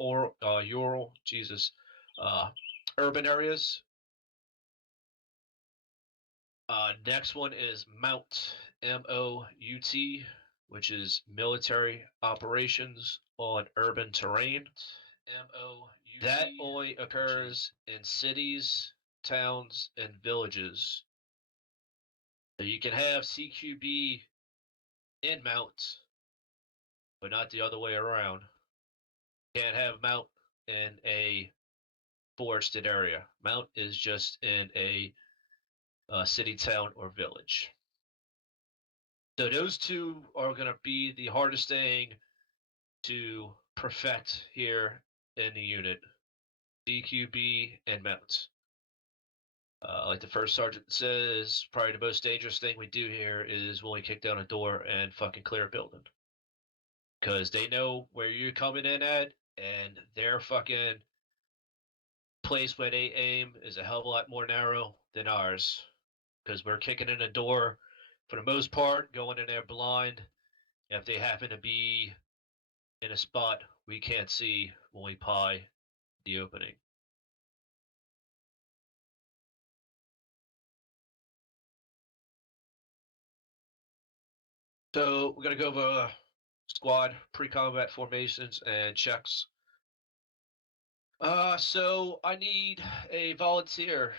Ural, Jesus, urban areas. Next one is Mount, MOUT, which is military operations on urban terrain. That only occurs in cities, towns, and villages. So you can have CQB in Mount, but not the other way around. Can't have Mount in a forested area. Mount is just in a city, town, or village. So those two are going to be the hardest thing to perfect here in the unit. CQB and Mount. Like the first sergeant says, probably the most dangerous thing we do here is when we kick down a door and fucking clear a building. Because they know where you're coming in at, and their fucking place where they aim is a hell of a lot more narrow than ours. Because we're kicking in a door, for the most part, going in there blind. If they happen to be in a spot we can't see when we pie the opening. So we're gonna go over squad pre-combat formations and checks. So I need a volunteer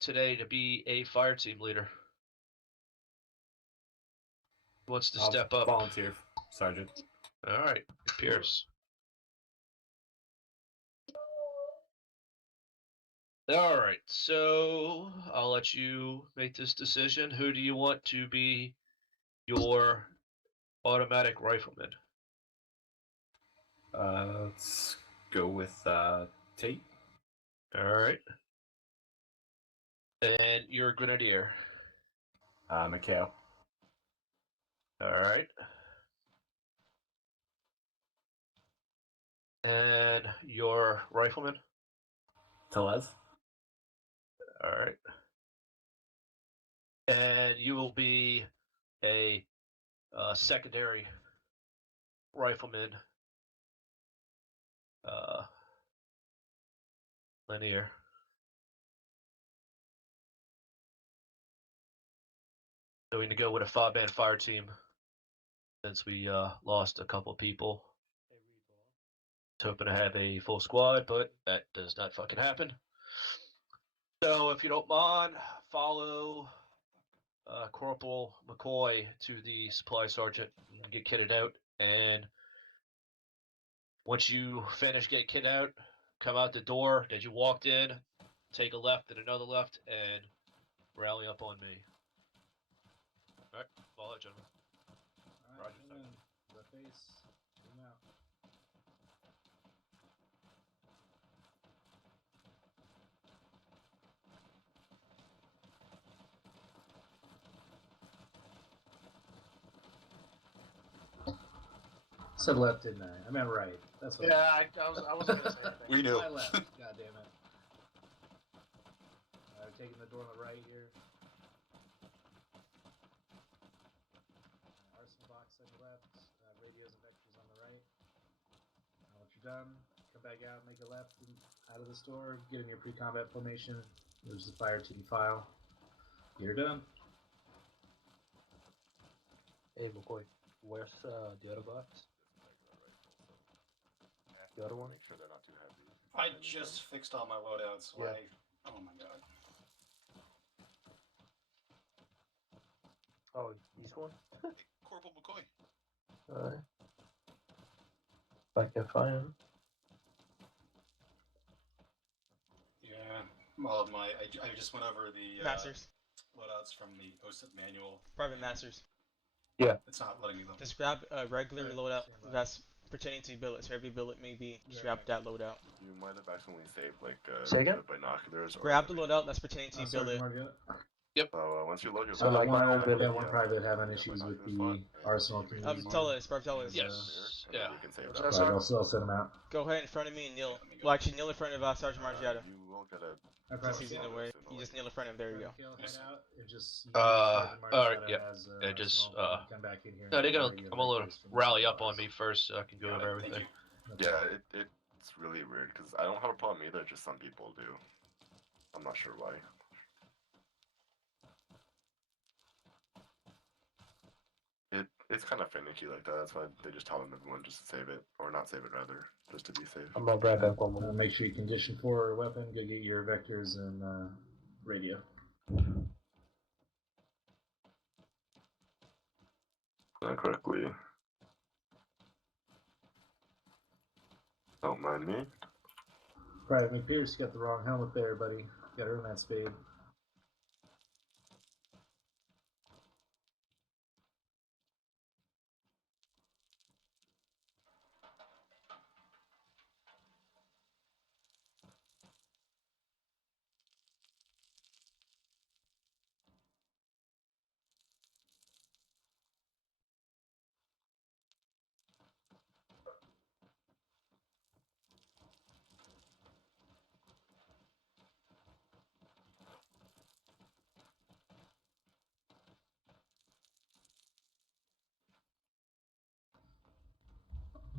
today to be a fire team leader. Who wants to step up? Volunteer, Sergeant. All right, Pierce. All right, so I'll let you make this decision. Who do you want to be your automatic rifleman? Let's go with Tate. All right. And your grenadier. Mikhail. All right. And your rifleman. Telez. All right. And you will be a secondary rifleman. Linear. So we're going to go with a 5-man fire team since we lost a couple people. Hoping to have a full squad, but that does not fucking happen. So if you don't mind, follow Corporal McCoy to the supply sergeant and get kitted out. And once you finish getting kitted out, come out the door that you walked in, take a left and another left, and rally up on me. All right, follow, gentlemen. All right, come in. The face. Come out. Said left, didn't I? I meant right. That's what. Yeah, I wasn't gonna say anything. We knew. My left. God damn it. Taking the door on the right here. Arsenal box on the left. Radios and vectors on the right. Once you're done, come back out, make a left and out of the store. Get in your pre-combat formation. There's the fire team file. You're done. Hey, McCoy, where's the other box? The other one? Make sure they're not too heavy. I just fixed all my loadouts. Yeah. Oh my god. Oh, this one? Corporal McCoy. Alright. If I can find him. Yeah. All of my. I just went over the Masters. loadouts from the OSUT manual. Private Masters. It's not letting me. Just grab a regular loadout that's pertaining to billets. Wherever your billet may be, just grab that loadout. You might have accidentally saved like Say again? the binoculars. Grab the loadout that's pertaining to your billet. So once you load your So like my own one, billet. one private having issues with the arsenal community. Tell us, bro, tell us. Yes. Yeah. We can save What's that. that, Right, I'll send them out. Go ahead in front of me and kneel. Well, actually, kneel in front of Sergeant Margiata. You will get a. Since he's in the way, you just kneel in front of him. There you go. Alright, yeah. Yeah, just, no, they're gonna, I'm gonna rally up on me first so I can go over everything. Yeah, it It's really weird because I don't have a problem either. Just some people do. I'm not sure why. It's kind of finicky like that. That's why they just tell everyone just to save it, or not save it rather, just to be safe. I'm gonna back up one more. Make sure you condition for a weapon. Go get your vectors and radio. Not correctly. Don't mind me. Private McPierce, you got the wrong helmet there, buddy. Got to earn that spade.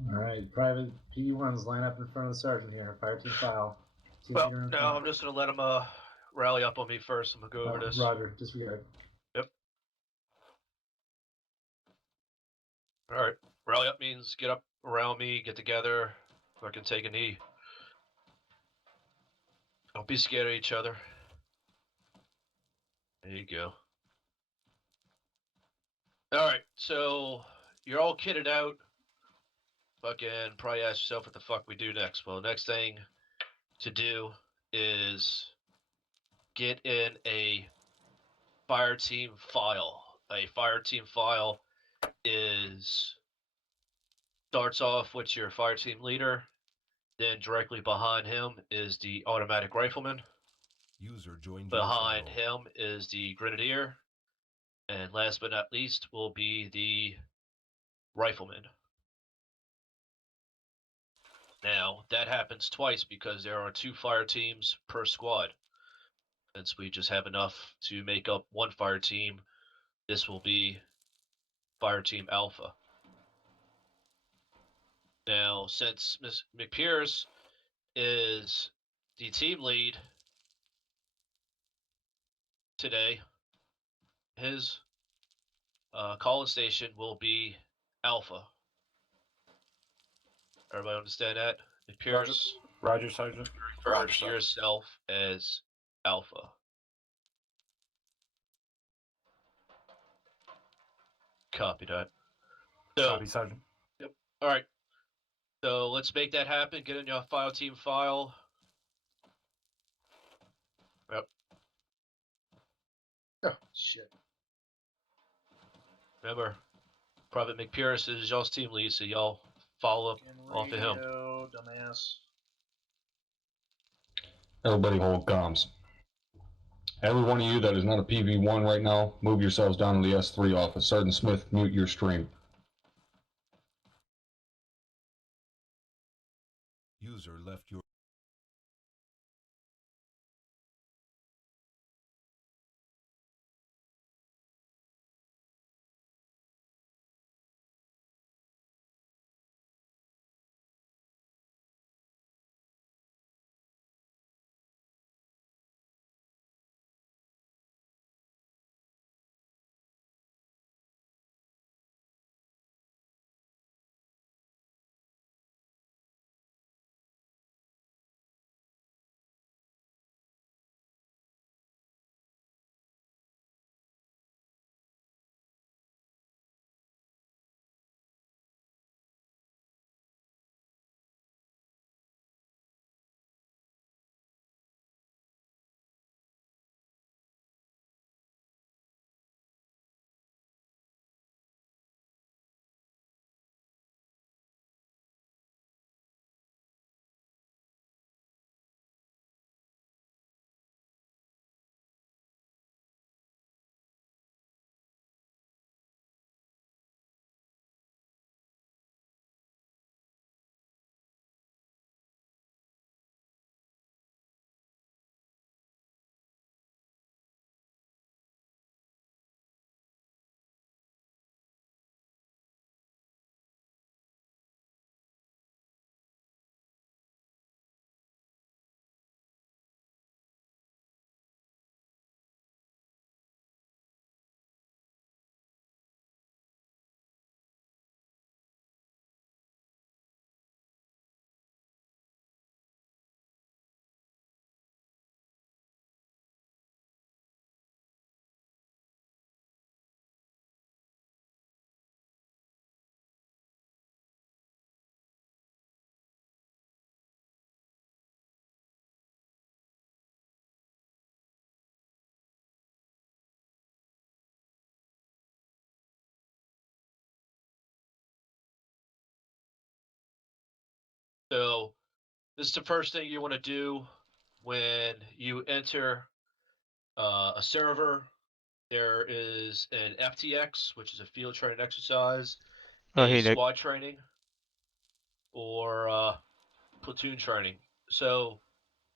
All right, private P1s line up in front of the sergeant here. Fire team file. See if Well, you're in no, front. I'm just gonna let him rally up on me first. I'm gonna go over this. Roger, disregard. Yep. All right. Rally up means get up around me, get together, fucking take a knee. Don't be scared of each other. There you go. All right, so you're all kitted out. Fucking probably ask yourself what the fuck we do next. Well, next thing to do is get in a fire team file. A fire team file is starts off with your fire team leader. Then directly behind him is the automatic rifleman. User joined Behind your channel. him is the grenadier. And last but not least will be the rifleman. Now, that happens twice because there are 2 fire teams per squad. Since we just have enough to make up 1 fire team, this will be Fire Team Alpha. Now, since Ms. McPierce is the team lead today, his call-in station will be Alpha. Everybody understand that? McPierce, Roger, Sergeant. refer Roger, to Sergeant. yourself as Alpha. Copy that. So, Copy, Sergeant. all right. So let's make that happen. Get in your file team file. Yep. Oh, shit. Remember, Private McPierce is y'all's team lead, so y'all follow up off of him. Radio, dumbass. Everybody hold comms. Every one of you that is not a PV1 right now, move yourselves down to the S3 office. Sergeant Smith, mute your stream. User left your So this is the first thing you want to do when you enter a server. There is an FTX, which is a field training exercise, Oh, a hey, Nick. squad training, or platoon training. So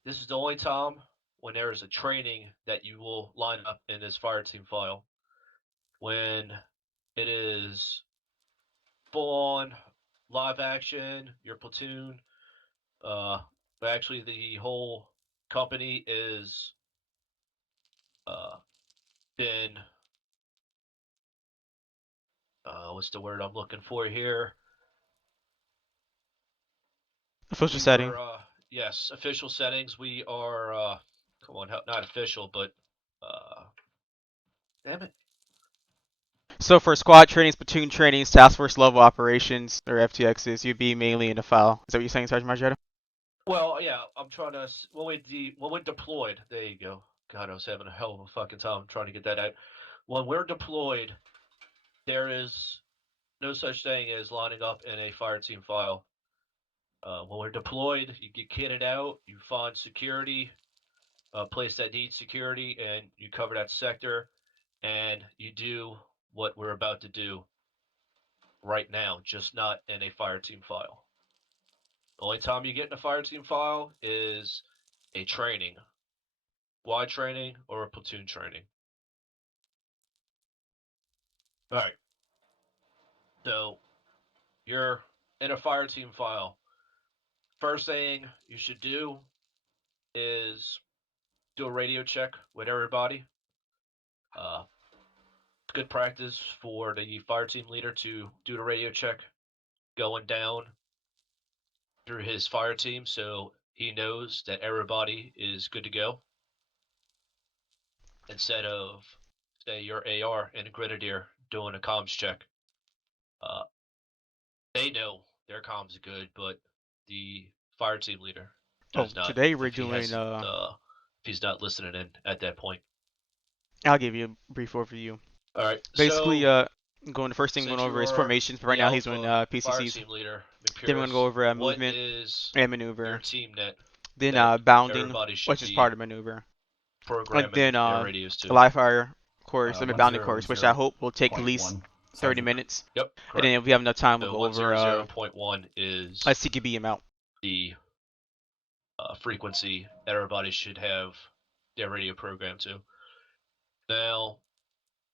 this is the only time when there is a training that you will line up in this fire team file. When it is full on live action, your platoon, but actually the whole company is been what's the word I'm looking for here? Official setting. Yes, official settings. We are come on, not official, but damn it. So for squad trainings, platoon trainings, task force level operations, or FTXs, you'd be mainly in the file. Is that what you're saying, Sergeant Margetta? Well, yeah, I'm trying to when we're deployed. There you go. God, I was having a hell of a fucking time trying to get that out. When we're deployed, there is no such thing as lining up in a fire team file. When we're deployed, you get kitted out, you find security, a place that needs security, and you cover that sector, and you do what we're about to do right now, just not in a fire team file. The only time you get in a fire team file is a training, squad training, or a platoon training. All right. So you're in a fire team file. First thing you should do is do a radio check with everybody. It's good practice for the fire team leader to do the radio check going down through his fire team so he knows that everybody is good to go. Instead of, say, your AR and a grenadier doing a comms check. They know their comms are good, but the fire team leader does not. Today we're If he doing, hasn't, if he's not listening in at that point. I'll give you a brief overview. All right. Basically, So the first thing going since over is you're formations, but right the now he's doing Alpha fire PCCs. team leader, Then we're going to go McPierce, over what movement is and your maneuver. team net Then that bounding, everybody should which is be part of maneuver. And programming then their radios to? live fire course, limit bounding course, which I 100.1, hope will take at least 30 Sergeant. minutes. Yep, And correct. then if we have enough time, we'll So go over 100.1 is a CQB amount. the frequency that everybody should have their radio programmed to. Now,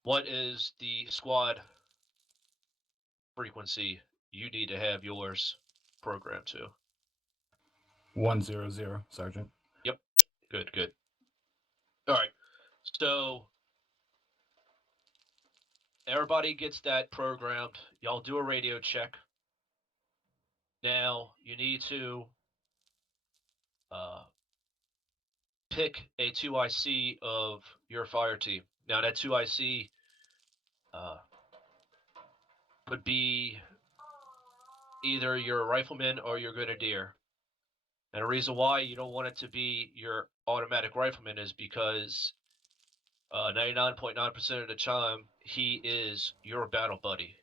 what is the squad frequency you need to have yours programmed to? 100, Sergeant. Yep, good. All right, so everybody gets that programmed. Y'all do a radio check. Now, you need to pick a 2IC of your fire team. Now, that 2IC would be either your rifleman or your grenadier. And the reason why you don't want it to be your automatic rifleman is because 99.9% of the time, he is your battle buddy.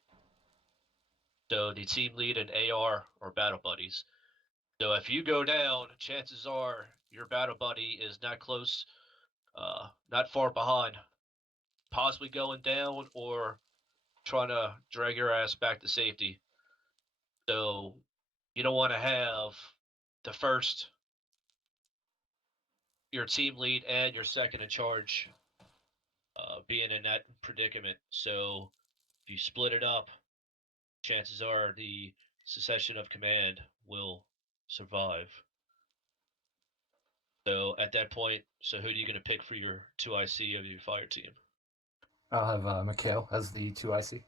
So the team lead and AR are battle buddies. So if you go down, chances are your battle buddy is not close, not far behind, possibly going down or trying to drag your ass back to safety. So you don't want to have the first, your team lead and your second in charge being in that predicament. So if you split it up, chances are the succession of command will survive. So at that point, so who are you going to pick for your 2IC of your fire team? I'll have Mikhail as the 2IC.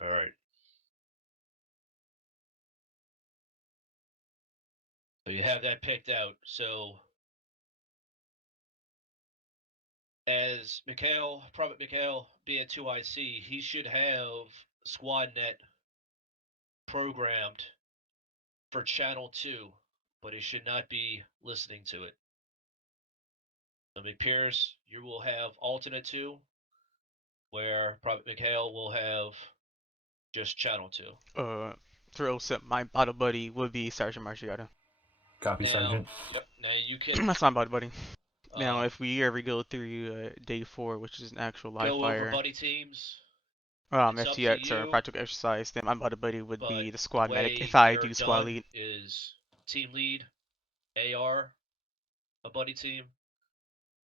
All right. So you have that picked out. So as Private Mikhail being 2IC, he should have SquadNet programmed for channel 2, but he should not be listening to it. So Pierce, you will have alternate 2, where Private Mikhail will have just channel 2. through OSUT, my bottle buddy would be Sergeant Marciato. Copy, Now, Sergeant. yep. Now you can That's my bottle buddy. Now, uh, if we ever go through day 4, which is an actual live go over fire, buddy teams. It's up to FTX or you, practical exercise, then my bottle buddy would but be the the squad medic way if I they're do squad done lead. is team lead, AR, a buddy team,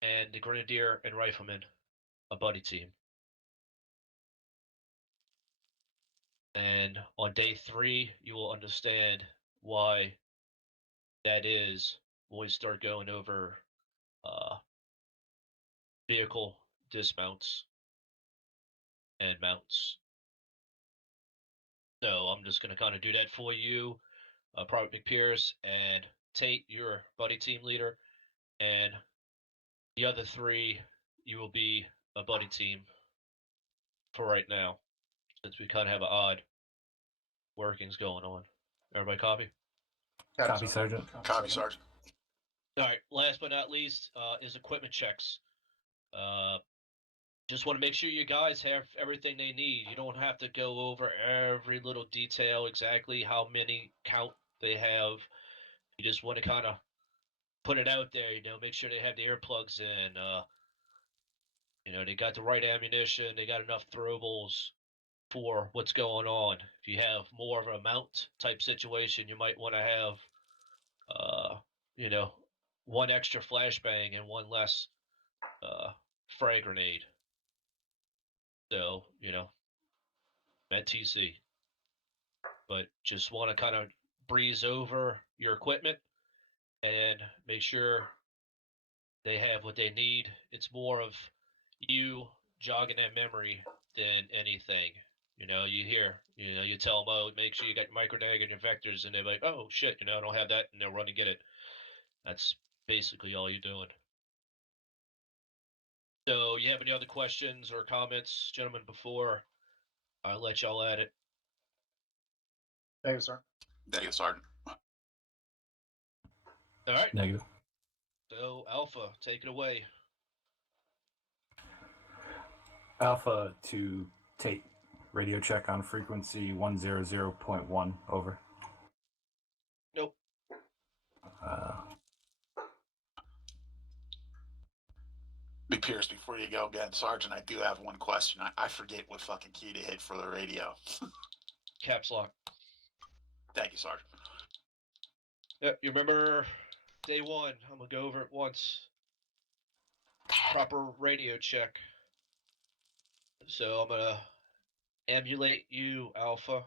and the grenadier and rifleman, a buddy team. And on day 3, you will understand why that is when we start going over vehicle dismounts and mounts. So I'm just going to kind of do that for you. Private McPierce and Tate, your buddy team leader, and the other 3, you will be a buddy team for right now, since we kind of have an odd workings going on. Everybody copy? Copy, Sergeant. Copy, Sergeant. All right. Last but not least is equipment checks. Just want to make sure you guys have everything they need. You don't have to go over every little detail, exactly how many count they have. You just want to kind of put it out there, make sure they have the earplugs in, they got the right ammunition, they got enough throwables for what's going on. If you have more of a mount type situation, you might want to have, one extra flashbang and one less frag grenade. So, med TC. But just want to kind of breeze over your equipment and make sure they have what they need. It's more of you jogging that memory than anything. You tell them, oh, make sure you got your microdag and your vectors, and they're like, oh shit, I don't have that, and they'll run and get it. That's basically all you're doing. So, you have any other questions or comments, gentlemen, before I let y'all at it? Thank you, sir. Negative, Sergeant. All right. Negative. So, Alpha, take it away. Alpha to Tate. Radio check on frequency 100.1. Over. Nope. Pierce, before you go again, Sergeant, I do have one question. I forget what fucking key to hit for the radio. Caps lock. Thank you, Sergeant. Yep, you remember day 1. I'm going to go over it once. Proper radio check. So I'm going to emulate you, Alpha.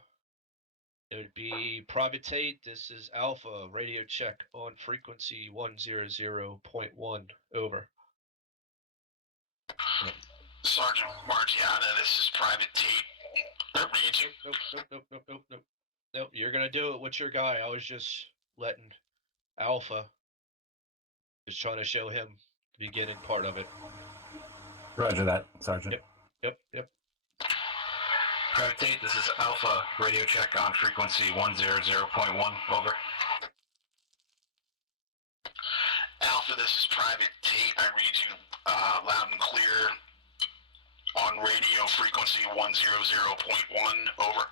It would be Private Tate. This is Alpha. Radio check on frequency 100.1. Over. Sergeant Margiana, this is Private Tate. Nope. You're going to do it with your guy. I was just letting Alpha, just trying to show him the beginning part of it. Roger that, Sergeant. Yep. Private Tate, this is Alpha. Radio check on frequency 100.1. Over. Alpha, this is Private Tate. I read you loud and clear on radio frequency 100.1. Over.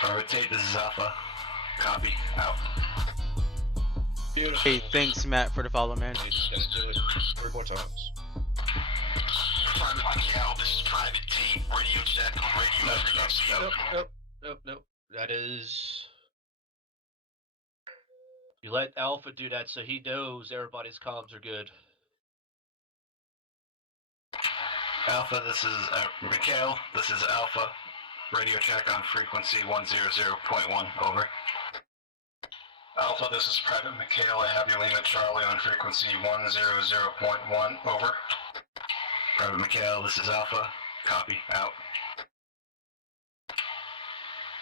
Private Tate, this is Alpha. Copy. Out. Beautiful. Hey, thanks Matt for the follow, man. You just gotta do it 3 more times. Private Michael, this is Private Tate. Radio check on radio frequency. Nope. That is... You let Alpha do that so he knows everybody's comms are good. Alpha, this is Mikhail. This is Alpha. Radio check on frequency 100.1. Over. Alpha, this is Private Mikhail. I have you Lima Charlie on frequency 100.1. Over. Private Mikhail, this is Alpha. Copy. Out.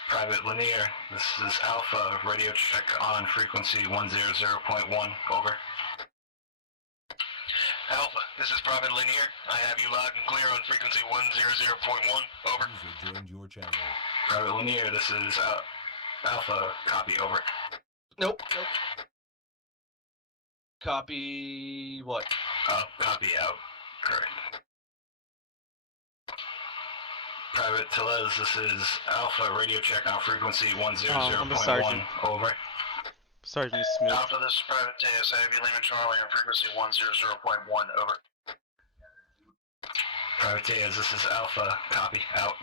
Private Lanier, this is Alpha. Radio check on frequency 100.1. Over. Alpha, this is Private Lanier. I have you loud and clear on frequency 100.1. Over. User joined your channel. Private Lanier, this is Alpha. Copy. Over. Nope. Copy what? Copy. Out. Correct. Private Telez, this is Alpha, radio check on frequency I'm the 100.1, sergeant. over. Sergeant Smith. Alpha, this is Private Tejas, I have you Lima Charlie on frequency 100.1, over. Private Tejas, this is Alpha, copy, out.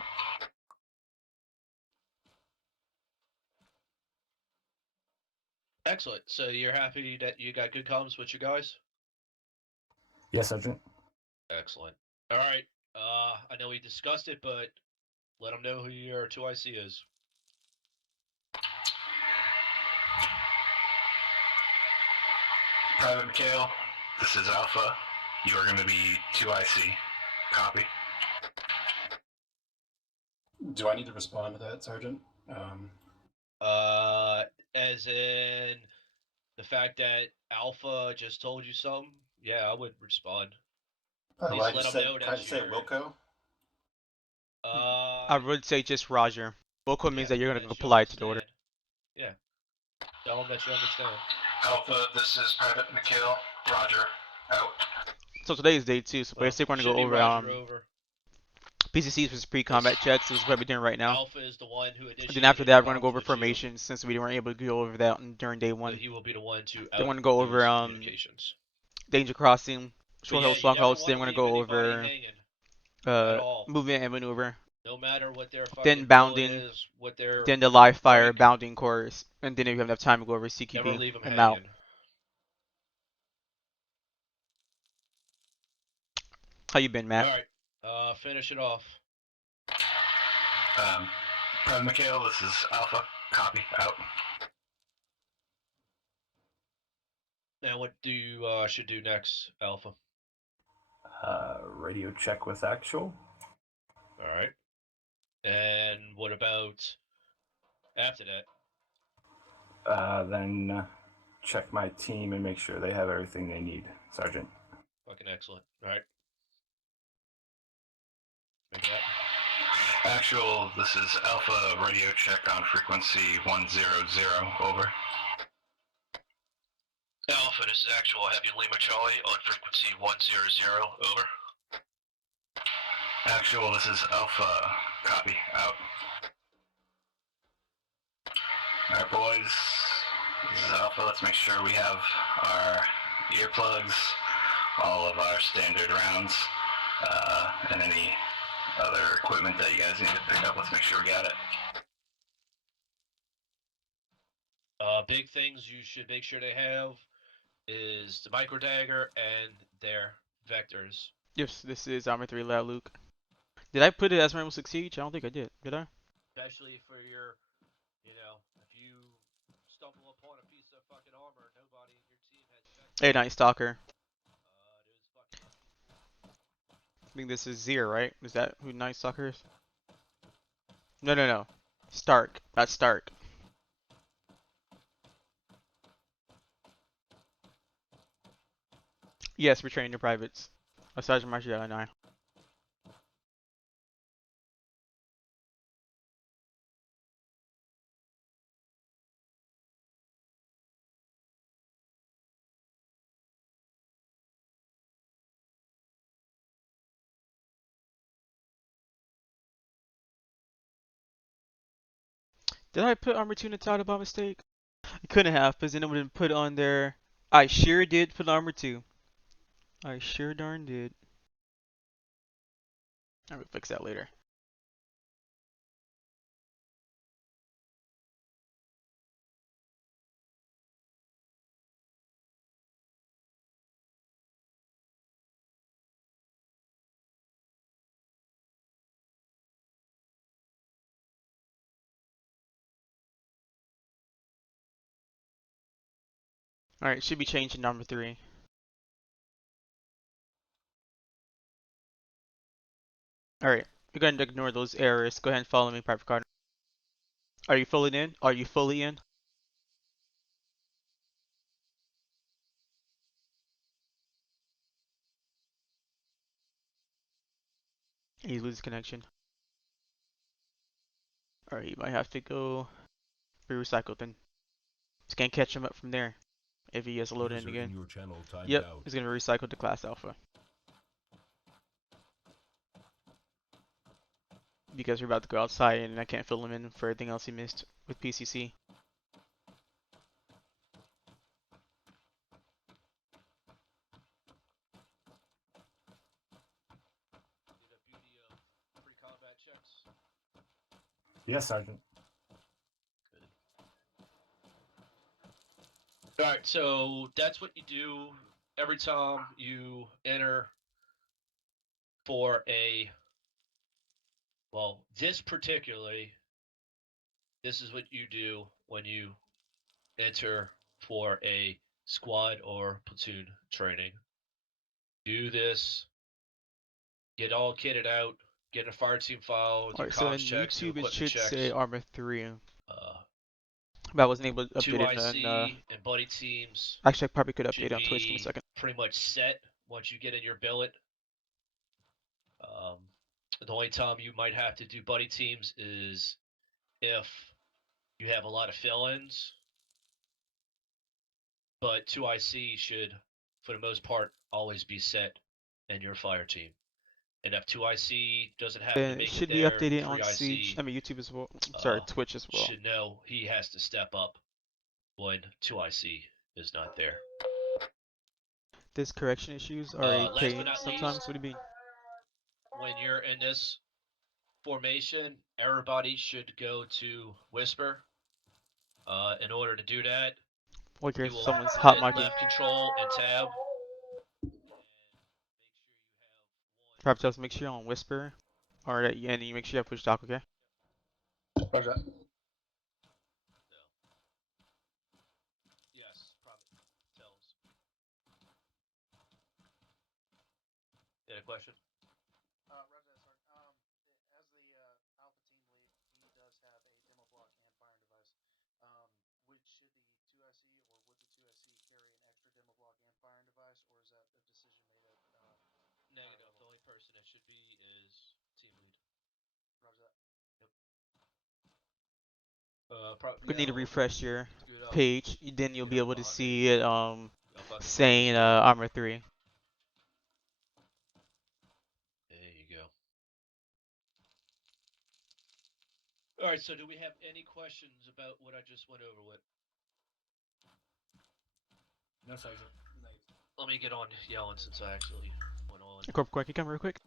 Excellent. So you're happy that you got good comms with you guys? Yes, Sergeant. Excellent. All right. I know we discussed it, but let them know who your 2IC is. Private Mikhail, this is Alpha. You are going to be 2IC. Copy. Do I need to respond to that, Sergeant? As in the fact that Alpha just told you something? Yeah, I would respond. Oh, Please well, I let just them said, know can I that's just say your... Wilco? I would say just Roger. Vocal means yeah, that you're gonna that go you polite to the order. understand. Yeah. Tell them that you understand. Alpha, this is Private Mikhail. Roger. Out. So today is day 2, so Well, basically we're gonna should go be over Roger over. PCCs versus pre-combat checks. This is what we're doing right now. Alpha is the one who initiated And then after that, we're gonna comms go over with you, formations since we weren't able to go over that during day so 1. he will be the one to Then we're gonna go over communications. danger crossing, But short yeah, hold, you long never holds. want Then to we're gonna leave go anybody over hanging at all. movement and maneuver. No matter what their fucking Then goal bounding. is, what their Then the live fire rank. bounding course. And then if you have enough time to go over Never CQB leave them and MOUT. hanging. How you been, Matt? All right. Finish it off. Private Mikhail, this is Alpha. Copy. Out. Now, what do you should do next, Alpha? Radio check with actual. All right. And what about after that? Then check my team and make sure they have everything they need, Sergeant. Fucking excellent. All right. Make that. Actual, this is Alpha, radio check on frequency 100, over. Alpha, this is Actual, I have you Lima Charlie on frequency 100, over. Actual, this is Alpha, copy, out. Alright boys, this is Alpha, let's make sure we have our earplugs, all of our standard rounds, and any other equipment that you guys need to pick up, let's make sure we got it. Big things you should make sure they have is the micro dagger and their vectors. Yes, this is Armor 3 Lab Luke. Did I put it as Rainbow Six Siege? I don't think I did. Did I? Especially for your, if you stumble upon a piece of fucking armor, nobody in your team has vectors. Hey, Night Stalker. It is fucking... I think this is Zir, right? Is that who Night Stalker is? No. Stark. That's Stark. Yes, we're training your privates. Sergeant Marshall and I. Did I put Armor 2 in the title by mistake? I couldn't have, because then it would have put on there. I sure did put Armor 2. I sure darn did. I will fix that later. Alright, should be changed to number 3. Alright, you're going to ignore those errors. Go ahead and follow me, Private Carter. Are you fully in? Are you fully in? He loses connection. Alright, you might have to go re-recycle then. Just can't catch him up from there. If he has to load in User again. in your channel timed Yep, out. he's going to recycle to class alpha. because we're about to go outside and I can't fill him in for everything else he missed with PCC. Pre-combat checks. Yes, Sergeant. All right, so that's what you do every time you enter for a. Well, this is what you do when you enter for a squad or platoon training. Do this, get all kitted out, get a fire team file with your Alright, so in comms checks, do YouTube it equipment should say checks. Armor 3. Uh, But I wasn't able to two update it IC on, and buddy teams actually I probably could update should it on Twitch. Give me a be second. pretty much set once you get in your billet. The only time you might have to do buddy teams is if you have a lot of fill-ins. But 2IC should, for the most part, always be set in your fire team. And if 2IC doesn't happen to It make it should be there, updated on Siege. 3IC I mean YouTube as well. Sorry, Twitch as well. should know he has to step up when 2IC is not there. This correction issues are a Last but pain not sometimes. least, What do you mean? when you're in this formation, everybody should go to Whisper. In order to do that, Like you if will someone's hot hit micing. left control and tab. Perhaps just make sure you're on Whisper. Or that and you make sure you have push dock, okay? Roger that. Yes, probably. Tells. You had a question? Roger that, Sergeant. As the Alpha team lead, he does have a demo block and firing device. Should the 2IC or would the 2IC carry an extra demo block and firing device, or is that a decision made at Negative. The only person that should be is team lead. Roger that. Yep. You need to refresh your Scoot up. page. Then you'll be able to see it fucking saying Armor 3. There you go. All right. So, do we have any questions about what I just went over with? No, Sergeant. Let me get on yelling since I actually went on. Corp, quick, you come real quick.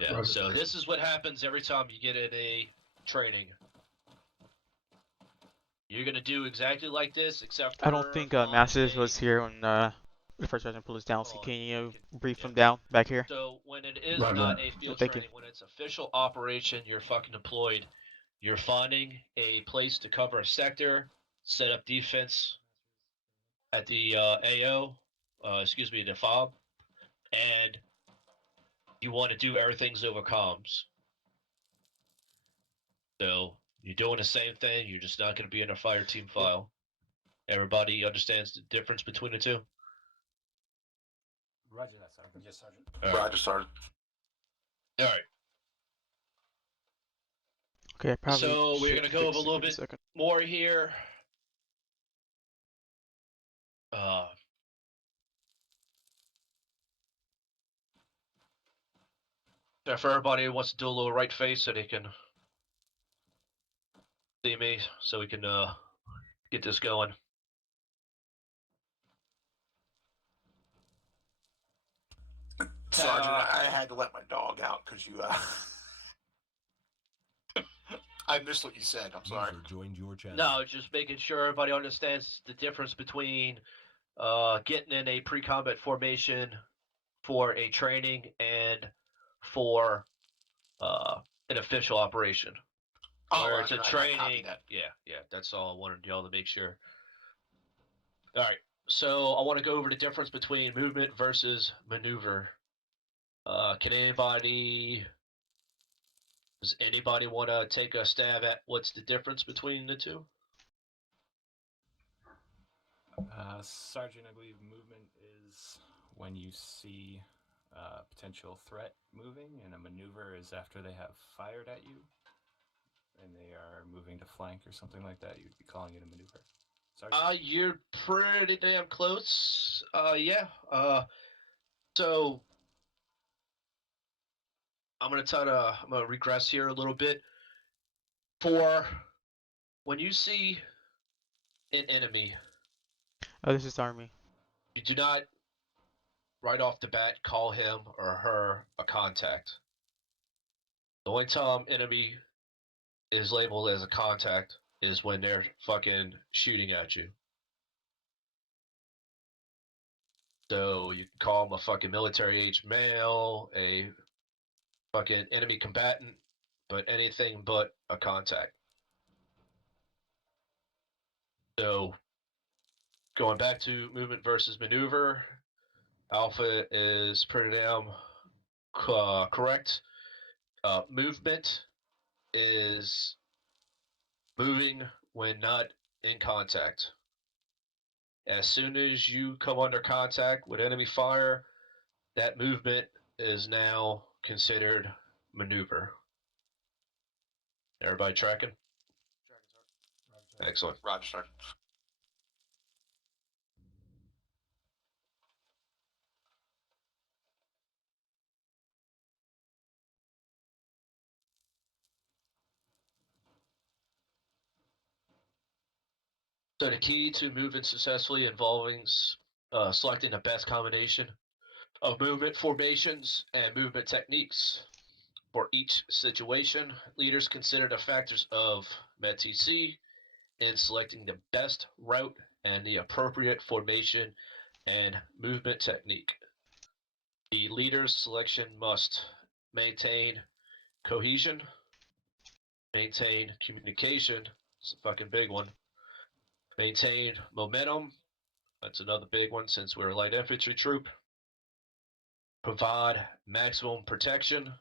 Yeah. Roger. So this is what happens every time you get in a training. You're gonna do exactly like this, except for I don't think Masters was here when the first sergeant pulled us down. So can you brief him down back here? So when it is Roger. not a field Thank you. training, when it's official operation, you're fucking deployed. You're finding a place to cover a sector, set up defense at the the FOB, and you want to do everything's over comms. So you're doing the same thing. You're just not going to be in a fire team file. Everybody understands the difference between the two. Roger that, Sergeant. Yes, Sergeant. All right. Roger, Sergeant. All right. Okay, I probably So we're should gonna go fix over a it. little Give me bit second. more here. If everybody wants to do a little right face so they can see me, so we can get this going. Sergeant, I had to let my dog out because you. I missed what you said. I'm sorry. User joined your channel. No, just making sure everybody understands the difference between getting in a pre-combat formation for a training and for an official operation. Oh, Where it's a Roger, I copied training. that. Yeah, that's all I wanted y'all to make sure. All right, so I want to go over the difference between movement versus maneuver. Does anybody want to take a stab at what's the difference between the two? Sergeant, I believe movement is when you see a potential threat moving, and a maneuver is after they have fired at you and they are moving to flank or something like that. You'd be calling it a maneuver. Sergeant? You're pretty damn close. Yeah. So I'm gonna regress here a little bit. For when you see an enemy, Oh, this is Army. you do not right off the bat call him or her a contact. The only time enemy is labeled as a contact is when they're fucking shooting at you. So you can call him a fucking military age male, a fucking enemy combatant, but anything but a contact. So going back to movement versus maneuver, Alpha is pretty damn correct. Movement is moving when not in contact. As soon as you come under contact with enemy fire, that movement is now considered maneuver. Everybody tracking? Excellent. Roger, sir. So the key to moving successfully involving selecting the best combination of movement formations and movement techniques. For each situation, leaders consider the factors of METTC in selecting the best route and the appropriate formation and movement technique. The leader's selection must maintain cohesion, maintain communication, it's a fucking big one, maintain momentum, that's another big one since we're a light infantry troop, provide maximum protection,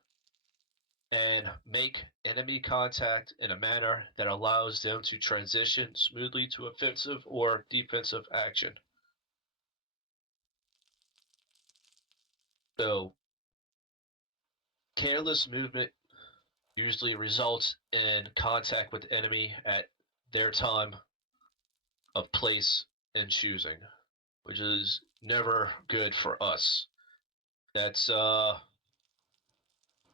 and make enemy contact in a manner that allows them to transition smoothly to offensive or defensive action. So, careless movement usually results in contact with the enemy at their time of place and choosing, which is never good for us. That's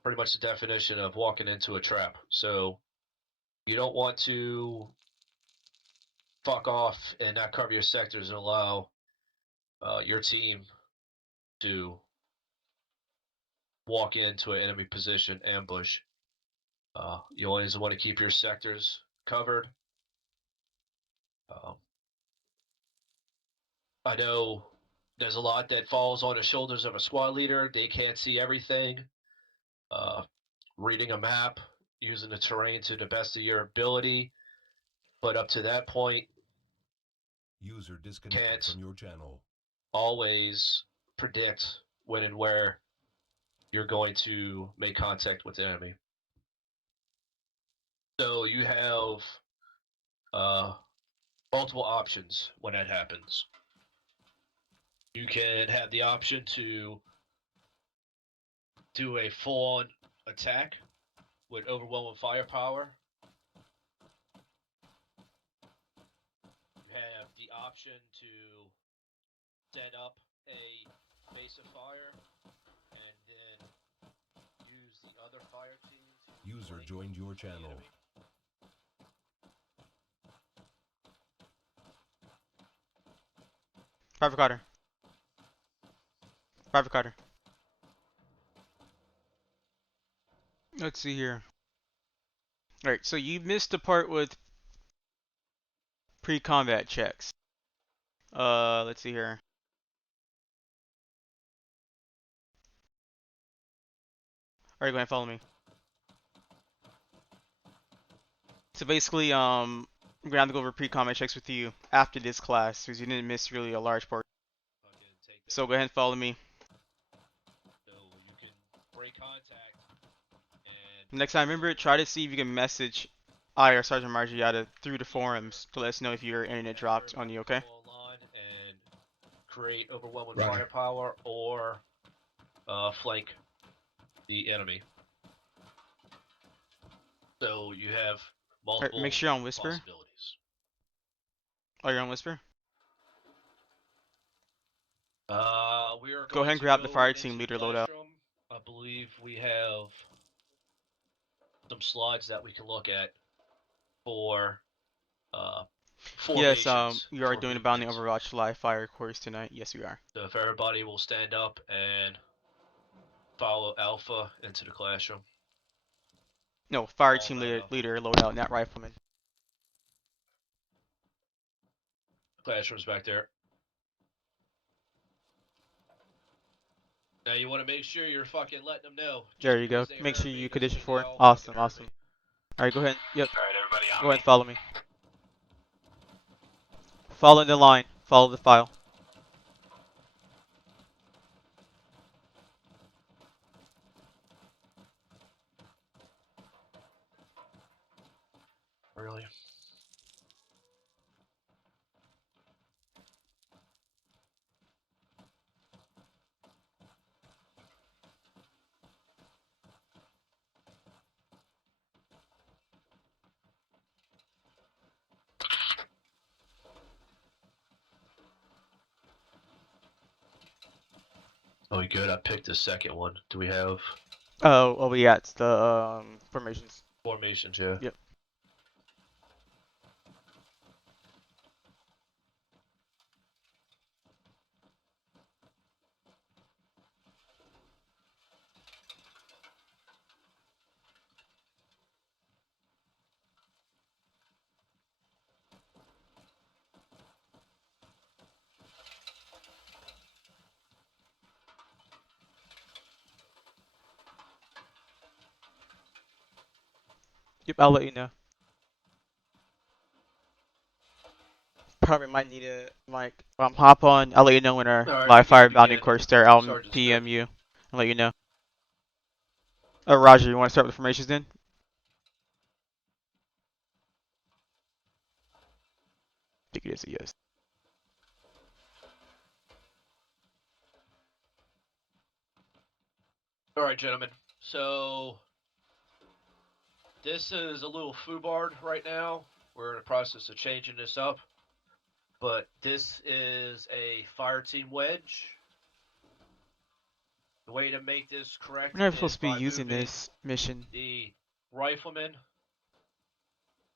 pretty much the definition of walking into a trap. So you don't want to fuck off and not cover your sectors and allow your team to walk into an enemy position ambush. You always want to keep your sectors covered. I know there's a lot that falls on the shoulders of a squad leader. They can't see everything. Reading a map, using the terrain to the best of your ability, but up to that point, User disconnected can't from your channel. always predict when and where you're going to make contact with the enemy. So you have multiple options when that happens. You can have the option to do a full-on attack with overwhelming firepower. You have the option to set up a base of fire and then use the other fire team to User flank joined your the channel. enemy. Private Carter. Private Carter. Let's see here. Alright, so you missed the part with pre-combat checks. Let's see here. Alright, go ahead and follow me. So basically, I'm gonna have to go over pre-combat checks with you after this class, because you didn't miss really a large part. So go ahead and follow me. So you can break contact and Next time, remember, try to see if you can message I or Sergeant Margiata through the forums to let us know if your internet dropped on you, okay? go online and create overwhelming Roger. firepower or flank the enemy. So you have Alright, multiple make sure you're on Whisper. possibilities. Oh, you're on Whisper? We are Go going ahead and to grab the go fire team into leader loadout. Classroom I believe we have some slides that we can look at for Yes, formations. we are for doing a Bounding movement. Overwatch live fire course tonight. Yes, we are. So if everybody will stand up and follow Alpha into the classroom. No, fire All team about leader, Alpha. loadout, not rifleman. Classroom's back there. Now you want to make sure you're fucking letting them know. There you go. Because they Make sure heard me you doesn't condition mean for they it. all Awesome, fucking heard awesome. me. All right, go ahead. Yep. All right, everybody on Go me. ahead and follow me. Follow the line. Follow the file. Really? Oh, good. I picked the second one. Do we have Oh, yeah, it's the formations. formations? Yeah. Yep. Yep, I'll let you know. Probably might need a mic. Hop on. I'll let you know when our All right, live fire begin. bounding course start. I'll Sergeant PM Smith. you and let you know. Oh, Roger, you want to start with the formations then? I think it is a yes. All right, gentlemen. So this is a little foobarred right now. We're in the process of changing this up. But this is a fire team wedge. The way to make this correct We're never is supposed to be by using moving this mission. the rifleman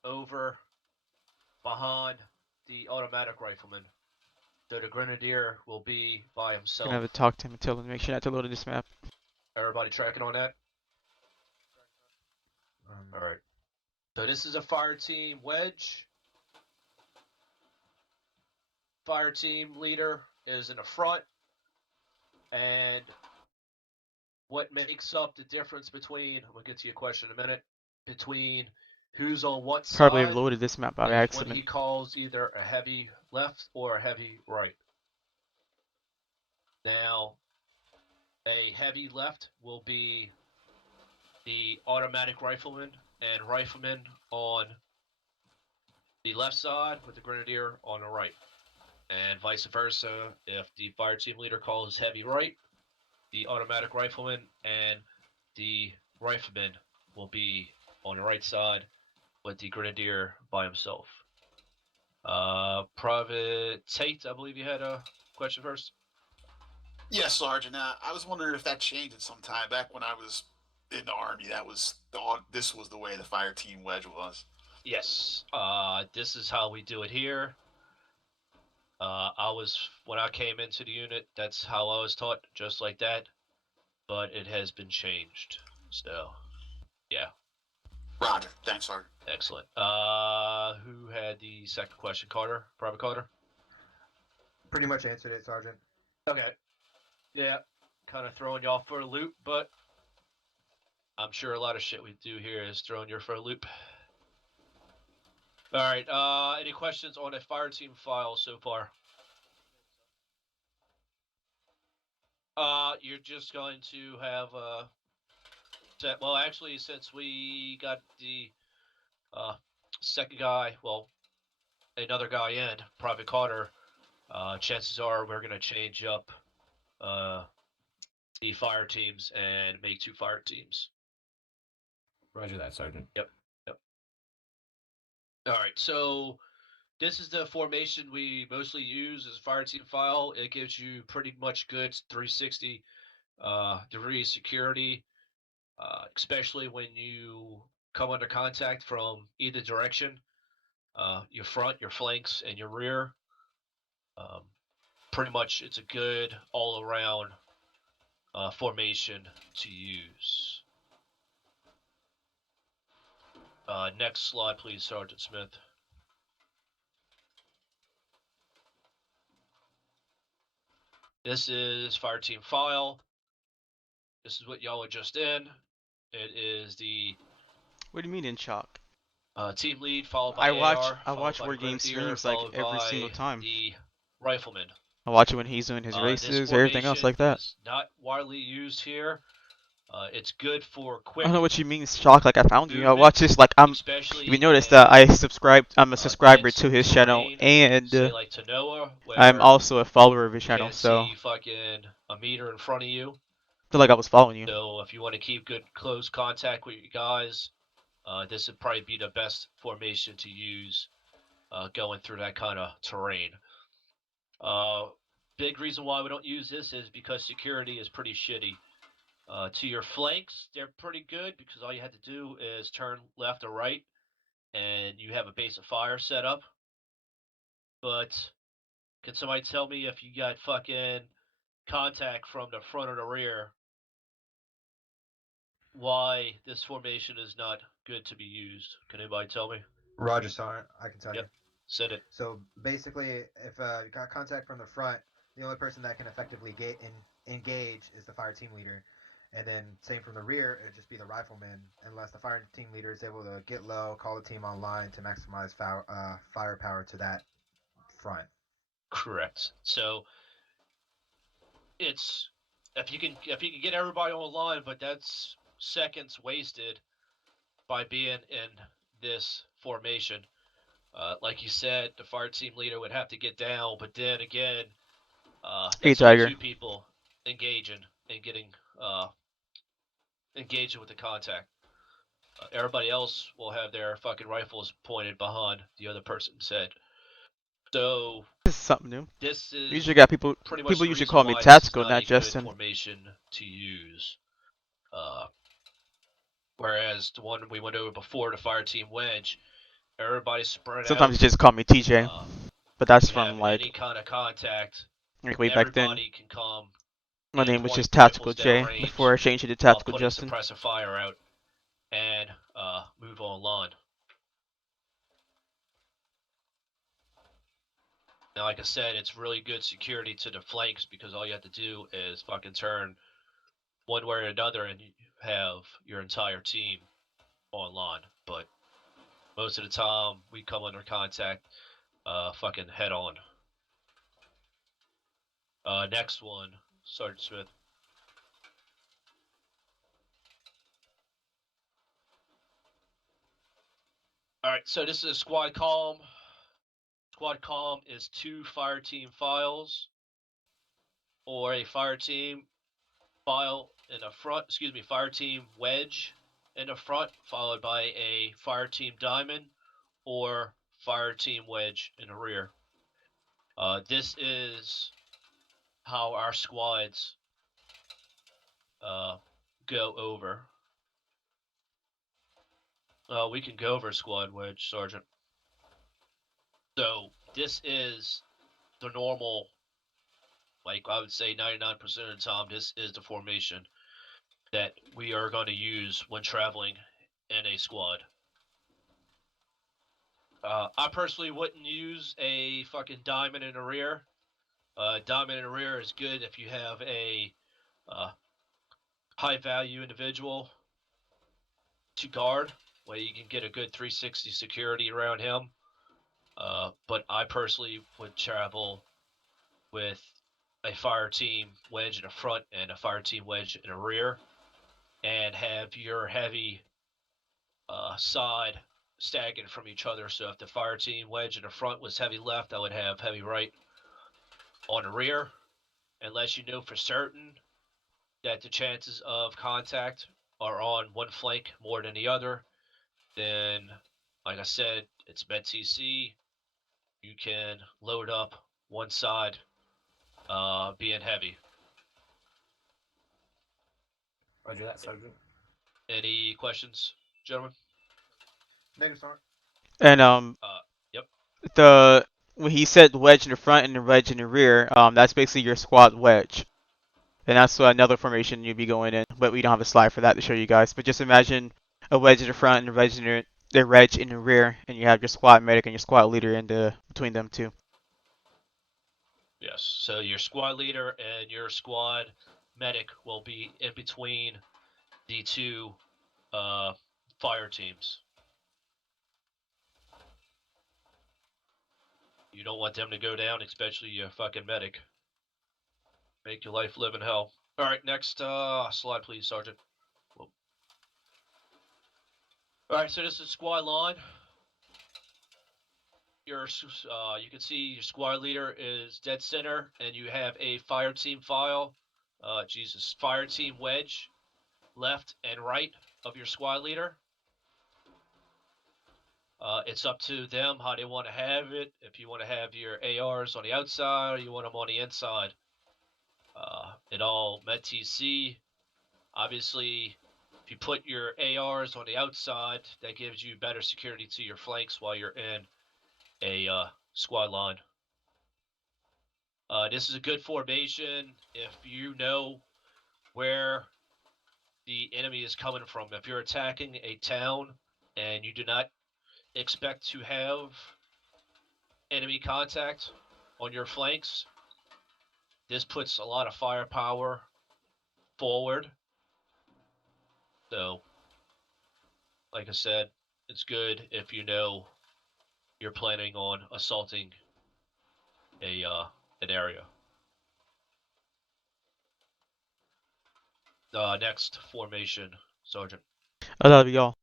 over behind the automatic rifleman. So the grenadier will be by Gonna himself. have to talk to him and tell him to make sure not to load in this map. Everybody tracking on that? All right. So this is a fire team wedge. Fire team leader is in the front. And what makes up the difference between, I'm going to get to your question in a minute, between who's on what Probably side loaded this map by is when accident. he calls either a heavy left or a heavy right. Now, a heavy left will be the automatic rifleman and rifleman on the left side with the grenadier on the right. And vice versa, if the fire team leader calls heavy right, the automatic rifleman and the rifleman will be on the right side with the grenadier by himself. Private Tate, I believe you had a question first. Yes, Sergeant. I was wondering if that changed at some time back when I was in the Army. This was the way the fire team wedge was. Yes. This is how we do it here. When I came into the unit, that's how I was taught, just like that. But it has been changed. So, yeah. Roger. Thanks, Sergeant. Excellent. Who had the second question? Carter? Private Carter? Pretty much answered it, Sergeant. Okay. Yeah. Kind of throwing y'all for a loop, but I'm sure a lot of shit we do here is throwing you for a loop. All right. Any questions on a fire team file so far? You're just going to have well, actually, since we got the second guy, well, another guy in, Private Carter, chances are we're gonna change up the fire teams and make 2 fire teams. Roger that, Sergeant. Yep. All right. So this is the formation we mostly use as a fire team file. It gives you pretty much good 360 degree of security, especially when you come under contact from either direction, your front, your flanks, and your rear. Pretty much, it's a good all-around formation to use. Next slide, please, Sergeant Smith. This is fire team file. This is what y'all are just in. It is the What do you mean in chalk? team lead, followed by AR, I followed watch by the War Game grenadier, streams like followed every single by time. the rifleman. I watch it when he's doing his This races, everything else formation like that. is not widely used here. It's good for I quick don't know what you mean shock like I found you. I watch movement, this like I'm. especially If you notice in that I'm a subscriber dense to his channel terrain, and say like Tanoa, I'm where also a follower of his you channel, can't so see fucking a meter in front of you. I feel like I was following you. So if you want to keep good close contact with you guys, this would probably be the best formation to use going through that kind of terrain. Big reason why we don't use this is because security is pretty shitty. To your flanks, they're pretty good because all you have to do is turn left or right and you have a base of fire set up. But can somebody tell me if you got fucking contact from the front or the rear, why this formation is not good to be used? Can anybody tell me? Roger, Sergeant. I can tell you. Send it. So basically, if you got contact from the front, the only person that can effectively engage is the fire team leader. And then same from the rear, it would just be the rifleman, unless the fire team leader is able to get low, call the team online to maximize firepower to that front. Correct. So it's if you can get everybody online, but that's seconds wasted by being in this formation. Like you said, the fire team leader would have to get down, but then again, Hey that's only Tiger. 2 people engaging and getting engaging with the contact. Everybody else will have their fucking rifles pointed behind the other person's head. So This is something new. this is Usually got people pretty much people the usually reason call me why this is tactical, not not a good Justin. formation to use. Whereas the one we went over before, the fire team wedge, everybody's spread Sometimes out. you just call me TJ. But that's You have from like any kind of contact, way back then. everybody can come My and name was point just Tactical rifles J downrange before I changed it to while Tactical putting Justin. suppressive fire out and move online. Now, like I said, it's really good security to the flanks because all you have to do is fucking turn one way or another and you have your entire team online. But most of the time, we come under contact fucking head on. Next one, Sergeant Smith. All right, so this is a squad column. Squad column is 2 fire team files, or a fire team file in the front. Excuse me, fire team wedge in the front, followed by a fire team diamond, or fire team wedge in the rear. This is how our squads go over. We can go over squad wedge, Sergeant. So this is the normal, like I would say 99% of the time, this is the formation that we are going to use when traveling in a squad. I personally wouldn't use a fucking diamond in the rear. Diamond in the rear is good if you have a high value individual to guard, where you can get a good 360 security around him. But I personally would travel with a fire team wedge in the front and a fire team wedge in the rear, and have your heavy side staggered from each other. So if the fire team wedge in the front was heavy left, I would have heavy right on the rear, unless you know for certain that the chances of contact are on one flank more than the other. Then, like I said, it's med TC. You can load up one side being heavy. Roger that, Sergeant. Any questions, gentlemen? Negative, Sergeant. And Yep. the when he said wedge in the front and the wedge in the rear, that's basically your squad wedge. And that's another formation you'd be going in, but we don't have a slide for that to show you guys. But just imagine a wedge in the front and a wedge in the wedge in the rear, and you have your squad medic and your squad leader in between them two. Yes. So your squad leader and your squad medic will be in between the two fire teams. You don't want them to go down, especially your fucking medic. Make your life live in hell. All right, next slide, please, Sergeant. Whoa. All right, so this is squad line. You can see your squad leader is dead center, and you have a fire team file. Fire team wedge, left and right of your squad leader. It's up to them how they want to have it. If you want to have your ARs on the outside or you want them on the inside. It all met TC. Obviously, if you put your ARs on the outside, that gives you better security to your flanks while you're in a squad line. This is a good formation if you know where the enemy is coming from. If you're attacking a town and you do not expect to have enemy contact on your flanks, this puts a lot of firepower forward. So, like I said, it's good if you know you're planning on assaulting an area. Next formation, Sergeant. That'll be all.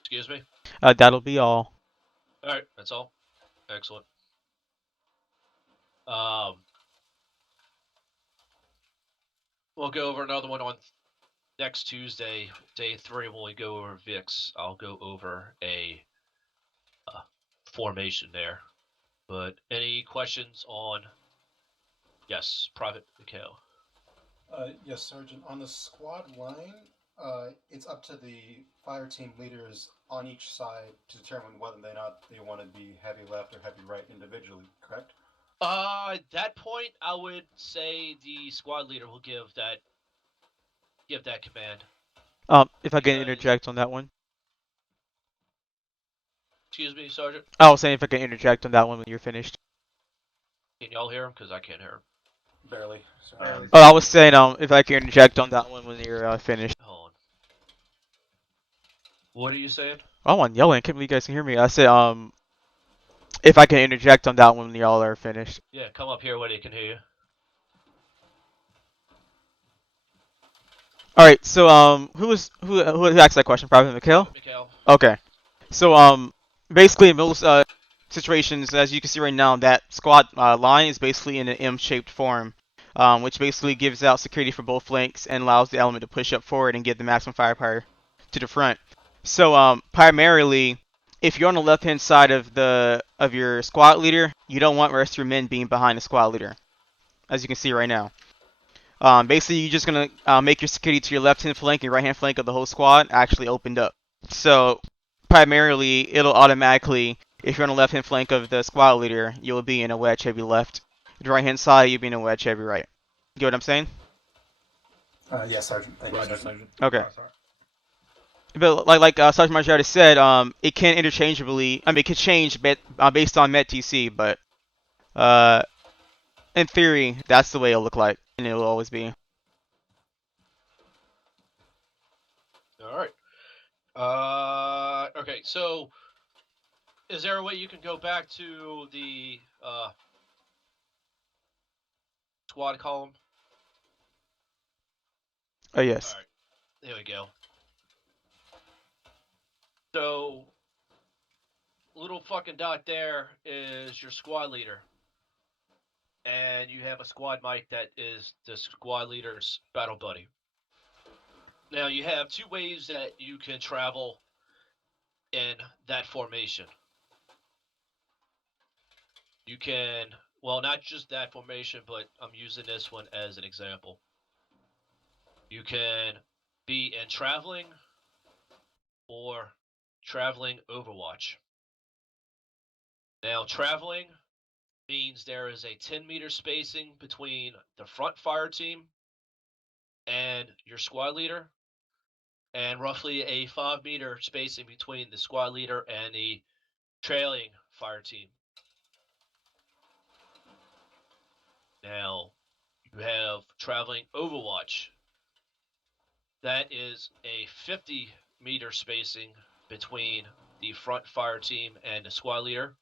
Excuse me? That'll be all. Alright, that's all. Excellent. We'll go over another one on next Tuesday, day 3, when we go over VIX. I'll go over a formation there. But any questions on... Yes, Private Mikhail. Yes, Sergeant. On the squad line, it's up to the fire team leaders on each side to determine whether or not they want to be heavy left or heavy right individually, correct? At that point, I would say the squad leader will give that command. If I can interject on that one. Excuse me, Sergeant? I was saying if I can interject on that one when you're finished. Can y'all hear him? Because I can't hear him. Barely. Barely. I was saying if I can interject on that one when you're finished. Hold on. What are you saying? Oh, I'm yelling. I can't believe you guys can hear me. I said if I can interject on that one when y'all are finished. Yeah, come up here where they can hear you. All right. So who asked that question? Private Mikhail. Mikhail. Okay. So basically in most situations, as you can see right now, that squad line is basically in an M-shaped form, which basically gives out security for both flanks and allows the element to push up forward and give the maximum firepower to the front. So primarily, if you're on the left-hand side of your squad leader, you don't want the rest of your men being behind the squad leader, as you can see right now. Basically, you're just gonna make your security to your left-hand flank and right-hand flank of the whole squad actually opened up. So primarily, it'll automatically, if you're on the left-hand flank of the squad leader, you'll be in a wedge heavy left. The right-hand side, you'll be in a wedge heavy right. You get what I'm saying? Yes, Sergeant. Thank you, Sergeant. Okay. But like Sergeant Margiotta said, it can interchangeably. I mean, it could change based on Met TC, but in theory, that's the way it'll look like, and it will always be. All right. Okay, so is there a way you can go back to the squad column? Oh, yes. All right. There we go. So, little fucking dot there is your squad leader. And you have a squad mic that is the squad leader's battle buddy. Now, you have two ways that you can travel in that formation. You can, well, not just that formation, but I'm using this one as an example. You can be in traveling or traveling Overwatch. Now, traveling means there is a 10-meter spacing between the front fire team and your squad leader, and roughly a 5-meter spacing between the squad leader and the trailing fire team. Now, you have traveling Overwatch. That is a 50-meter spacing between the front fire team and the squad leader,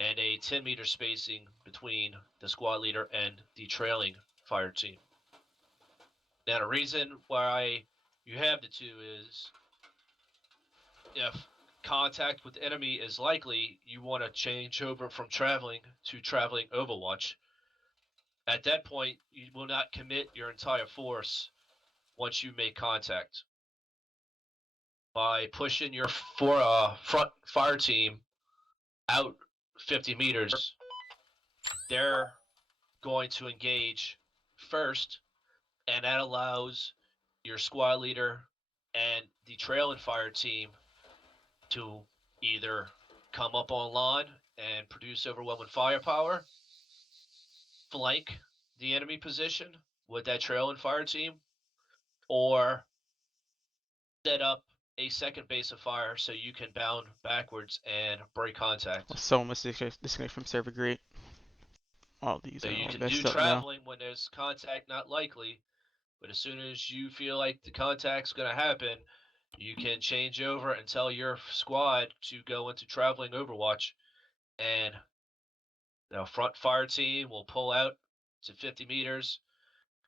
and a 10-meter spacing between the squad leader and the trailing fire team. Now, the reason why you have the two is if contact with the enemy is likely, you want to change over from traveling to traveling Overwatch. At that point, you will not commit your entire force once you make contact. By pushing your front fire team out 50 meters, they're going to engage first, and that allows your squad leader and the trailing fire team to either come up online and produce overwhelming firepower, flank the enemy position with that trailing fire team, or set up a second base of fire so you can bound backwards and break contact. Someone must disconnect from server. Great. All these So are you all can do messed up now. traveling when there's contact not likely, but as soon as you feel like the contact's going to happen, you can change over and tell your squad to go into traveling Overwatch, and the front fire team will pull out to 50 meters.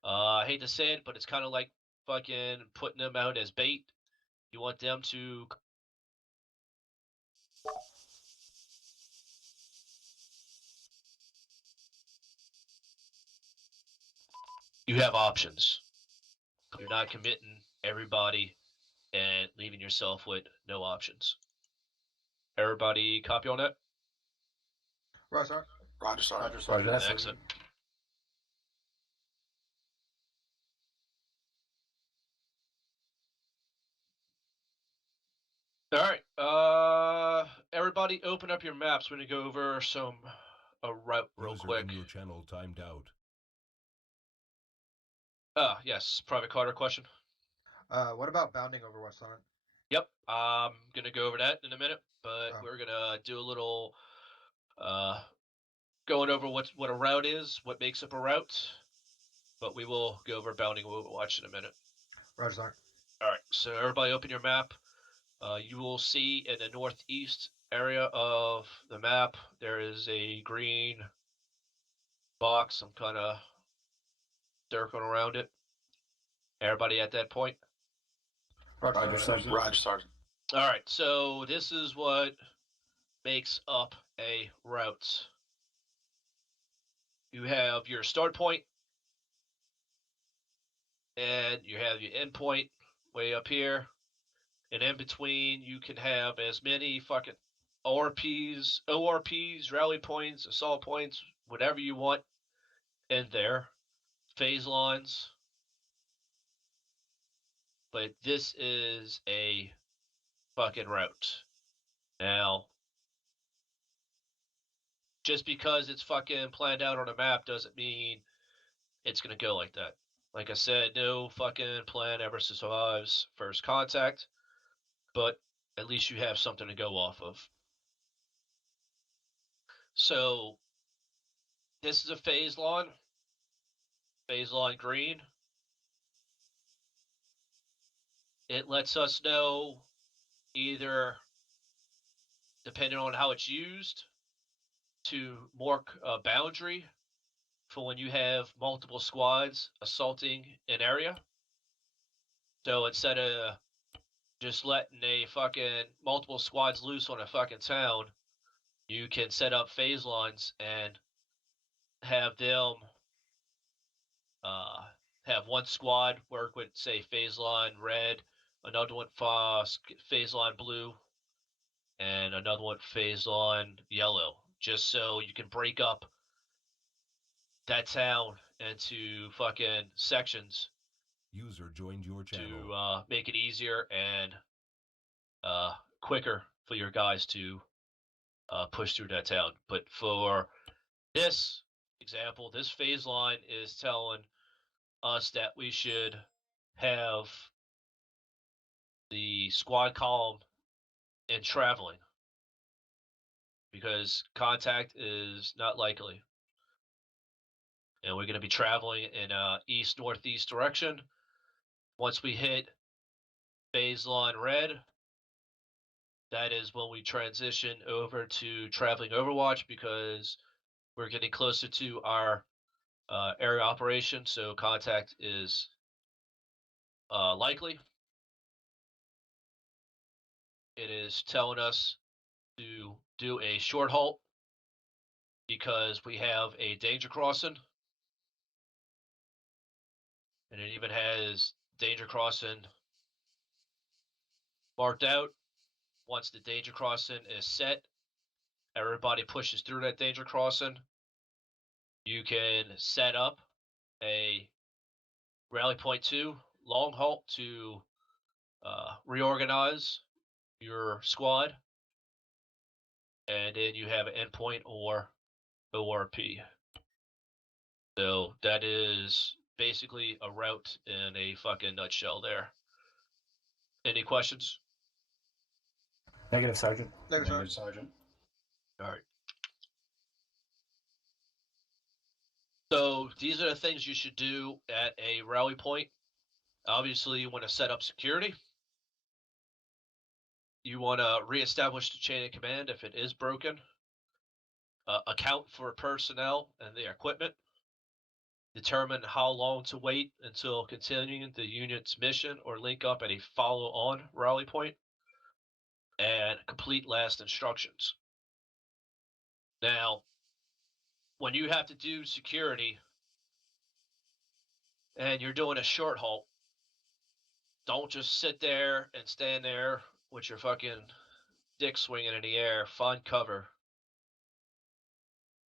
I hate to say it, but it's kind of like fucking putting them out as bait. You want them to you have options. You're not committing everybody and leaving yourself with no options. Everybody copy on that? Roger. Roger, sorry. Roger that. Excellent. All right. Everybody open up your maps. We're going to go over a route real User quick. in your channel timed out. Yes. Private Carter question. What about bounding Overwatch, Sergeant? Yep. I'm going to go over that in a minute, but Oh. we're going to do a little going over what a route is, what makes up a route, but we will go over bounding Overwatch in a minute. Roger, Sergeant. All right, so everybody open your map. You will see in the northeast area of the map, there is a green box. I'm kind of circling around it. Everybody at that point? Roger, Sergeant. Roger, Sergeant. All right, so this is what makes up a route. You have your start point, and you have your end point way up here. And in between, you can have as many fucking ORPs, rally points, assault points, whatever you want in there. Phase lines. But this is a fucking route. Now, just because it's fucking planned out on a map doesn't mean it's going to go like that. Like I said, no fucking plan ever survives first contact, but at least you have something to go off of. So, this is a phase line green. It lets us know either, depending on how it's used, to mark a boundary for when you have multiple squads assaulting an area. So instead of just letting a fucking multiple squads loose on a fucking town, you can set up phase lines and have them have one squad work with, say, phase line red, another one phase line blue, and another one phase line yellow, just so you can break up that town into fucking sections User joined your channel. to make it easier and quicker for your guys to push through that town. But for this example, this phase line is telling us that we should have the squad column in traveling because contact is not likely. And we're going to be traveling in east-northeast direction. Once we hit phase line red, that is when we transition over to traveling Overwatch because we're getting closer to our area operation, so contact is likely. It is telling us to do a short halt because we have a danger crossing, and it even has danger crossing marked out. Once the danger crossing is set, everybody pushes through that danger crossing. You can set up a rally point 2 long halt to reorganize your squad, and then you have an endpoint or ORP. So that is basically a route in a fucking nutshell there. Any questions? Negative, Sergeant. Negative, Sergeant. Sergeant. All right. So these are the things you should do at a rally point. Obviously, you want to set up security. You want to reestablish the chain of command if it is broken. Account for personnel and their equipment. Determine how long to wait until continuing the unit's mission or link up at a follow-on rally point. And complete last instructions. Now, when you have to do security and you're doing a short halt, don't just sit there and stand there with your fucking dick swinging in the air. Find cover.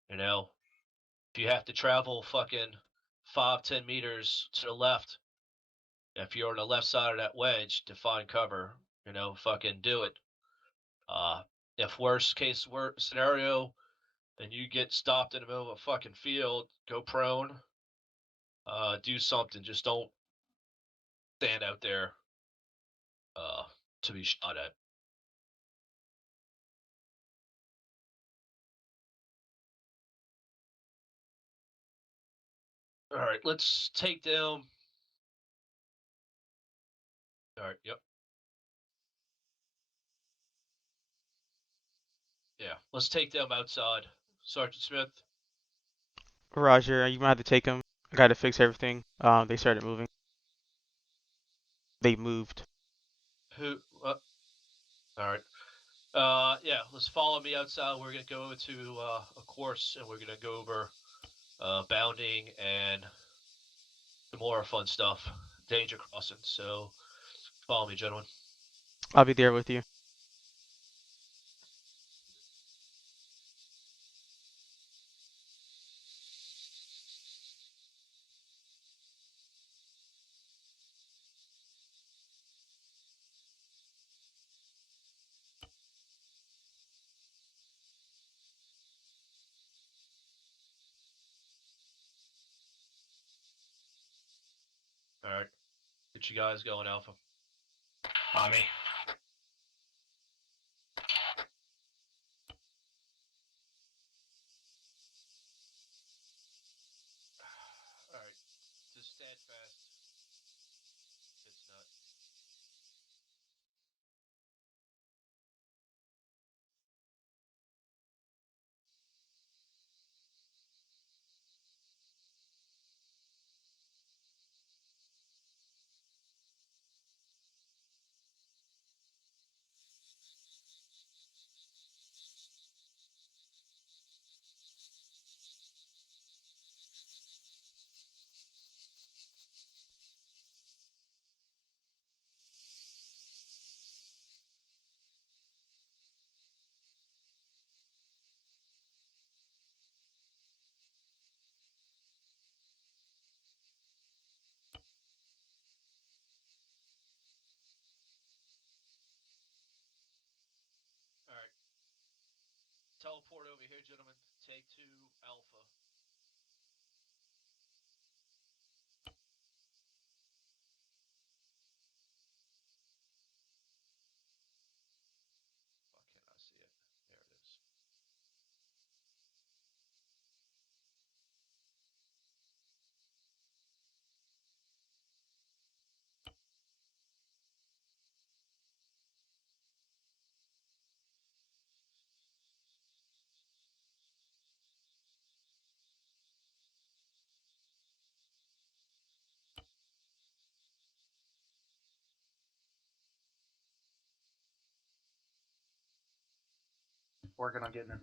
You know, if you have to travel fucking 5-10 meters to the left, if you're on the left side of that wedge to find cover, you know, fucking do it. If worst case scenario and you get stopped in the middle of a fucking field, go prone. Do something. Just don't stand out there to be shot at. All right, let's take them. All right, yep. Yeah, let's take them outside. Sergeant Smith. Roger, you might have to take them. I got to fix everything. They started moving. They moved. Who? All right. Yeah, let's follow me outside. We're gonna go to a course, and we're gonna go over bounding and some more fun stuff, danger crossing. So follow me, gentlemen. I'll be there with you. All right, get you guys going, Alpha. On me. All right, just stand fast. It's not. teleport over here, gentlemen. Take 2 Alpha. Why can't I see it? There it is. Working on getting in.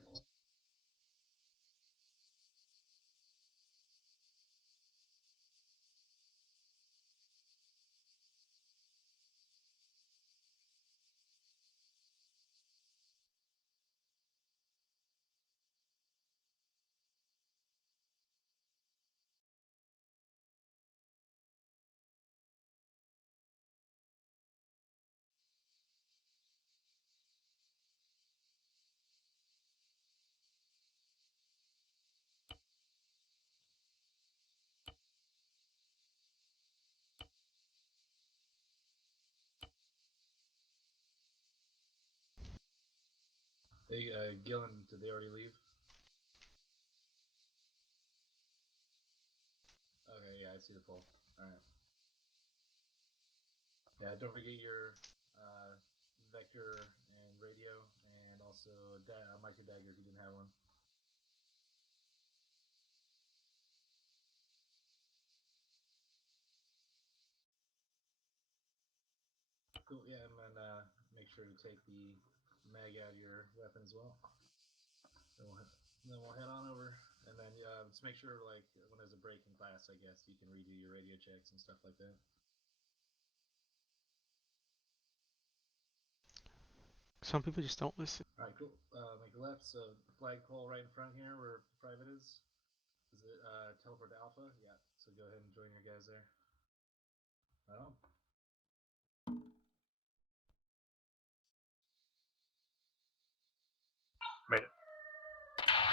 Hey, Gillen, did they already leave? Okay, yeah, I see the poll. Alright. Yeah, don't forget your vector and radio, and also a micro dagger if you didn't have one. Cool, yeah, and then make sure to take the mag out of your weapon as well. Then we'll head on over, and then just make sure, like, when there's a break in class, I guess, you can redo your radio checks and stuff like that. Some people just don't listen. Alright, cool. Make a left, so flagpole right in front here where private is. Is it teleport to Alpha? Yeah, so go ahead and join your guys there. Right on. Made it.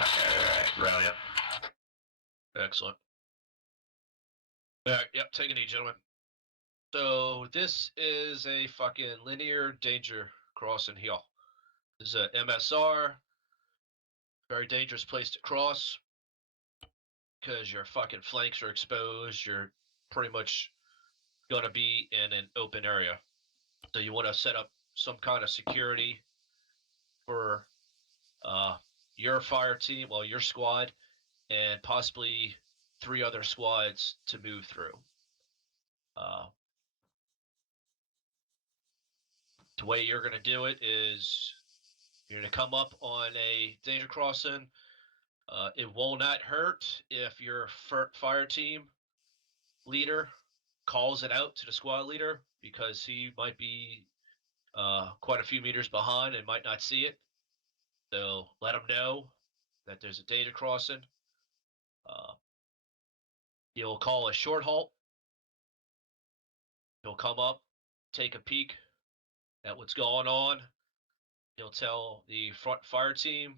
Alright, rally up. Excellent. Alright, yep, take it easy, gentlemen. So this is a fucking linear danger crossing here. This is a MSR. Very dangerous place to cross. Because your fucking flanks are exposed. You're pretty much gonna be in an open area. So you want to set up some kind of security for your fire team, well, your squad, and possibly 3 other squads to move through. The way you're going to do it is you're going to come up on a danger crossing. It will not hurt if your fire team leader calls it out to the squad leader because he might be quite a few meters behind and might not see it. So let him know that there's a danger crossing. He'll call a short halt. He'll come up, take a peek at what's going on. He'll tell the front fire team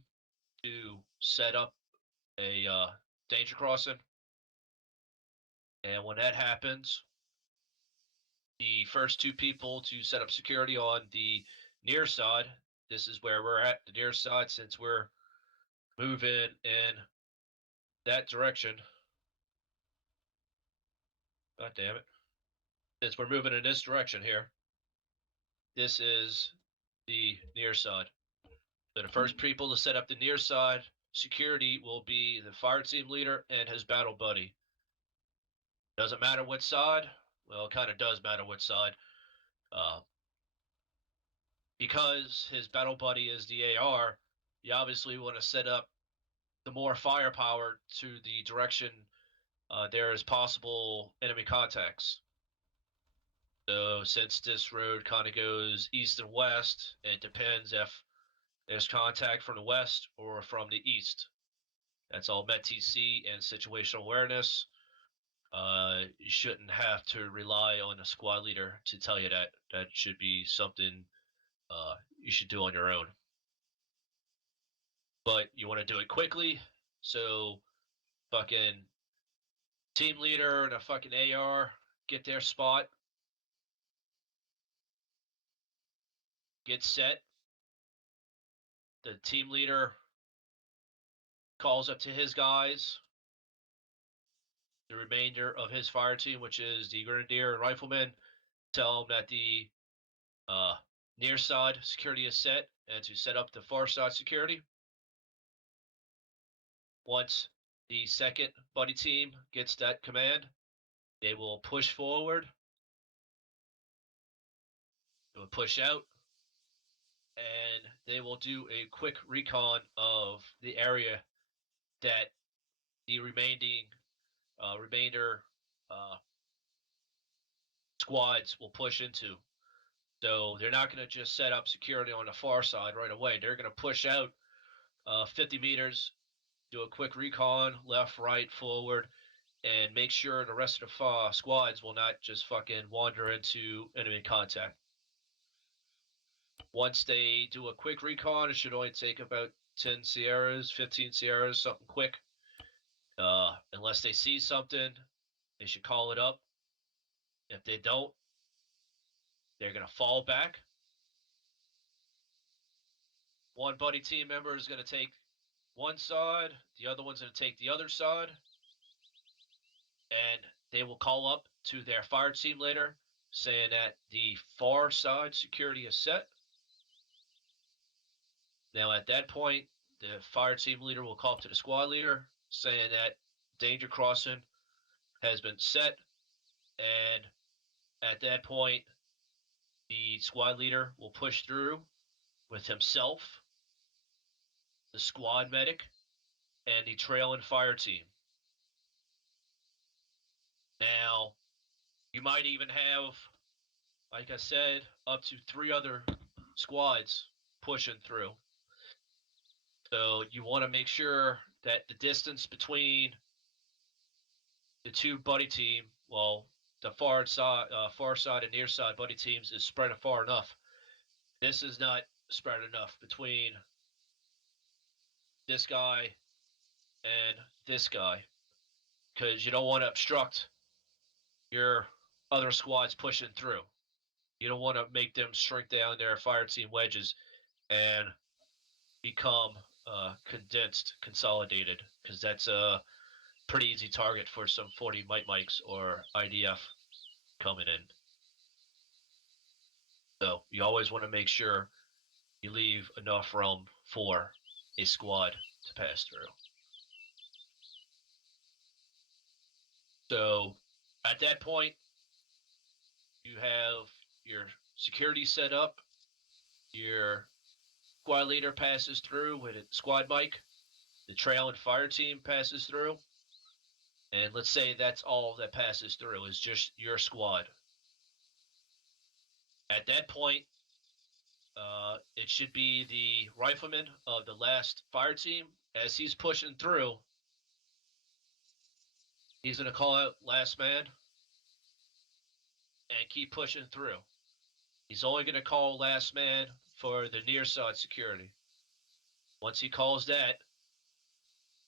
to set up a danger crossing. And when that happens, the first 2 people to set up security on the near side, this is where we're at, the near side, since we're moving in that direction. God damn it. Since we're moving in this direction here, this is the near side. So the first people to set up the near side security will be the fire team leader and his battle buddy. Doesn't matter what side. Well, it kind of does matter what side. Because his battle buddy is the AR, you obviously want to set up the more firepower to the direction there is possible enemy contacts. So since this road kind of goes east and west, it depends if there's contact from the west or from the east. That's all MET-TC and situational awareness. You shouldn't have to rely on a squad leader to tell you that. That should be something you should do on your own. but you want to do it quickly. So fucking team leader and a fucking AR get their spot, get set. The team leader calls up to his guys, the remainder of his fire team, which is the grenadier and riflemen, tell them that the near side security is set and to set up the far side security. Once the second buddy team gets that command, they will push forward. They will push out, and they will do a quick recon of the area that the remainder squads will push into. So they're not going to just set up security on the far side right away. They're going to push out 50 meters, do a quick recon, left, right, forward, and make sure the rest of the squads will not just fucking wander into enemy contact. Once they do a quick recon, it should only take about 10 Sierras, 15 Sierras, something quick. Unless they see something, they should call it up. If they don't, they're going to fall back. One buddy team member is going to take one side, the other one's going to take the other side, and they will call up to their fire team later saying that the far side security is set. Now at that point, the fire team leader will call up to the squad leader saying that danger crossing has been set, and at that point, the squad leader will push through with himself, the squad medic, and the trail and fire team. Now, you might even have, like I said, up to 3 other squads pushing through. So you want to make sure that the distance between the two buddy team, well, the far side and near side buddy teams is spread far enough. This is not spread enough between this guy and this guy, because you don't want to obstruct your other squads pushing through. You don't want to make them shrink down their fire team wedges and become condensed, consolidated, because that's a pretty easy target for some 40 might mics or IDF coming in. So you always want to make sure you leave enough room for a squad to pass through. So at that point, you have your security set up, your squad leader passes through with a squad mic, the trail and fire team passes through, and let's say that's all that passes through is just your squad. At that point, it should be the rifleman of the last fire team. As he's pushing through, he's going to call out last man and keep pushing through. He's only going to call last man for the near side security. Once he calls that,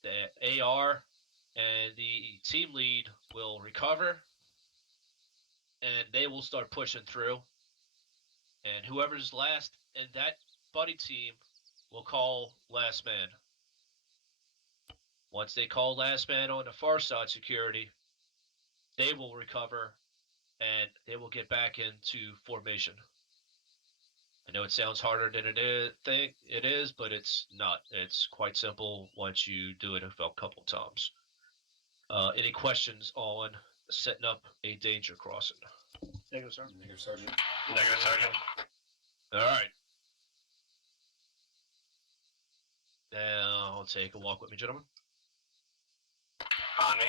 the AR and the team lead will recover, and they will start pushing through. And whoever's last in that buddy team will call last man. Once they call last man on the far side security, they will recover and they will get back into formation. I know it sounds harder than it is, but it's not. It's quite simple once you do it a couple times. Any questions on setting up a danger crossing? Negative, Sergeant. Negative, Sergeant. Negative, Sergeant. All right. Now I'll take a walk with me, gentlemen. On me.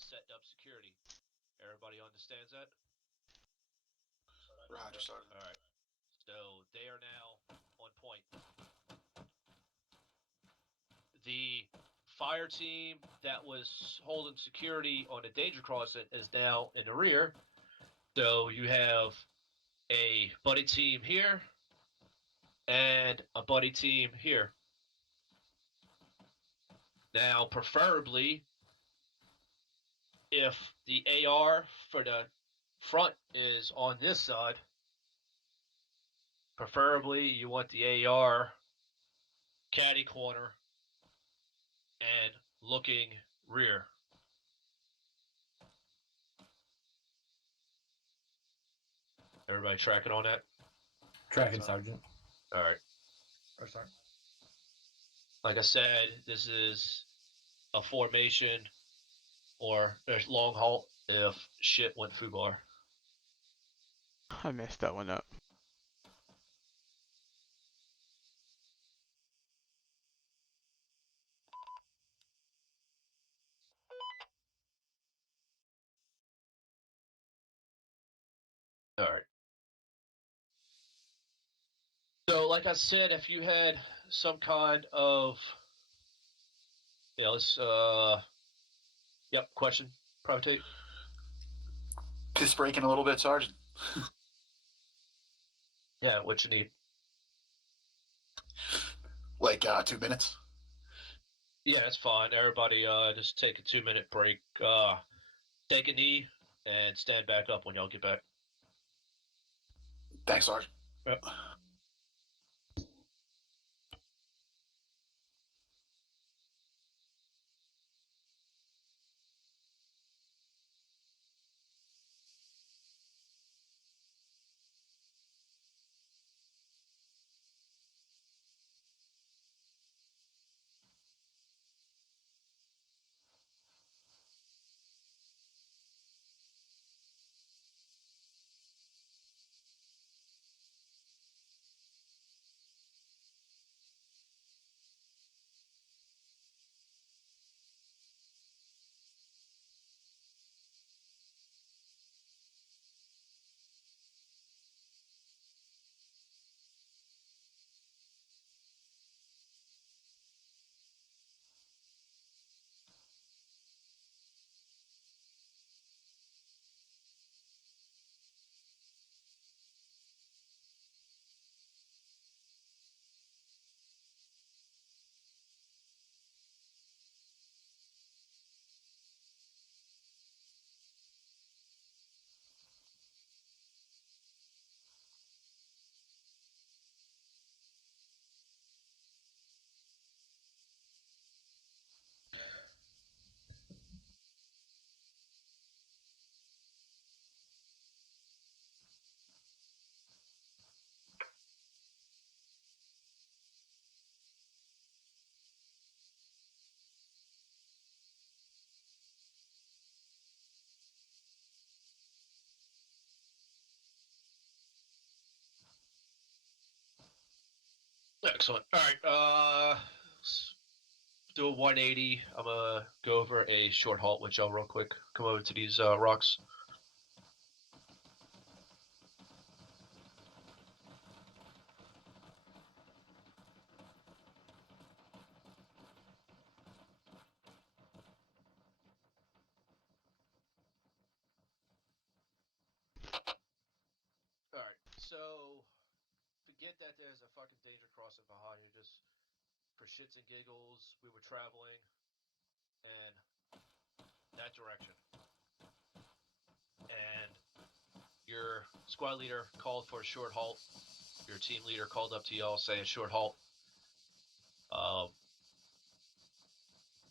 was setting up security. Everybody understands that? Roger, Sergeant. All right. So they are now on point. The fire team that was holding security on the danger crossing is now in the rear. So you have a buddy team here and a buddy team here. Now, preferably, if the AR for the front is on this side, preferably you want the AR caddy corner and looking rear. Everybody tracking on that? Tracking, Sergeant. All right. Sorry. Like I said, this is a formation or a long halt if shit went foobar. I messed that one up. All right. So, like I said, if you had some kind of, let's, yep, question, Private Tate? Just breaking a little bit, Sergeant. Yeah, what you need? Like 2 minutes. Yeah, that's fine. Everybody, just take a 2-minute break. Take a knee and stand back up when y'all get back. Thanks, Sergeant. Yep. Excellent. All right, do a 180. I'm gonna go over a short halt with y'all real quick. Come over to these rocks. All right, so forget that there's a fucking danger crossing behind you. Just for shits and giggles, we were traveling in that direction, and your squad leader called for a short halt. Your team leader called up to y'all saying short halt.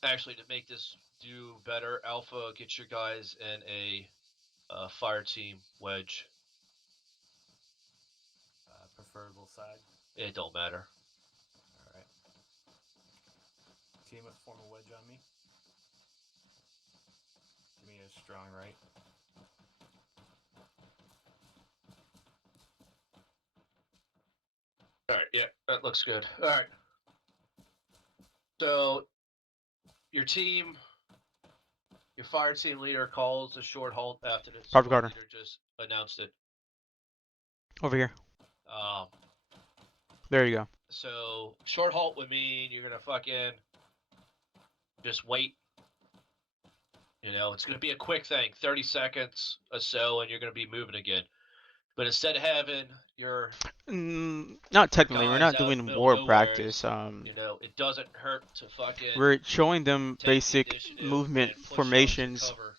Actually, to make this do better, Alpha, get your guys in a fire team wedge. Preferable side. It don't matter. All right. Team up, form a wedge on me. Give me a strong right. All right, yeah, that looks good. All right. So your team Your fire team leader calls a short halt after the Private squad Gardner. leader just announced it. Over here. Um, There you go. So short halt would mean you're gonna fucking just wait. You know, it's gonna be a quick thing, 30 seconds or so, and you're gonna be moving again. But instead of having your Not technically. We're guys not out in the doing middle of war nowhere, practice. you know, it doesn't hurt to fucking We're showing them take the basic initiative movement and push out to formations cover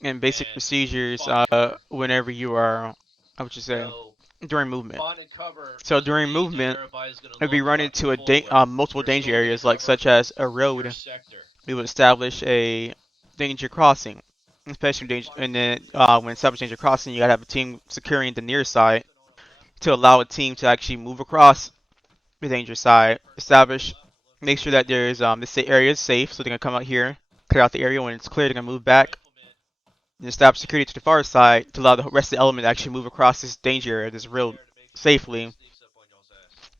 and basic and procedures find cover. whenever you are, I would just say, So during movement. finding cover So doesn't during mean that movement, everybody's gonna if we look run fucking into forward. multiple You're danger still gonna areas, like cover such as a your road, sector. we would establish a danger crossing. Especially danger, and then when establishing danger crossing, you gotta have a team securing the near side to allow a team to actually move across the danger side. Establish, make sure that there's this area is safe, so they're gonna come out here, clear out the area. When it's clear, they're gonna move back and establish security to the far side to allow the rest of the element to actually move across this danger area, this road, safely,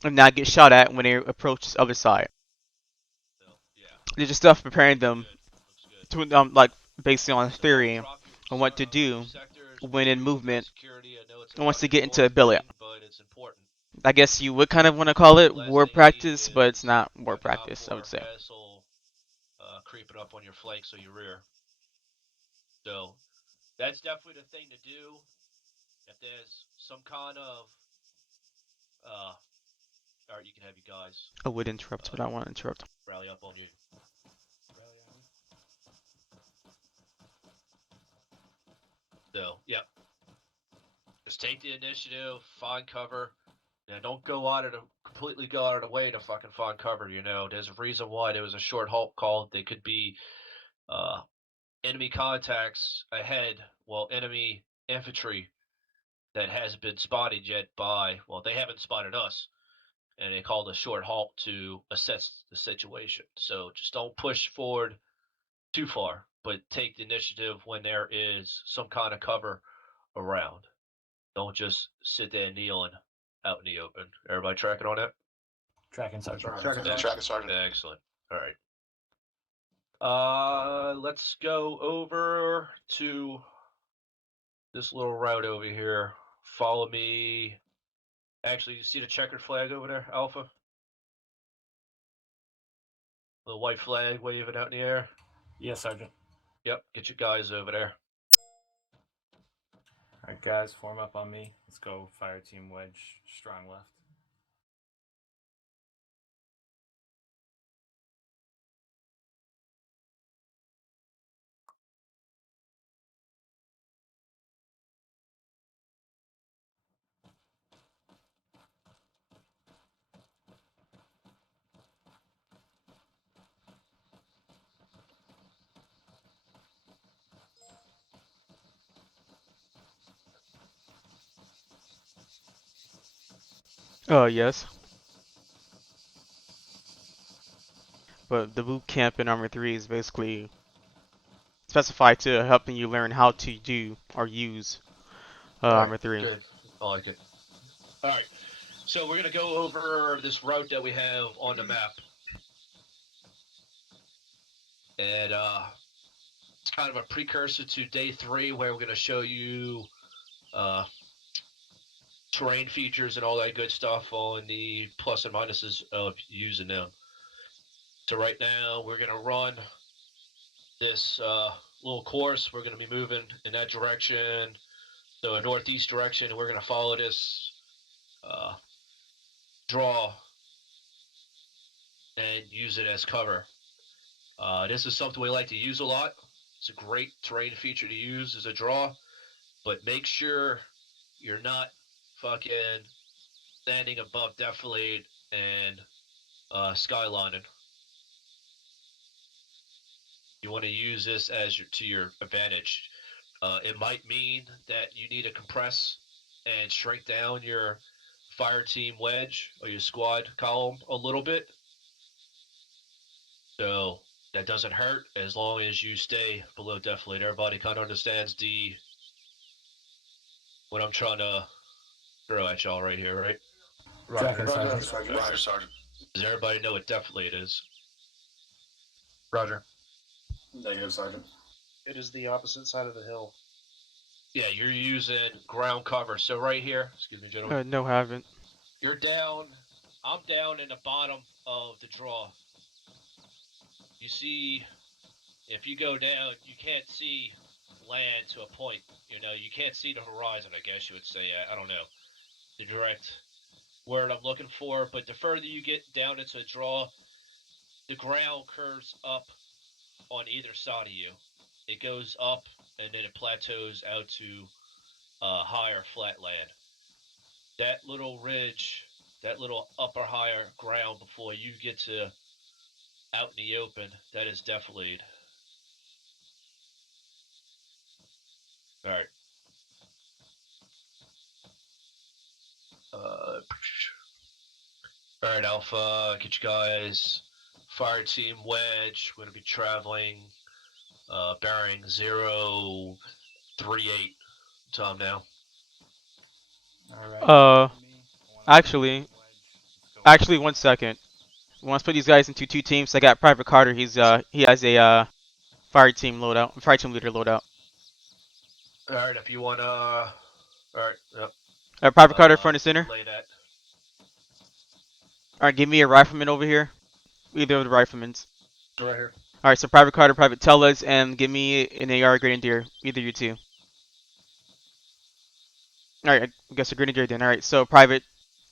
and not get shot at when they approach this other side. There's just stuff preparing them to like based on theory on what to do when in movement and once they get into ability. But it's important. I guess you would kind of want to call it war practice, but it's not war practice, I would say. Asshole creeping up on your flanks or your rear. So that's definitely the thing to do. If there's some kind of all right, you can have you guys I would interrupt, but I want to interrupt. rally up on you. So, yep. Just take the initiative, find cover. Now, don't completely go out of the way to fucking find cover. You know, there's a reason why there was a short halt call. They could be enemy contacts ahead, well, enemy infantry that hasn't been spotted yet they haven't spotted us. And they called a short halt to assess the situation. So just don't push forward too far, but take the initiative when there is some kind of cover around. Don't just sit there kneeling out in the open. Everybody tracking on that? Tracking Sergeant. Tracking Sergeant. Excellent. All right. Let's go over to this little route over here. Follow me. Actually, you see the checkered flag over there, Alpha? The white flag waving out in the air? Yes, Sergeant. Yep, get your guys over there. Alright, guys, form up on me. Let's go fire team wedge, strong left. Yes. But the boot camp in Armor 3 is basically specified to helping you learn how to do or use Armor 3. Good. I like it. All right. So we're going to go over this route that we have on the map. And it's kind of a precursor to day 3 where we're going to show you terrain features and all that good stuff on the plus and minuses of using them. So right now we're going to run this little course. We're going to be moving in that direction, so a northeast direction, and we're going to follow this draw and use it as cover. This is something we like to use a lot. It's a great terrain feature to use as a draw, but make sure you're not fucking standing above defilade and skylining. You want to use this as to your advantage. It might mean that you need to compress and shrink down your fire team wedge or your squad column a little bit. So that doesn't hurt as long as you stay below defilade. Everybody kind of understands what I'm trying to throw at y'all right here, right? Tracking Roger, Sergeant. Roger, Sergeant. Does everybody know what defilade is? Roger. Negative, Sergeant. It is the opposite side of the hill. Yeah, you're using ground cover. So right here, excuse me, gentlemen. No, haven't. You're down. I'm down in the bottom of the draw. You see, if you go down, you can't see land to a point. You know, you can't see the horizon, I guess you would say. I don't know the direct word I'm looking for, but the further you get down into the draw, the ground curves up on either side of you. It goes up and then it plateaus out to higher flat land. That little ridge, that little upper higher ground before you get to out in the open, that is definitely all right. All right, Alpha, get you guys. Fire team wedge. We're gonna be traveling bearing 038. Tom now. Alright. Actually, actually, 1 second. Let's put these guys into 2 teams. I got Private Carter. He has a fire team loadout, fire team leader loadout. All right, if you wanna. All right. Yep. Private Carter, front and center. Lay that. All right, give me a rifleman over here. Either of the riflemen's. Right here. All right, so Private Carter, Private Tellez, and give me an AR Grenadier. Either you two. All right, I guess a Grenadier then. All right, so Private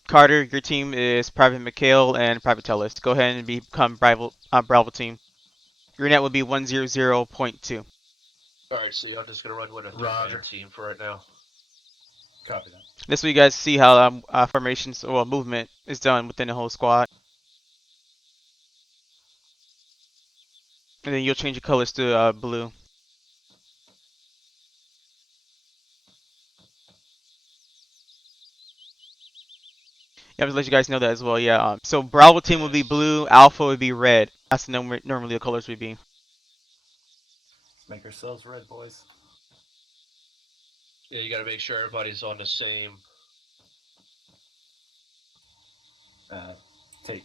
Carter, your team is Private McHale and Private Tellez. Go ahead and become Bravo team. Your net would be 100.2. All right, so y'all just gonna run with a three-man team for right now. Copy that. This way you guys see how formations or movement is done within the whole squad. And then you'll change your colors to blue. Yeah, to let you guys know that as well. Yeah. So Bravo team would be blue, Alpha would be red. That's normally the colors would be. Make ourselves red, boys. Yeah, you gotta make sure everybody's on the same.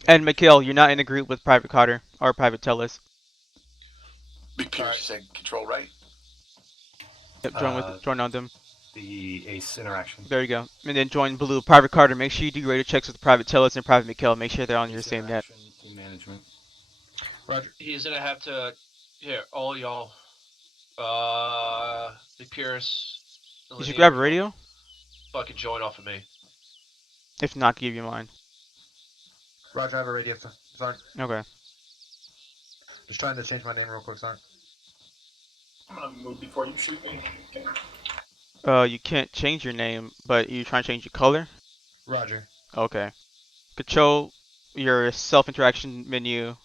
And Mikhail, you're not in a group with Private Carter or Private Tellez. Big Pierce, you said control right? Yep, join on them. The ace interaction. There you go. And then join blue. Private Carter, make sure you do radar checks with Private Tellez and Private Mikhail. Make sure they're on your same net. Team management. Roger. He's gonna have to. Here, all y'all. Big Pierce. You should grab a radio. Fucking join off of me. If not, give you mine. Roger, I have a radio, Sergeant. Okay. Just trying to change my name real quick, Sergeant. I'm gonna move before you shoot me. Okay. You can't change your name, but you trying to change your color? Roger. Okay. Control your self-interaction menu.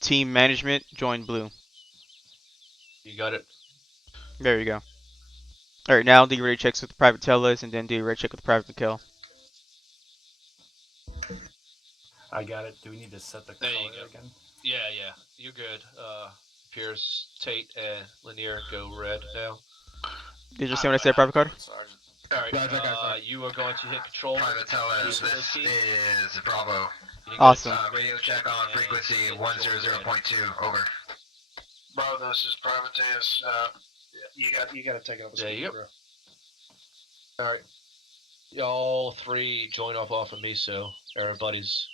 Team management, join blue. You got it. There you go. Alright, now do your radar checks with Private Tellez and then do your radar check with Private Mikhail. I got it. Do we need to set the color again? Yeah, you're good. Pierce, Tate, and Lanier go red now. Did you see what I said, Private Carter? Alright, you are going to hit control. Private Tellez, this is Bravo. Awesome. Radio check on frequency 100.2, over. Bravo, this is Private Tellez. You gotta take it up. There you go. Alright. Y'all three join off of me, so everybody's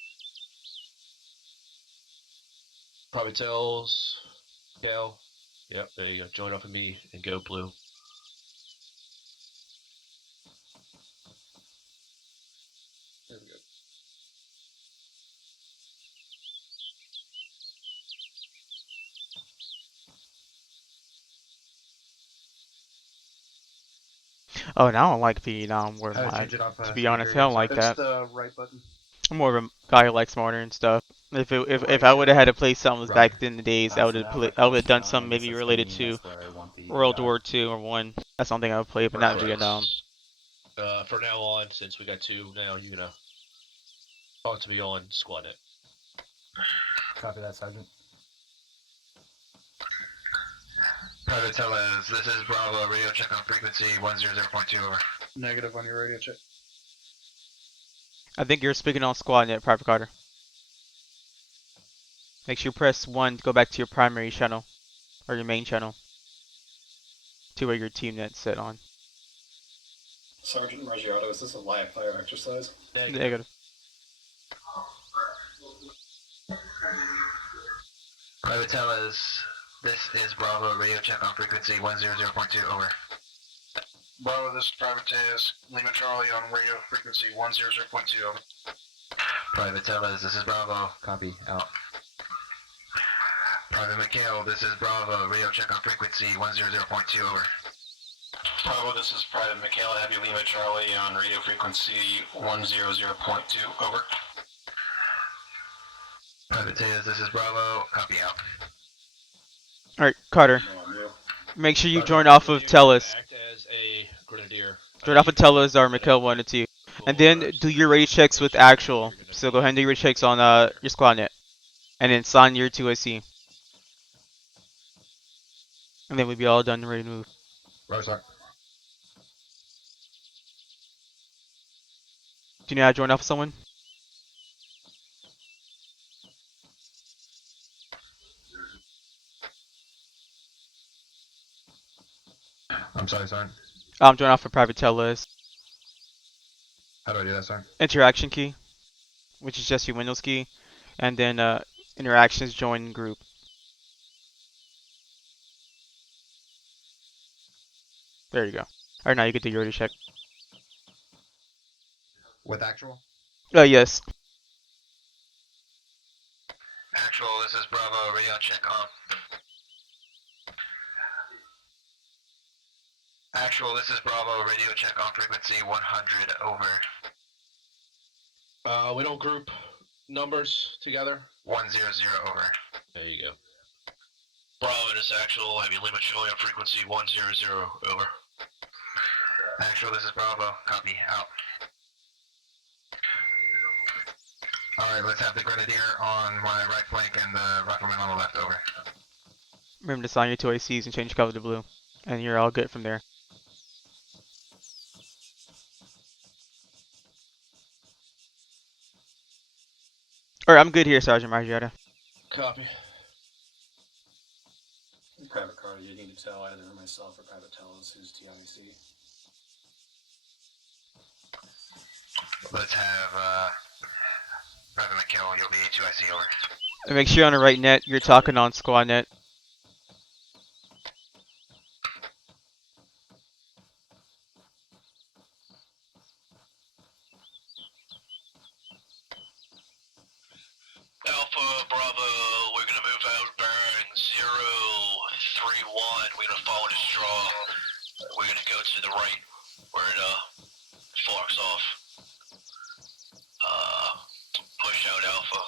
Private Tells, Cal. Yep, there you go. Join off of me and go blue. There we go. Oh, now I don't like the word line. To be honest, I don't like that. It's the right button. I'm more of a guy who likes modern and stuff. If I would have had to play something back in the days, I would have done something maybe related to World War II or One. That's something I would play, but not Vietnam. For now on, since we got two now, you know, talk to me on SquadNet. Copy that, Sergeant. Private Tellez, this is Bravo. Radio check on frequency 100.2, over. Negative on your radio check. I think you're speaking on SquadNet, Private Carter. Make sure you press 1 to go back to your primary channel, or your main channel. to where your team net's set on. Sergeant Margiotto, is this a live fire exercise? Negative. Private Tellers, this is Bravo, radio check on frequency 100.2, over. Bravo, this is Private Tellers, Lima Charlie on radio frequency 100.2, over. Private Tellers, this is Bravo. Copy, out. Private McHale, this is Bravo, radio check on frequency 100.2, over. Bravo, this is Private McHale, Heavy Lima Charlie on radio frequency 100.2, over. Private Tellers, this is Bravo, copy out. Alright, Carter. No, Make sure you Carter, join off of you Tellus. Act as a grenadier. Join off of Tellus or Mikhail 1 or 2. And then do your radio checks with actual. So go ahead and do your checks on your squad net. And then sign your 2IC. And then we'll be all done and ready to move. Right, sir. Do you know how to join off with someone? I'm sorry, sir. Join off for private Tellus. How do I do that, sir? Interaction key, which is just your Windows key. And then interactions join group. There you go. Alright, now you can do your radio check. With actual? Yes. Actual, this is Bravo, radio check on. Actual, this is Bravo, radio check on frequency 100, over. We don't group numbers together. 100, over. There you go. Bravo, this is Actual, Heavy Lima Charlie on frequency 100, over. Actual, this is Bravo, copy, out. Alright, let's have the Grenadier on my right flank and the Rifleman on the left, over. Remember to sign your 2ICs and change color to blue. And you're all good from there. Alright, I'm good here, Sergeant Margiotta. Copy. Private Carter, you need to tell either myself or Private Tellus who's TIC. Let's have, Private McHale, you'll be 2IC, over. And make sure on the right net, you're talking on squad net. Alpha, Bravo, we're gonna move out bearing 031. We're gonna follow this draw. We're gonna go to the right where it forks off. Push out Alpha.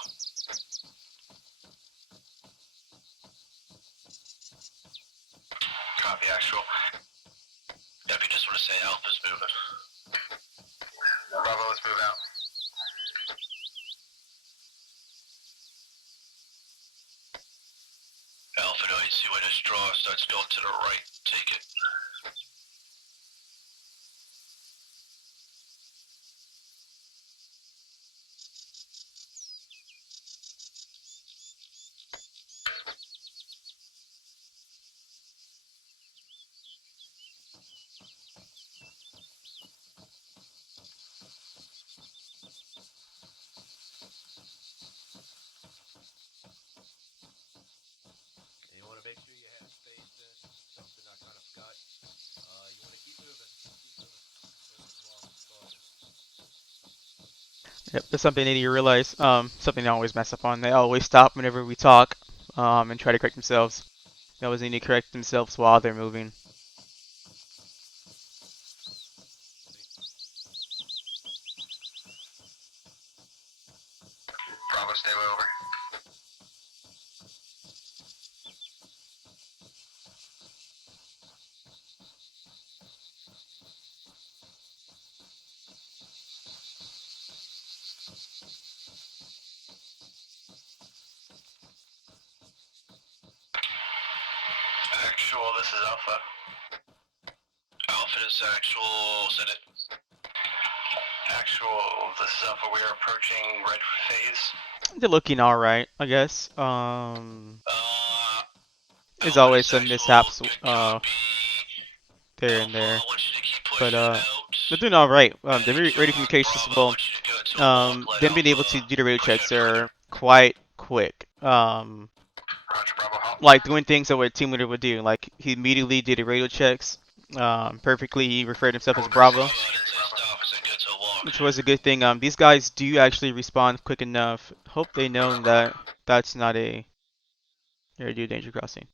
Copy, Actual. If you just want to say Alpha's moving. Bravo, let's move out. Alpha, now you see where this draw starts going to the right. Take it. You want to make sure you have space in, something I kind of forgot. You want to keep moving. Yep, that's something they need to realize. Something they always mess up on. They always stop whenever we talk, and try to correct themselves. They always need to correct themselves while they're moving. Bravo, stay over. Actual, this is Alpha. Alpha, this is Actual, send it. Actual, this is Alpha, we are approaching red phase. They're looking alright, I guess. There's Alpha, always this some Actual, mishaps good copy. there and there. But they're doing all right. The radio communications as well. Them being able to do the radio checks are quite quick. Like doing things that what a team leader would do. Like he immediately did the radio checks perfectly. He referred himself as Bravo, which was a good thing. These guys do actually respond quick enough. Hope they know that that's not a radio danger crossing.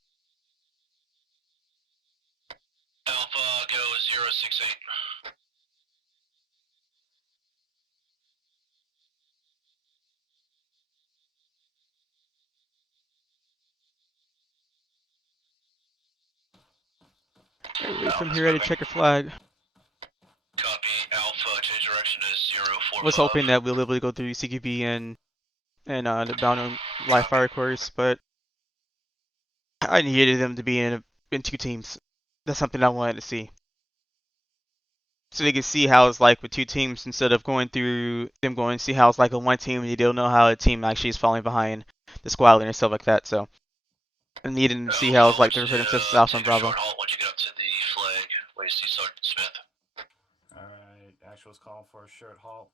Alpha, go 068. Everybody from here ready to check your flag. Copy, Alpha, change direction is 045. Was hoping that we'll be able to go through CQB and the bound on live fire course, but I needed them to be in two teams. That's something I wanted to see. So they can see how it's like with two teams instead of going through them going to see how it's like on one team and you don't know how a team actually is falling behind the squadron and stuff like that. So I needed them to see how it's like to refer themselves as Alpha and Bravo. Once you get up to the flag, where you see Sergeant Smith. Alright, Actual's calling for a short halt.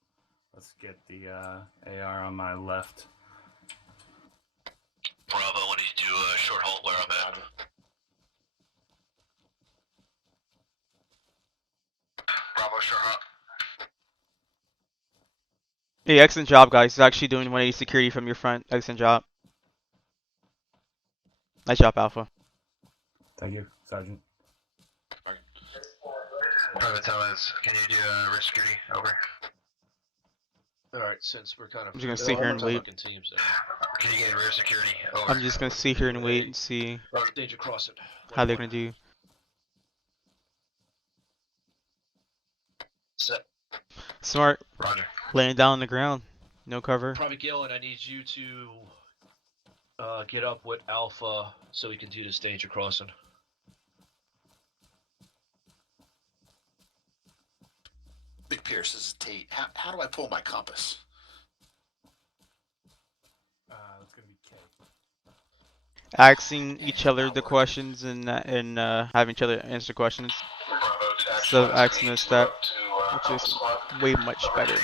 Let's get the AR on my left. Bravo, when you do a short halt where I'm at. Bravo, short halt. Hey, excellent job, guys. It's actually doing 180 security from your front. Excellent job. Nice job, Alpha. Thank you, Sergeant. Private Tellez, can you do rear security? Over. Alright, since we're kind of... I'm just gonna sit here and wait. Teams Can you get rear security? Over. I'm just gonna sit here and wait and see danger crossing. how they're gonna do. Set. Smart. Roger. Laying down on the ground. No cover. Private Gillen, I need you to get up with Alpha so we can do this danger crossing. Big Pierce, this is Tate. How do I pull my compass? It's gonna be K. Asking each other the questions and having each other answer questions. So asking us that, which is way much better.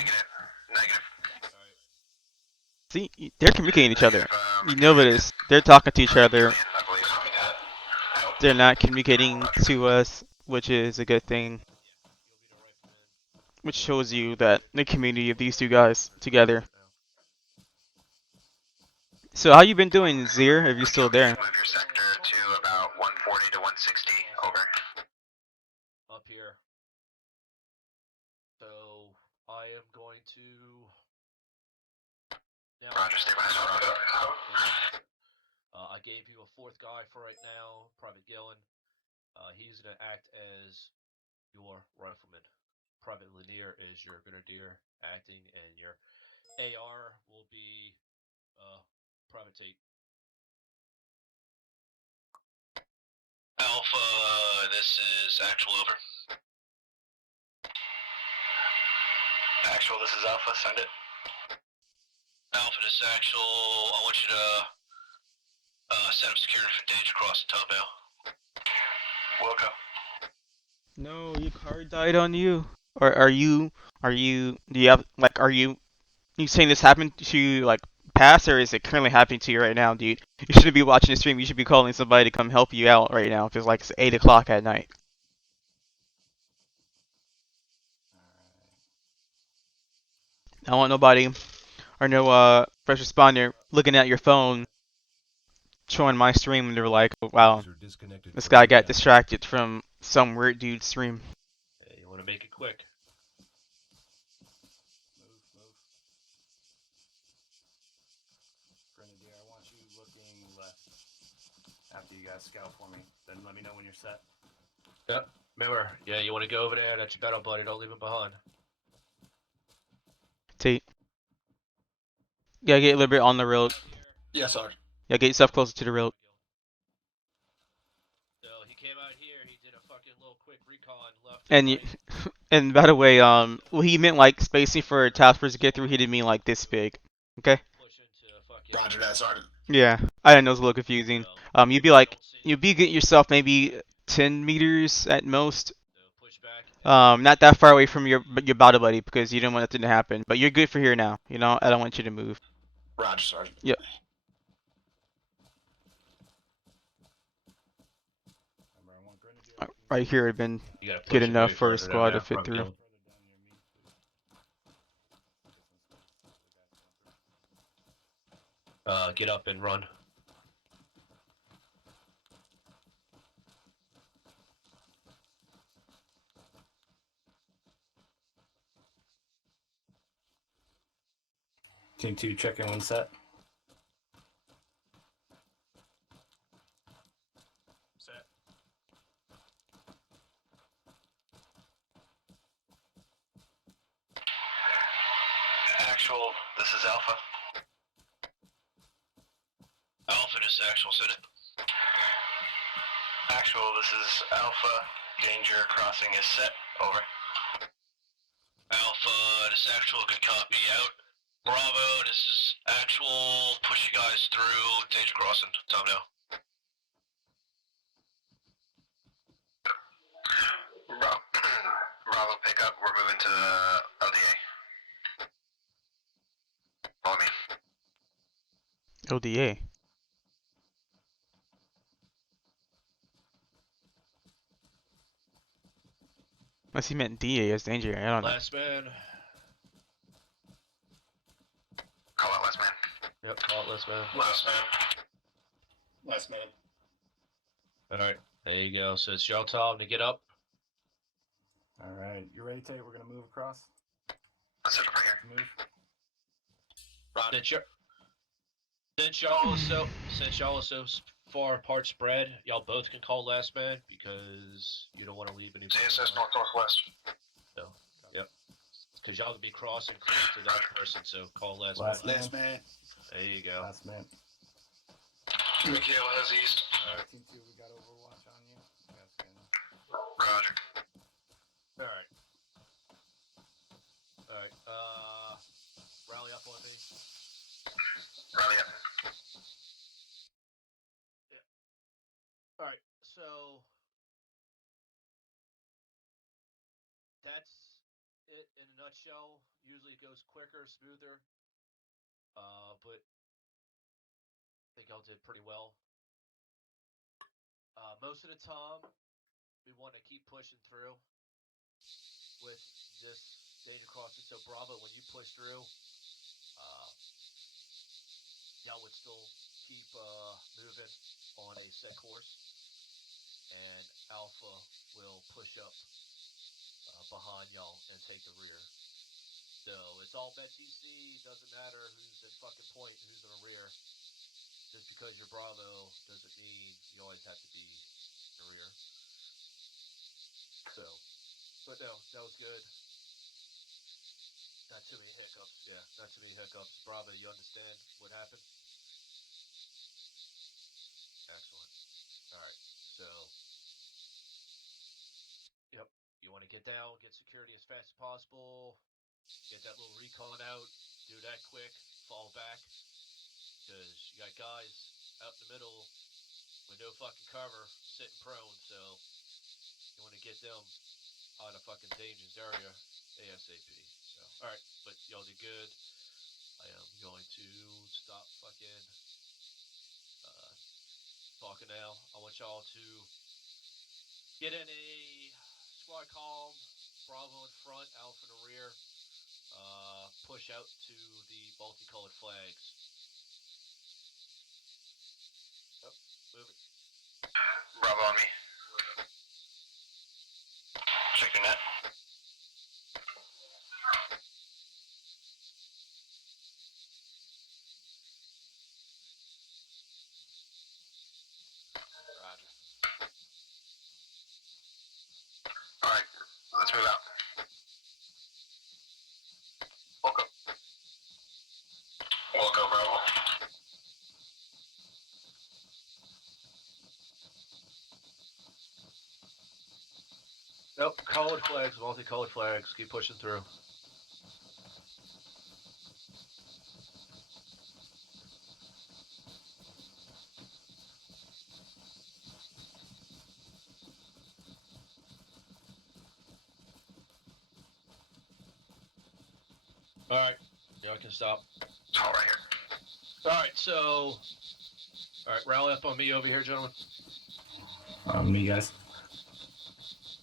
See, they're communicating each other. You know this. They're talking to each other. They're not communicating to us, which is a good thing. Which shows you that the community of these two guys together. So how you been doing, Zir, if you're still there? Move your sector to about 140 to 160. Over. Up here. So I am going to. Now, Roger, stay by. I gave you a fourth guy for right now, Private Gillen. He's gonna act as your rifleman. Private Lanier is your grenadier acting, and your AR will be Private Tate. Alpha, this is Actual, over. Actual, this is Alpha, send it. Alpha, this is Actual, I want you to set up security for danger crossing Tubvale. Welcome. No, your car died on you. Or are you, do you have, like, are you saying this happened to you, like, past, or is it currently happening to you right now, dude? You shouldn't be watching the stream, you should be calling somebody to come help you out right now, because, like, it's 8 o'clock at night. I want nobody, or no, first responder looking at your phone, showing my stream, and they're like, oh, wow, this guy got distracted from some weird dude's stream. Hey, you want to make it quick? Move. Grenadier, I want you looking left. After you guys scout for me, then let me know when you're set. Yep. Remember, yeah, you want to go over there? That's your battle buddy. Don't leave him behind. Tate. Yeah, get a little bit on the road. Yes, sir. Yeah, get yourself closer to the road. So he came out here. He did a fucking little quick recon left. And you, and by the way, well, he meant like spacing for a task force to get through. He didn't mean like this big. Okay. Roger that, Sergeant. Yeah, I know it's a little confusing. You'd be getting yourself maybe 10 meters at most Not that far away from your battle buddy because you didn't want nothing to happen. But you're good for here now. You know, I don't want you to move. Roger, Sergeant. Yep. Right here had been You gotta push good it enough way for a further down squad to that fit front through. building. Get up and run. Team 2, check in when set. Set. Actual, this is Alpha. Alpha, this is actual, set it. Actual, this is Alpha. Danger crossing is set. Over. Alpha, this is actual, good copy, out. Bravo, this is actual, push you guys through, danger crossing, time now. Bravo pickup, we're moving to the LDA. Follow me. LDA. Unless he meant DA as danger. I don't know. Last man. Call out last man. Yep, call it last man. Last man. Last man. Alright, there you go. So it's your time to get up. Alright, you ready, Tate? We're gonna move across. Let's set up right here. Move. Since y'all are so far apart spread, y'all both can call last man because you don't want to leave any. CSS northwest. So, yep. Because y'all could be crossing close to that person, so call last man. Last man. There you go. Last man. Mikhail has east. Alright. Team 2, we got Overwatch on you. Roger. Alright. Alright, rally up on me. Rally up. Alright, so that's it in a nutshell. Usually it goes quicker, smoother. But I think y'all did pretty well. Most of the time, we want to keep pushing through with this danger crossing. So Bravo, when you push through, y'all would still keep moving on a set course, and Alpha will push up behind y'all and take the rear. So it's all bet TC. Doesn't matter who's in fucking point, who's in the rear. Just because you're Bravo doesn't mean you always have to be in the rear. So, but no, that was good. Not too many hiccups. Yeah, not too many hiccups. Bravo, you understand what happened? Excellent. Alright, so, yep, you want to get down, get security as fast as possible, get that little recon out, do that quick, fall back, because you got guys out in the middle with no fucking cover, sitting prone, so you want to get them out of fucking dangerous area ASAP. So, alright, but y'all did good. I am going to stop fucking talking now. I want y'all to get in a squad calm, Bravo in front, Alpha in the rear, push out to the multicolored flags. Yep, move it. Bravo on me. Check your net. Roger. Alright, let's move out. Welcome. Welcome, Bravo. Nope, colored flags, multicolored flags, keep pushing through. All right, y'all can stop. All right here. All right, so, all right, rally up on me over here, gentlemen. Me, guys.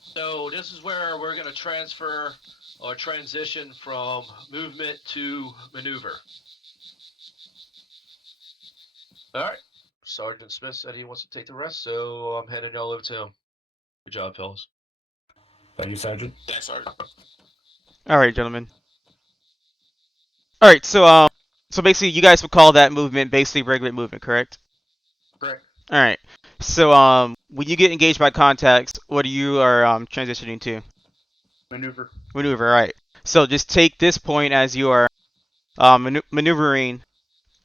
So this is where we're going to transfer or transition from movement to maneuver. All right. Sergeant Smith said he wants to take the rest, so I'm handing y'all over to him. Good job, fellas. Thank you, Sergeant. Thanks, Sergeant. All right, gentlemen. All right, so basically, you guys would call that movement basically regular movement, correct? Correct. All right. So when you get engaged by contacts, what you are transitioning to? Maneuver. Maneuver. All right. So just take this point as you are maneuvering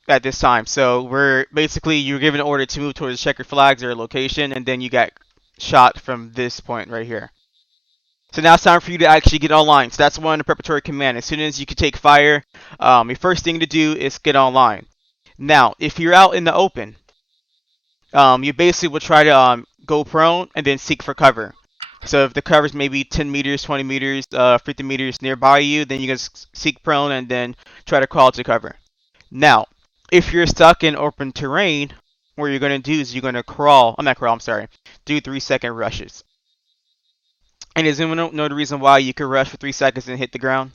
at this time. So we're basically you're given an order to move towards checkered flags or location, and then you got shot from this point right here. So now it's time for you to actually get online. So that's one of the preparatory command. As soon as you can take fire, your first thing to do is get online. Now, if you're out in the open, you basically will try to go prone and then seek for cover. So if the cover is maybe 10 meters, 20 meters, 50 meters nearby you, then you can seek prone and then try to crawl to cover. Now, if you're stuck in open terrain, what you're going to do is you're going to do 3-second rushes. And does anyone know the reason why you could rush for 3 seconds and hit the ground?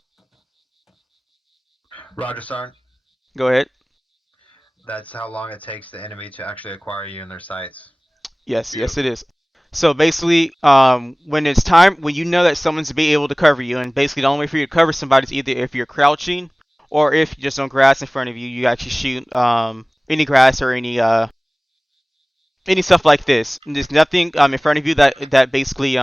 Roger, Sergeant. Go ahead. That's how long it takes the enemy to actually acquire you in their sights. Yes, yes it is. So basically, when it's time, when you know that someone's be able to cover you, and basically the only way for you to cover somebody is either if you're crouching, or if you just on grass in front of you, you actually shoot any grass or any stuff like this. And there's nothing in front of you that basically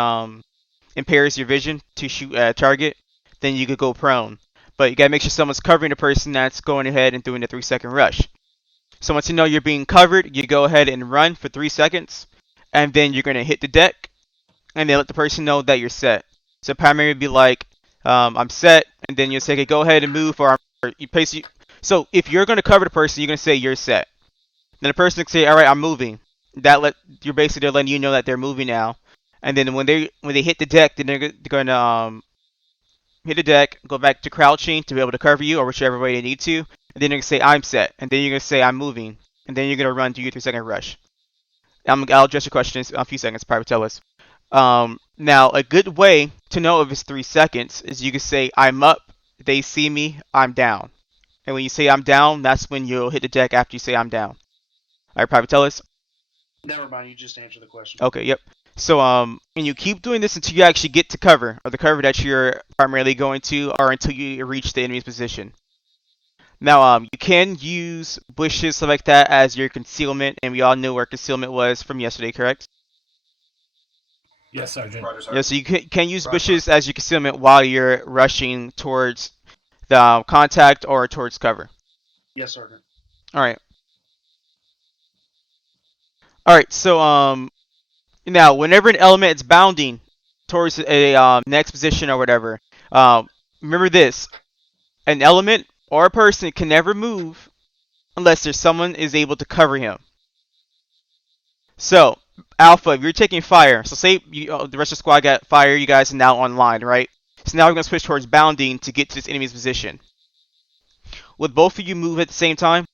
impairs your vision to shoot at a target, then you could go prone. But you gotta make sure someone's covering the person that's going ahead and doing the 3-second rush. So once you know you're being covered, you go ahead and run for 3 seconds, and then you're gonna hit the deck, and then let the person know that you're set. So primary would be like, I'm set, and then you say, okay, go ahead and move, or you place you. So if you're gonna cover the person, you're gonna say you're set. Then the person can say, all right, I'm moving. You're basically letting you know that they're moving now. And then when they hit the deck, then they're gonna hit the deck, go back to crouching to be able to cover you, or whichever way they need to. And then you're gonna say I'm set, and then you're gonna say I'm moving, and then you're gonna run to your 3-second rush. I'll address your questions in a few seconds. Private tell us. Now a good way to know if it's 3 seconds is you can say I'm up, they see me, I'm down. And when you say I'm down, that's when you'll hit the deck after you say I'm down. Alright, Private tell us. Never mind, you just answered the question. Okay, yep. So and you keep doing this until you actually get to cover, or the cover that you're primarily going to, or until you reach the enemy's position. Now you can use bushes, stuff like that, as your concealment, and we all know where concealment was from yesterday, correct? Yes, Sergeant. Roger, Yeah, Sergeant. so you can use bushes as your concealment while you're rushing towards the contact or towards cover. Yes, Sergeant. Alright. Alright, so now whenever an element is bounding towards a next position or whatever, remember this. An element or a person can never move unless there's someone is able to cover him. So, Alpha, if you're taking fire, so say the rest of the squad got fire, you guys are now online, right? So now we're going to switch towards bounding to get to this enemy's position. Would both of you move at the same time?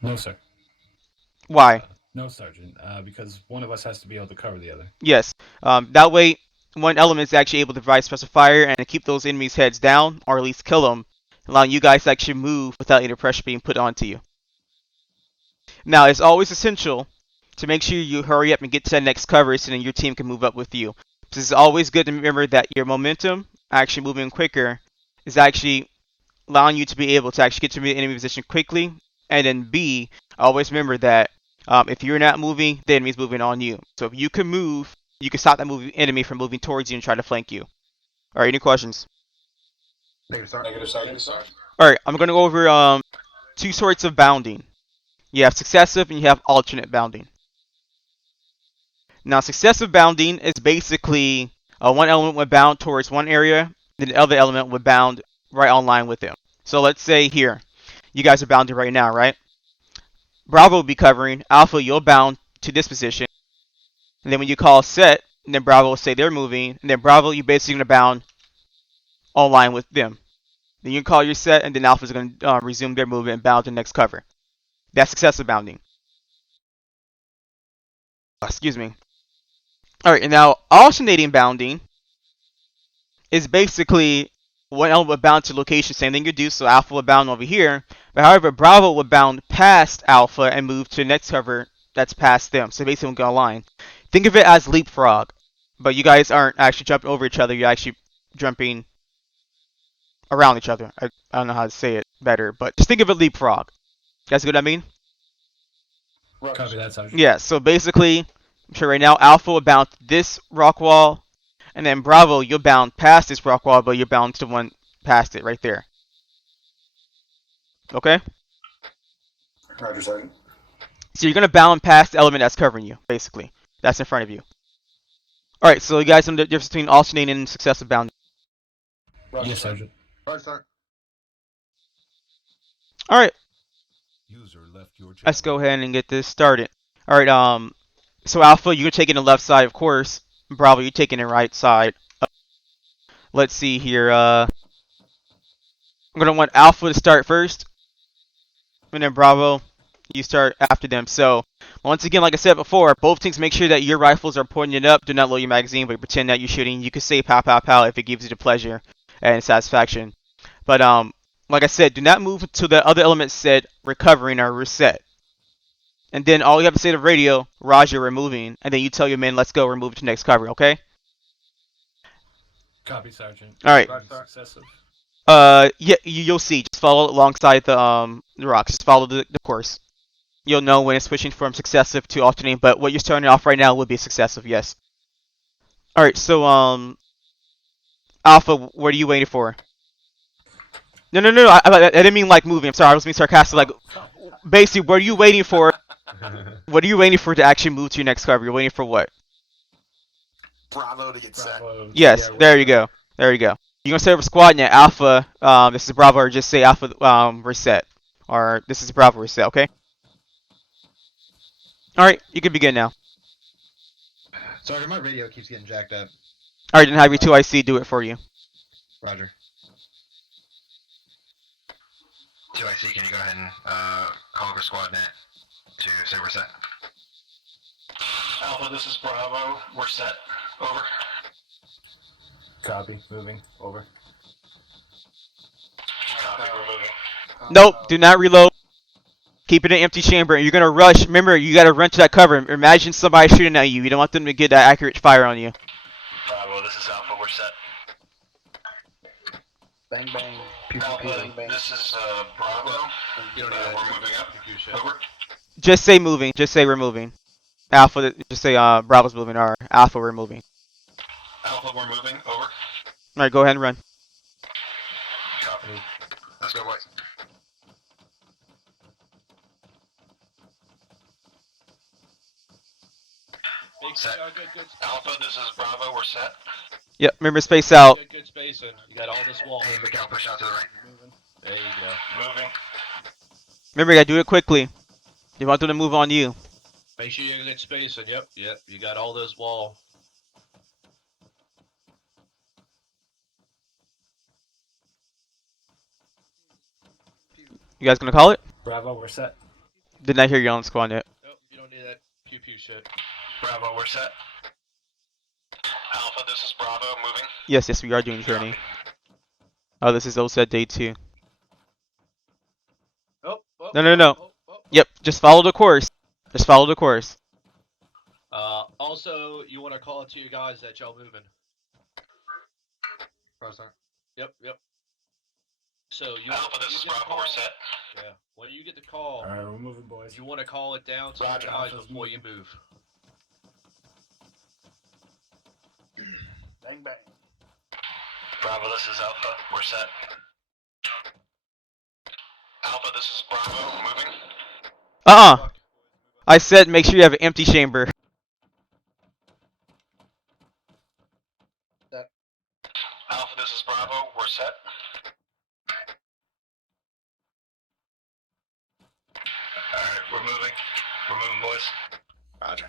No, sir. Why? No, Sergeant. Because one of us has to be able to cover the other. Yes. That way, one element is actually able to provide special fire and to keep those enemies' heads down, or at least kill them, allowing you guys to actually move without any pressure being put onto you. Now, it's always essential to make sure you hurry up and get to that next cover so then your team can move up with you. So it's always good to remember that your momentum, actually moving quicker, is actually allowing you to be able to actually get to the enemy position quickly. And then B, always remember that if you're not moving, the enemy's moving on you. So if you can move, you can stop that enemy from moving towards you and try to flank you. Alright, any questions? Negative, Sergeant. Negative, Sergeant. Alright, I'm going to go over two sorts of bounding. You have successive and you have alternate bounding. Now, successive bounding is basically one element would bound towards one area, then the other element would bound right on line with them. So let's say here, you guys are bounded right now, right? Bravo will be covering, Alpha, you'll bound to this position. And then when you call set, then Bravo will say they're moving, and then Bravo, you're basically going to bound on line with them. Then you call your set, and then Alpha's going to resume their movement and bound to the next cover. That's successive bounding. Excuse me. Alright, and now alternating bounding is basically one element would bound to location, same thing you do, so Alpha would bound over here, but however, Bravo would bound past Alpha and move to the next cover that's past them, so basically we'll go line. Think of it as leapfrog, but you guys aren't actually jumping over each other, you're actually jumping around each other. I don't know how to say it better, but just think of it leapfrog. You guys get what I mean? Copy that, Sergeant. Yeah, so basically, I'm sure right now Alpha will bound this rock wall, and then Bravo, you'll bound past this rock wall, but you're bound to one past it right there. Okay? Roger, Sergeant. So you're going to bound past the element that's covering you, basically. That's in front of you. Alright, so you guys know the difference between alternating and successive bounding. Yes, Sergeant. Roger, sir. Alright, User left your channel. let's go ahead and get this started. Alright, so Alpha, you're taking the left side, of course. Bravo, you're taking the right side. Let's see here, I'm going to want Alpha to start first. And then Bravo, you start after them. So, once again, like I said before, both teams make sure that your rifles are pointing it up. Do not load your magazine, but pretend that you're shooting. You can say pow, pow, pow if it gives you the pleasure and satisfaction. But, like I said, do not move until the other element said recovering or reset. And then all you have to say to the radio, Roger, we're moving. And then you tell your men, let's go, we're moving to the next cover, okay? Copy, Sergeant. Alright. Successive. Yeah, you'll see. Just follow alongside the rocks. Just follow the course. You'll know when it's switching from successive to alternating, but what you're starting off right now would be successive, yes. Alright, so, Alpha, what are you waiting for? No, I didn't mean like moving. I'm sorry, I was being sarcastic. Like, basically, what are you waiting for? What are you waiting for to actually move to your next cover? You're waiting for what? Bravo to get set. Yes, there you go. There you go. You're gonna say over squad net Alpha, this is Bravo, or just say Alpha, reset. Or this is Bravo reset, okay? Alright, you can begin now. Sergeant, my radio keeps getting jacked up. Alright, then have your 2IC do it for you. Roger. 2IC, can you go ahead and call over squad net to say we're set? Alpha, this is Bravo. We're set. Over. Copy. Moving. Over. Copy, we're moving. Nope, do not reload. Keep it in an empty chamber. You're gonna rush. Remember, you gotta run to that cover. Imagine somebody shooting at you. You don't want them to get that accurate fire on you. Bravo, this is Alpha. We're set. Bang bang. Pew, pew, Alpha, pew, bang bang. this is Bravo. We're moving up. Over. Just say moving. Just say we're moving. Alpha, just say Bravo's moving, or Alpha, we're moving. Alpha, we're moving. Over. Alright, go ahead and run. Copy. Let's go, boys. Set. Alpha, this is Bravo. We're set. Yep, remember space out. Good spacing. You got all this wall. Hey, Miguel, push out to the right. There you go. Moving. Remember, you gotta do it quickly. You want them to move on you. Make sure you get spacing. Yep. You got all this wall. You guys gonna call it? Bravo, we're set. Did not hear you on squad yet. Nope, you don't need that pew pew shit. Bravo, we're set. Alpha, this is Bravo. Moving. Yes, we are doing training. Oh, this is OSUT day 2. Oh, No. Yep, just follow the course. Just follow the course. Also, you want to call it to you guys that y'all moving. Roger. Yep. So you. Alpha, this is Bravo. We're set. Yeah. When you get the call, Alright, we're moving, boys. you want to call it down to Roger, the guys Alpha's before you move. Bang bang. Bravo, this is Alpha. We're set. Alpha, this is Bravo. Moving. I said make sure you have an empty chamber. Alpha, this is Bravo. We're set. Alright, we're moving. We're moving, boys. Roger.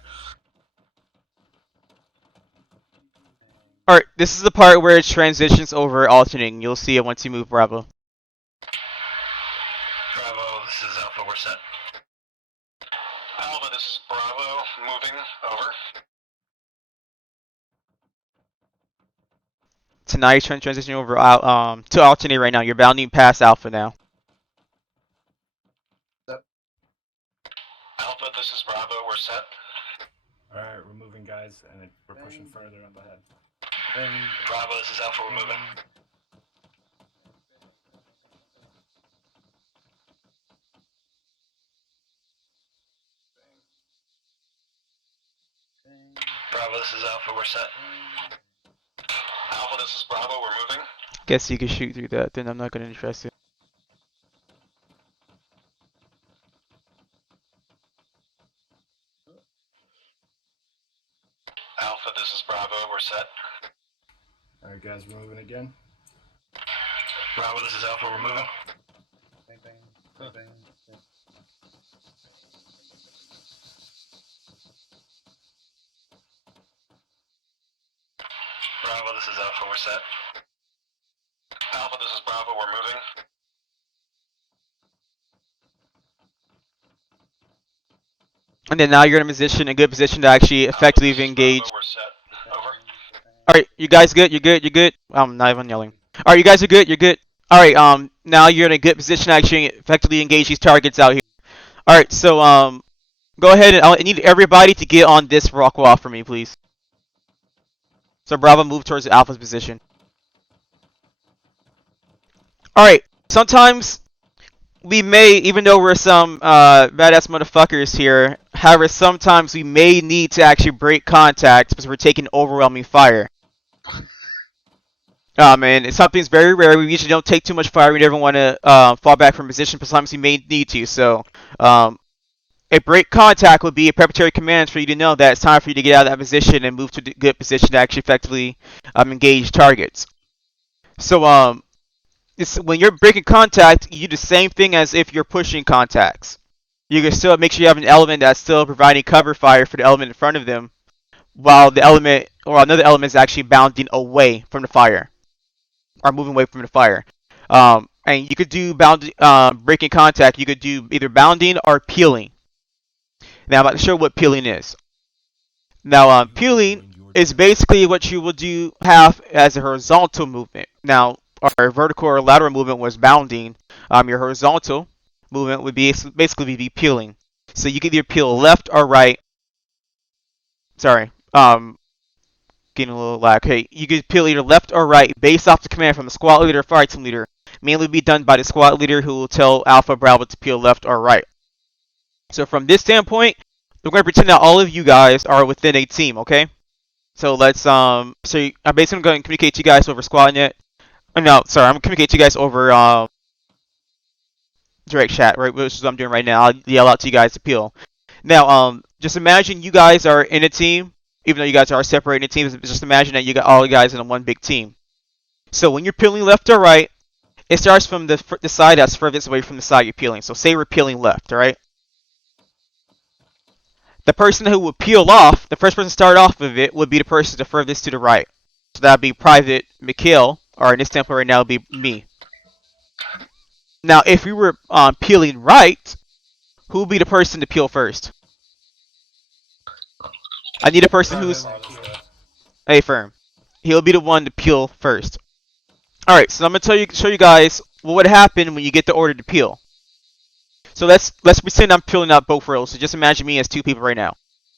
Alright, this is the part where it transitions over alternating. You'll see it once you move Bravo. this is Alpha, we're set. Alpha, this is Bravo, moving, over. So now you're transitioning over out to alternate right now. You're bounding past Alpha now. Alpha, this is Bravo, we're set. Alright, we're moving, guys, and we're pushing further up ahead. Bravo, this is Alpha, we're moving. Bravo, this is Alpha, we're set. Alpha, this is Bravo, we're moving. Guess you can shoot through that, then I'm not gonna interest you. Alpha, this is Bravo, we're set. Alright, guys, we're moving again. Bravo, this is Alpha, we're moving. Bravo, this is Alpha, we're set. Alpha, this is Bravo, we're moving. And then now you're in a good position to actually effectively engage. Bravo, we're set. Over. Alright, you guys good? You're good? I'm not even yelling. Alright, you guys are good? You're good? Alright, now you're in a good position to actually effectively engage these targets out here. Alright, so, go ahead and I need everybody to get on this rock wall for me, please. So Bravo, move towards Alpha's position. Alright, sometimes we may, even though we're some badass motherfuckers here, however, sometimes we may need to actually break contact because we're taking overwhelming fire. And something's very rare. We usually don't take too much fire. We never want to fall back from position, but sometimes we may need to. So, a break contact would be a preparatory command for you to know that it's time for you to get out of that position and move to a good position to actually effectively engage targets. So, when you're breaking contact, you do the same thing as if you're pushing contacts. You can still make sure you have an element that's still providing cover fire for the element in front of them, while the element or another element is actually bounding away from the fire, or moving away from the fire. And you could do breaking contact. You could do either bounding or peeling. Now I'm about to show what peeling is. Now peeling is basically what you will have as a horizontal movement. Now our vertical or lateral movement was bounding. Your horizontal movement would be basically be peeling. So you can either peel left or right. Sorry, getting a little lag. Okay, you can peel either left or right based off the command from the squad leader or fire team leader. Mainly be done by the squad leader who will tell Alpha Bravo to peel left or right. So from this standpoint, we're going to pretend that all of you guys are within a team, okay? So let's I'm basically going to communicate to you guys over SquadNet. No, sorry, I'm going to communicate to you guys over direct chat, right? Which is what I'm doing right now. I'll yell out to you guys to peel. Now, just imagine you guys are in a team, even though you guys are separated teams. Just imagine that you got all you guys in one big team. So when you're peeling left or right, it starts from the side that's furthest away from the side you're peeling. So say we're peeling left, all right? The person who would peel off, the first person to start off of it, would be the person the furthest to the right. So that would be Private Mikhail, or in this tempo right now, it would be me. Now, if we were peeling right, who would be the person to peel first? I need a person who's a firm. He'll be the one to peel first. Alright, so I'm going to show you guys what would happen when you get the order to peel. So let's pretend I'm peeling out both rows. So just imagine me as two people right now.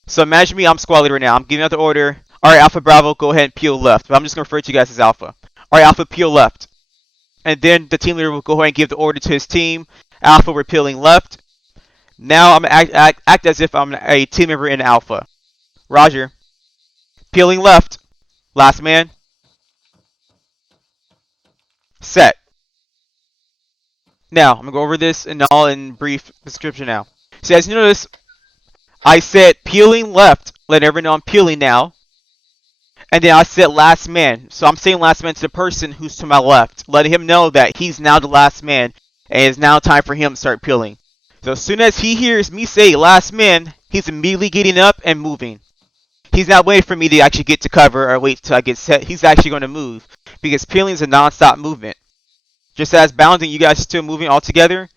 So imagine me, I'm squad leader right now. I'm giving out the order. Alright, Alpha Bravo, go ahead and peel left. But I'm just going to refer to you guys as Alpha. Alright, Alpha, peel left. And then the team leader will go ahead and give the order to his team. Alpha, we're peeling left. Now I'm going to act as if I'm a team member in Alpha. Roger. Peeling left. Last man. Set. Now, I'm going to go over this in brief description now. So as you notice, I said peeling left. Let everyone know I'm peeling now. And then I said last man. So I'm saying last man to the person who's to my left. Letting him know that he's now the last man. And it's now time for him to start peeling. So as soon as he hears me say last man, he's immediately getting up and moving. He's not waiting for me to actually get to cover or wait till I get set. He's actually going to move. Because peeling is a non-stop movement. Just as bounding, you guys are still moving all together.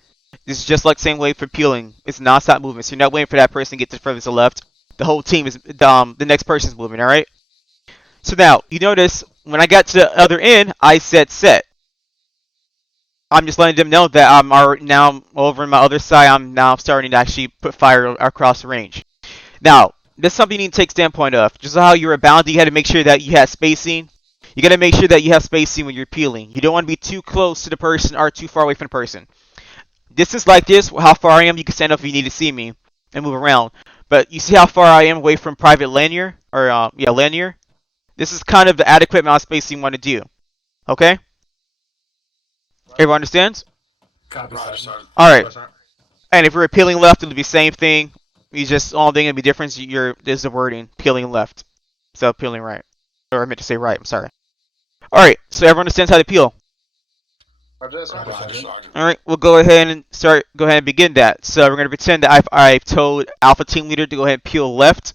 This is just like the same way for peeling. It's non-stop movement. So you're not waiting for that person to get to furthest left. The whole team is the next person's moving. All right. So now you notice when I got to the other end, I said set. I'm just letting them know that I'm already now over on my other side. I'm now starting to actually put fire across the range. Now, this is something you need to take standpoint of. Just how you're bounding, you had to make sure that you had spacing. You got to make sure that you have spacing when you're peeling. You don't want to be too close to the person or too far away from the person. Distance like this, how far I am, you can stand up if you need to see me and move around. But you see how far I am away from private linear? Or, linear? This is kind of the adequate amount of spacing you want to do. Okay? Everyone understands? Copy, Sergeant. Alright. And if we're peeling left, it'll be same thing. You just, only thing that'll be different is the wording. Peeling left. So peeling right. Or I meant to say right, I'm sorry. Alright, so everyone understands how to peel. Alright, we'll go ahead and begin that. So we're going to pretend that I've told Alpha Team Leader to go ahead and peel left.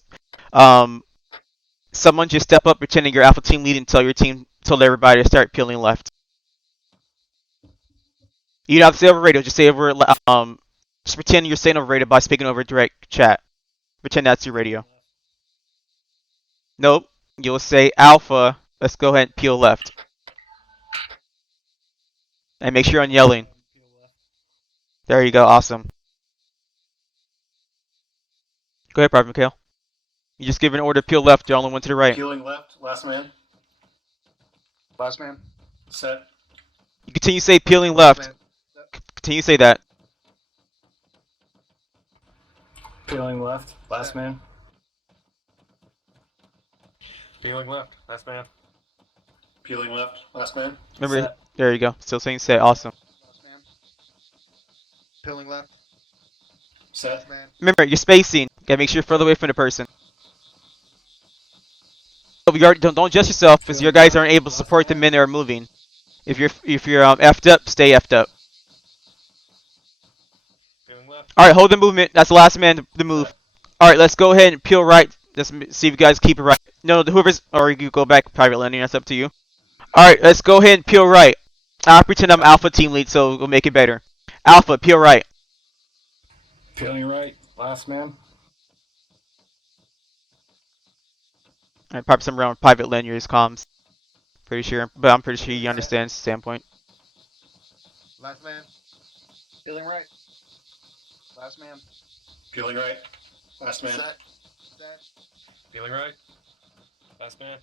Someone just step up pretending you're Alpha Team Leader and tell everybody to start peeling left. You don't have to say over radio, just say over, just pretend you're saying over radio by speaking over direct chat. Pretend that's your radio. Nope, you'll say Alpha, let's go ahead and peel left. And make sure I'm yelling. There you go, awesome. Go ahead, Private Mikhail. You just give an order, peel left, you're only one to the right. Peeling left, last man. Last man. Set. You continue to say peeling left. Continue to say that. Peeling left, last man. Peeling left, last man. Peeling left, last man. Remember, Set. there you go. Still saying set, awesome. Last man. Peeling left. Set. Last man. Remember, you're spacing. Gotta make sure you're further away from the person. Don't adjust yourself because your guys aren't able to support the men that are moving. If you're effed up, stay effed up. Alright, hold the movement. That's the last man to move. Alright, let's go ahead and peel right. Let's see if you guys keep it right. No, whoever's, or you go back private landing, that's up to you. Alright, let's go ahead and peel right. I'll pretend I'm Alpha Team Lead, so we'll make it better. Alpha, peel right. Peeling right, last man. Alright, probably some around private linear's comms. Pretty sure, but I'm pretty sure he understands the standpoint. Last man. Peeling right. Last man. Peeling right, last man. Set. Peeling right, last man.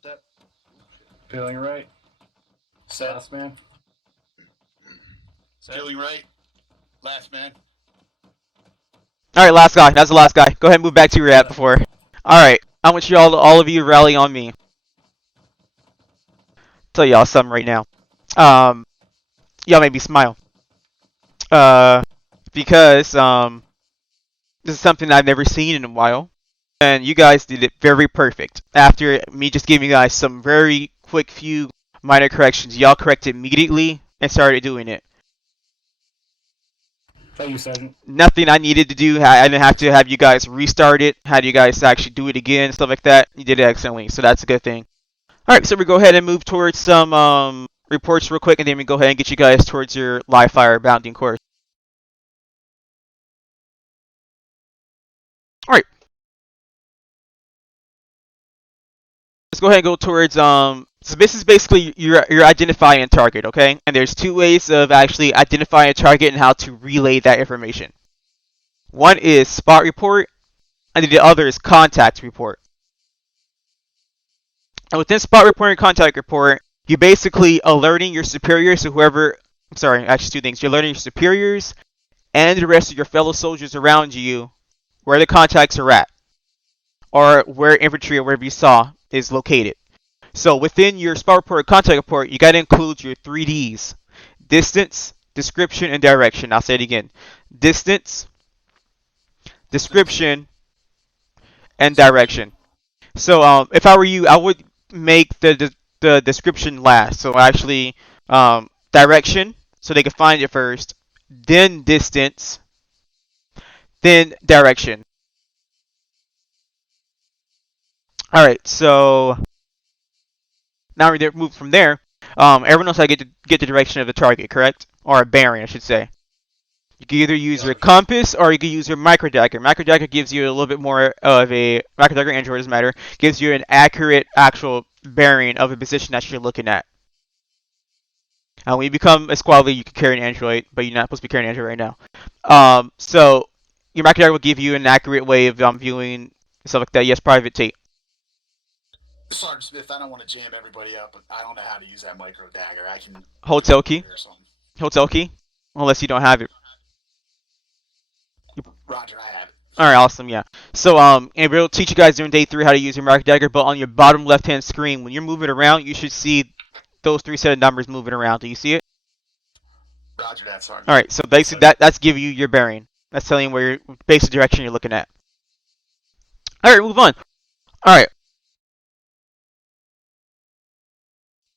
Set. Peeling right, Set. last man. Peeling right, last man. Alright, last guy. That's the last guy. Go ahead and move back to where you were at before. Alright, I want you all of you to rally on me. Tell y'all something right now. Y'all made me smile. Because this is something I've never seen in a while. And you guys did it very perfect. After me just giving you guys some very quick few minor corrections, y'all corrected immediately and started doing it. Thank you, Sergeant. Nothing I needed to do. I didn't have to have you guys restart it. Had you guys actually do it again, stuff like that. You did it excellently, so that's a good thing. Alright, so we go ahead and move towards some reports real quick, and then we go ahead and get you guys towards your live fire bounding course. Alright. Let's go ahead and go towards so this is basically your identifying a target, okay? And there's two ways of actually identifying a target and how to relay that information. One is spot report, and the other is contact report. And within spot report and contact report, you're basically alerting your superiors, so whoever, I'm sorry, actually two things. You're alerting your superiors and the rest of your fellow soldiers around you where the contacts are at, or where infantry or wherever you saw is located. So within your spot report or contact report, you got to include your 3Ds: distance, description, and direction. I'll say it again: distance, description, and direction. So if I were you, I would make the description last. So actually, direction, so they can find it first, then distance, then direction. Alright, so now we move from there. Everyone knows how to get the direction of the target, correct? Or a bearing, I should say. You can either use your compass or you can use your micro dagger. Micro dagger gives you a little bit more of a micro dagger. Android doesn't matter. Gives you an accurate actual bearing of a position that you're looking at. When you become a squad leader, you can carry an android, but you're not supposed to be carrying an android right now. So your micro dagger will give you an accurate way of viewing stuff like that. Yes, private tape. Sergeant Smith, I don't want to jam everybody up, but I don't know how to use that micro dagger. I can Hotel key. Hotel key. Unless you don't have it. Roger, I have it. Alright, awesome, yeah. So, and we'll teach you guys during day 3 how to use your micro dagger, but on your bottom left-hand screen, when you're moving around, you should see those 3 set of numbers moving around. Do you see it? Roger that, Sergeant. Alright, so basically that's giving you your bearing. That's telling you where your basic direction you're looking at. Alright, move on. Alright.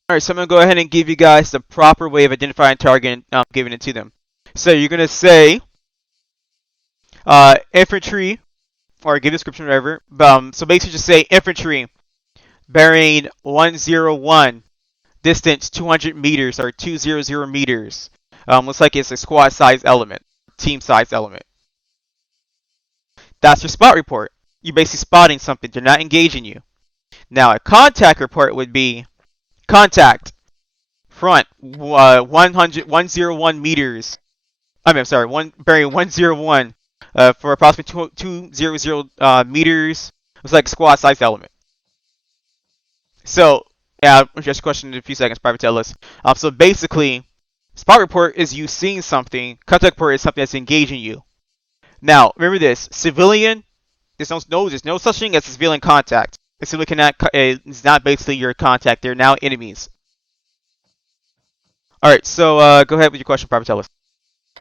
Alright, so I'm going to go ahead and give you guys the proper way of identifying target and giving it to them. So you're going to say infantry, or give a description, whatever. So basically just say infantry, bearing 101, distance 200 meters, or 200 meters. Looks like it's a squad size element, team size element. That's your spot report. You're basically spotting something. They're not engaging you. Now a contact report would be contact, front, 101 meters. I'm sorry, bearing 101 for approximately 200 meters. It's like squad size element. So, yeah, I'll address your question in a few seconds. Private tell us. So basically, spot report is you seeing something. Contact report is something that's engaging you. Now, remember this: civilian. There's no such thing as civilian contact. A civilian is not basically your contact. They're now enemies. All right, so go ahead with your question, Private tell us.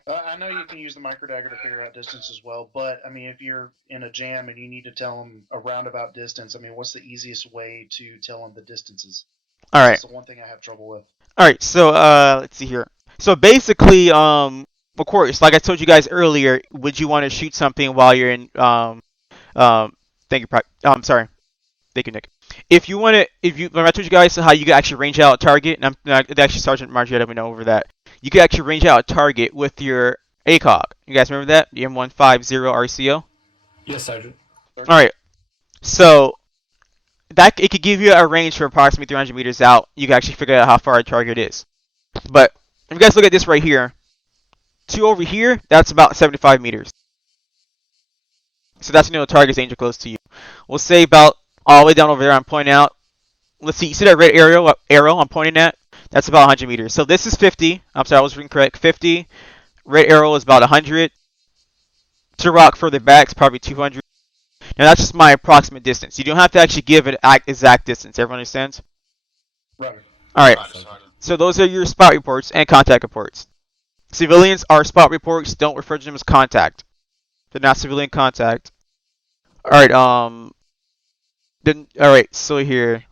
I know you can use the micro dagger to figure out distance as well, but I mean, if you're in a jam and you need to tell them a roundabout distance, I mean, what's the easiest way to tell them the distances? All right. That's the one thing I have trouble with. All right, so let's see here. So basically, of course, like I told you guys earlier, would you want to shoot something while you're in thank you, I'm sorry. Thank you, Nick. If you want to, when I told you guys how you can actually range out a target, and actually Sergeant Margie let me know over that. You can actually range out a target with your ACOG. You guys remember that? The M150 RCO? Yes, Sergeant. Alright. So, it could give you a range for approximately 300 meters out. You can actually figure out how far a target is. But, if you guys look at this right here, 2 over here, that's about 75 meters. So that's when the target's danger close to you. We'll say about all the way down over there I'm pointing out. Let's see, you see that red arrow I'm pointing at? That's about 100 meters. So this is 50. I'm sorry, I was incorrect. 50. Red arrow is about 100. To rock further back is probably 200. Now that's just my approximate distance. You don't have to actually give an exact distance. Everyone understands? Right. Alright. So those are your spot reports and contact reports. Civilians are spot reports. Don't refer to them as contact. They're not civilian contact. Alright, alright, so here.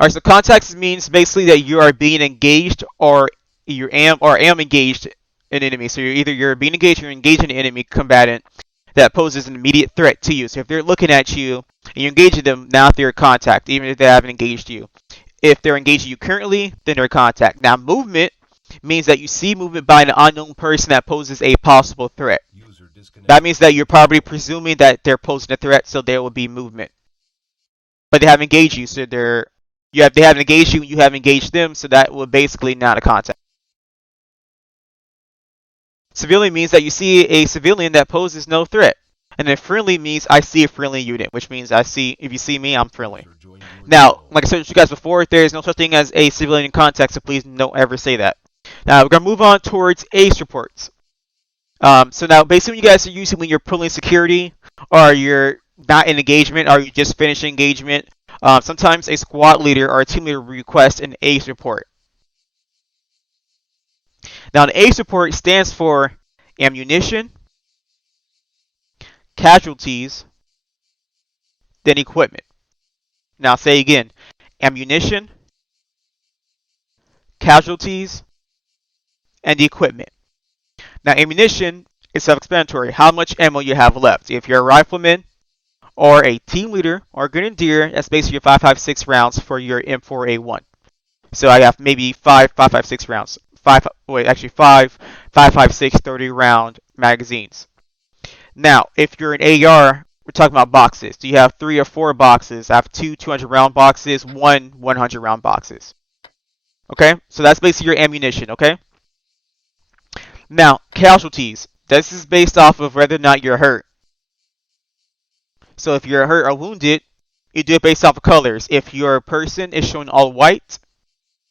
Alright, so contact means basically that you are being engaged or you am engaged an enemy. So you're being engaged or you're engaging an enemy combatant that poses an immediate threat to you. So if they're looking at you and you're engaging them, now they're contact, even if they haven't engaged you. If they're engaging you currently, then they're contact. Now movement means that you see movement by an unknown person that poses a possible threat. That means that you're probably presuming that they're posing a threat, so there will be movement. But they haven't engaged you, so they haven't engaged you, you haven't engaged them, so that will basically not a contact. Civilian means that you see a civilian that poses no threat. And then friendly means I see a friendly unit, which means if you see me, I'm friendly. Now, like I said to you guys before, there is no such thing as a civilian contact, so please don't ever say that. Now, we're going to move on towards ACE reports. So now, basically, what you guys are using when you're pulling security, or you're not in engagement, or you just finished engagement, sometimes a squad leader or a team leader will request an ACE report. Now, an ACE report stands for ammunition, casualties, then equipment. Now, I'll say again, ammunition, casualties, and equipment. Now, ammunition is self-explanatory. How much ammo you have left. If you're a rifleman or a team leader or a grenadier, that's basically your 5.56 rounds for your M4A1. So I have maybe 5.56 rounds. 5.56 30 round magazines. Now, if you're an AR, we're talking about boxes. Do you have 3 or 4 boxes? I have 2 200 round boxes, 100 round boxes. Okay, so that's basically your ammunition. Okay. Now, casualties. This is based off of whether or not you're hurt. So if you're hurt or wounded, you do it based off of colors. If your person is showing all white,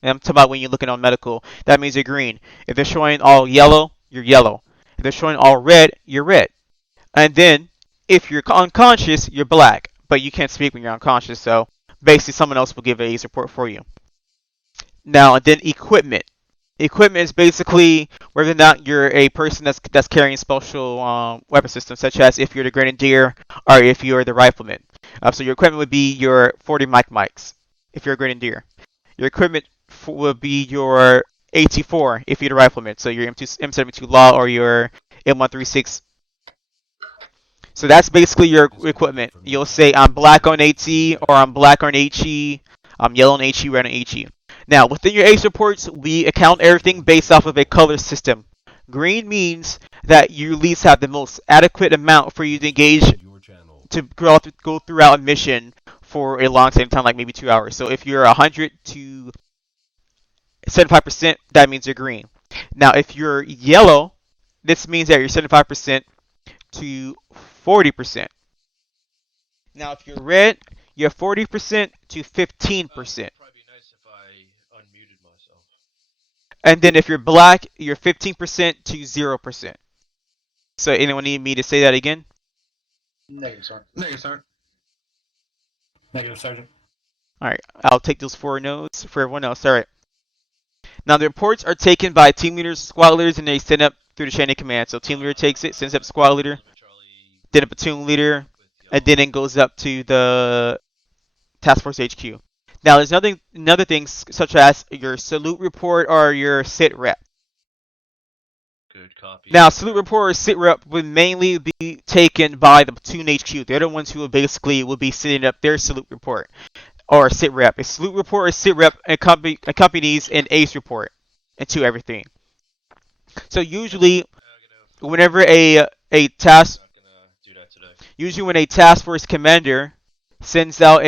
and I'm talking about when you're looking on medical, that means you're green. If they're showing all yellow, you're yellow. If they're showing all red, you're red. And then, if you're unconscious, you're black. But you can't speak when you're unconscious, so basically someone else will give a ACE report for you. Now, and then equipment. Equipment is basically whether or not you're a person that's carrying special weapon systems, such as if you're the grenadier or if you're the rifleman. So your equipment would be your 40 mics if you're a grenadier. Your equipment would be your AT4 if you're the rifleman, so your M72 Law or your M136. So that's basically your equipment. You'll say I'm black on AT or I'm black on HE, I'm yellow on HE, red on HE. Now, within your ACE reports, we account everything based off of a color system. Green means that you at least have the most adequate amount for you to engage to go throughout a mission for a long time, like maybe 2 hours. So if you're 100 to 75%, that means you're green. Now, if you're yellow, this means that you're 75% to 40%. Now, if you're red, you're 40% to 15%. And then if you're black, you're 15% to 0%. So anyone need me to say that again? Negative, Sergeant. Negative, Sergeant. Negative, Sergeant. Alright, I'll take those 4 notes for everyone else. Alright. Now the reports are taken by team leaders, squad leaders, and they send up through the chain of command. So team leader takes it, sends up squad leader, then a platoon leader, and then it goes up to the task force HQ. Now there's another things such as your salute report or your sit rep. Good copy. Now, salute report or sit rep would mainly be taken by the platoon HQ. They're the ones who will be sitting up their salute report or sit rep. A salute report or sit rep accompanies an ACE report into everything. So usually, whenever when a task force commander sends out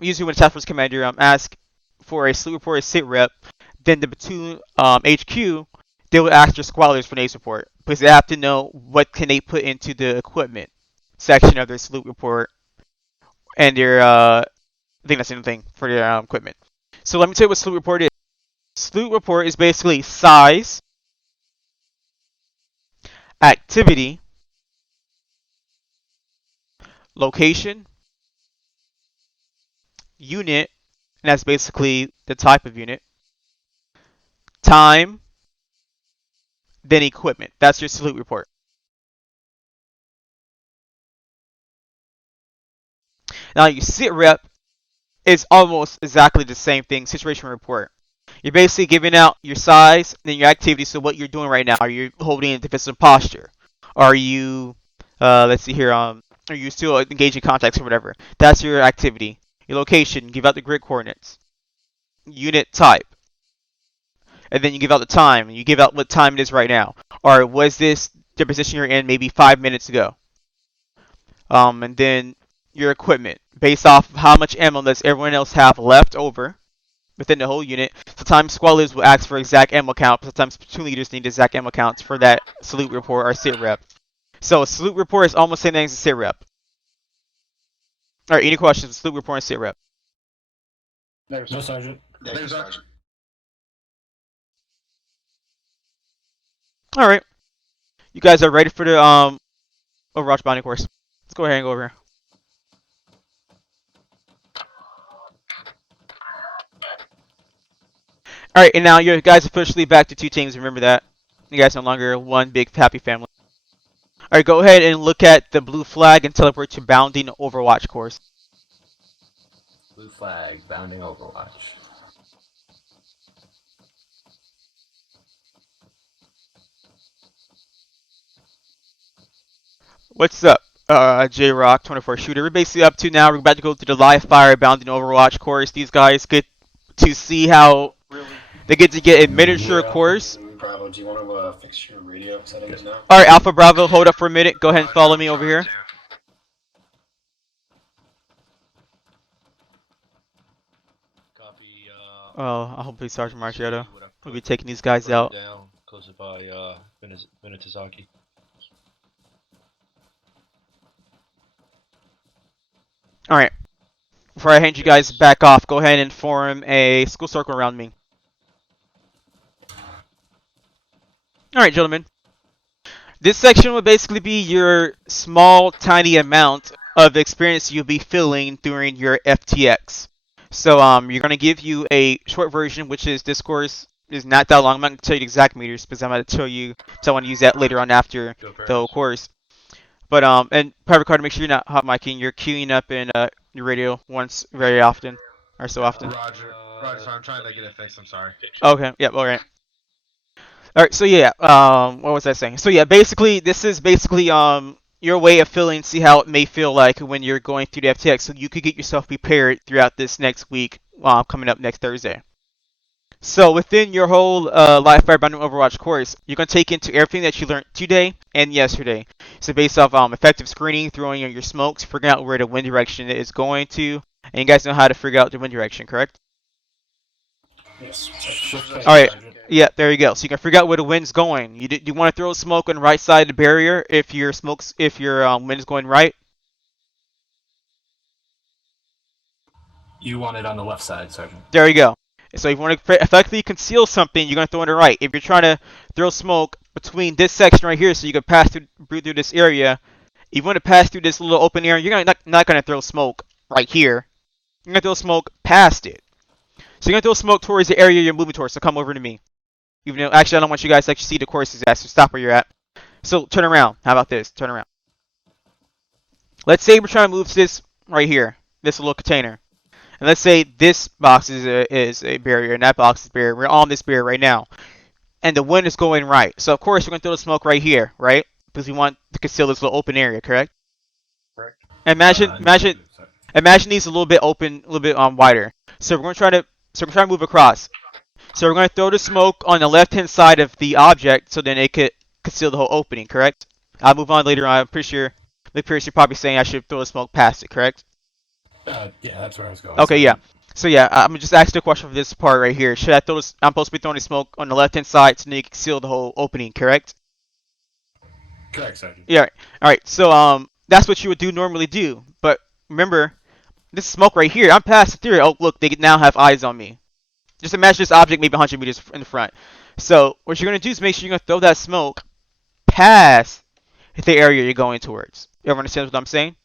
usually when a task force commander asks for a salute report or sit rep, then the platoon HQ, they will ask their squad leaders for an ACE report because they have to know what can they put into the equipment section of their salute report and their I think that's the only thing for their equipment. So let me tell you what salute report is. Salute report is basically size, activity, location, unit, and that's basically the type of unit, time, then equipment. That's your salute report. Now your sit rep is almost exactly the same thing, situation report. You're basically giving out your size, then your activity, so what you're doing right now. Are you holding a defensive posture? Are you, let's see here, are you still engaging contacts or whatever? That's your activity. Your location, give out the grid coordinates. Unit type. And then you give out the time. You give out what time it is right now. Or was this the position you're in maybe 5 minutes ago? And then your equipment, based off of how much ammo does everyone else have left over within the whole unit. Sometimes squad leaders will ask for exact ammo count. Sometimes platoon leaders need exact ammo counts for that salute report or sit rep. So a salute report is almost the same thing as a sit rep. Alright, any questions? Salute report and sit rep. No, Sergeant. Negative, Sergeant. Alright. You guys are ready for the Overwatch bounding course. Let's go ahead and go over here. Alright, and now you guys officially back to 2 teams, remember that. You guys no longer one big happy family. Alright, go ahead and look at the blue flag and teleport to bounding Overwatch course. Blue flag, bounding Overwatch. What's up, J-Rock 24 Shooter? We're basically up to now. We're about to go through the live fire bounding Overwatch course. These guys get to see how They get to get a miniature course. Bravo, do you want to fix your radio settings now? All right, Alpha Bravo, hold up for a minute. Go ahead and follow me over here. Copy. Oh, I hope he's Sergeant Marchiotto. What I We'll put be taking these guys further out. down, closer by Minetazaki. All right. Before I hand you guys back off, go ahead and form a school circle around me. All right, gentlemen. This section will basically be your small, tiny amount of experience you'll be feeling during your FTX. So you're gonna give you a short version, which is this course is not that long. I'm not gonna tell you the exact meters because I'm gonna tell you. So I want to use that later on after the whole course. But and private card, make sure you're not hot micing. You're queuing up in your radio once very often, or so often. Roger. So I'm trying to get it fixed. I'm sorry. Okay. Yep. All right. All right. So yeah. What was I saying? So yeah. Basically, this is basically your way of feeling. See how it may feel like when you're going through the FTX, so you could get yourself prepared throughout this next week. Coming up next Thursday. So within your whole live fire boundary Overwatch course, you're gonna take into everything that you learned today and yesterday. So based off effective screening, throwing in your smokes, figuring out where the wind direction is going to, and you guys know how to figure out the wind direction, correct? Yes. All right. Yeah, there you go. So you can figure out where the wind's going. You want to throw smoke on the right side of the barrier if your wind is going right. You want it on the left side, Sergeant. There you go. So if you want to effectively conceal something, you're going to throw it on the right. If you're trying to throw smoke between this section right here so you can pass through this area, if you want to pass through this little open area, you're not going to throw smoke right here. You're going to throw smoke past it. So you're going to throw smoke towards the area you're moving towards, so come over to me. Even though, actually, I don't want you guys to actually see the courses at, so stop where you're at. So turn around. How about this? Turn around. Let's say we're trying to move to this right here, this little container. And let's say this box is a barrier and that box is a barrier. We're on this barrier right now. And the wind is going right. So, of course, we're going to throw the smoke right here, right? Because we want to conceal this little open area, correct? Correct. Imagine these a little bit open, a little bit wider. So we're going to try to move across. So we're going to throw the smoke on the left-hand side of the object so then it could conceal the whole opening, correct? I'll move on later on. I'm pretty sure you're probably saying I should throw the smoke past it, correct? Yeah, that's where I was going. Okay, yeah. So yeah, I'm just asking a question for this part right here. Should I throw this? I'm supposed to be throwing the smoke on the left-hand side so then you can seal the whole opening, correct? Correct, Sergeant. Yeah. All right. So that's what you would normally do. But remember, this smoke right here, I'm past the theory. Oh, look, they now have eyes on me. Just imagine this object maybe 100 meters in the front. So what you're gonna do is make sure you're gonna throw that smoke past the area you're going towards. Everyone understands what I'm saying?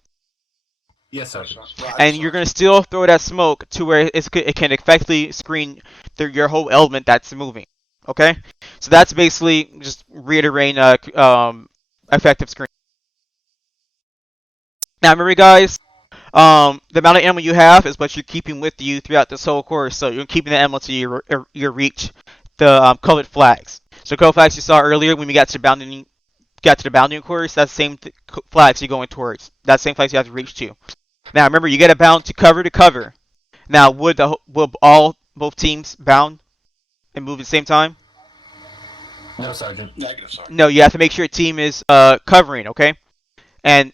Yes, Sergeant. And you're going to still throw that smoke to where it can effectively screen your whole element that's moving. Okay? So that's basically just reiterating effective screen. Now remember guys, the amount of ammo you have is what you're keeping with you throughout this whole course. So you're keeping the ammo to your reach the colored flags. So colored flags you saw earlier when we got to the bounding course, that's the same flags you're going towards. That's the same flags you have to reach to. Now remember, you get a bound to cover. Now would both teams bound and move at the same time? No, Sergeant. Negative, Sergeant. No, you have to make sure your team is covering, okay? And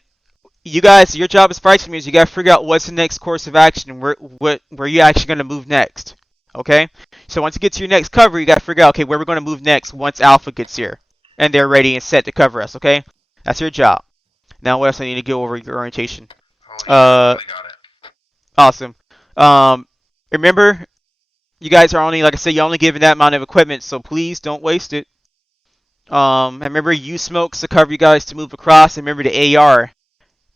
you guys, your job as fire team is you gotta figure out what's the next course of action, where you actually gonna move next. Okay? So once you get to your next cover, you gotta figure out okay where we're gonna move next once Alpha gets here. And they're ready and set to cover us, okay? That's your job. Now what else I need to go over your orientation? Got it. Awesome. Remember, you guys are only, like I said, you're only given that amount of equipment, so please don't waste it. And remember, use smokes to cover you guys to move across. And remember, the AR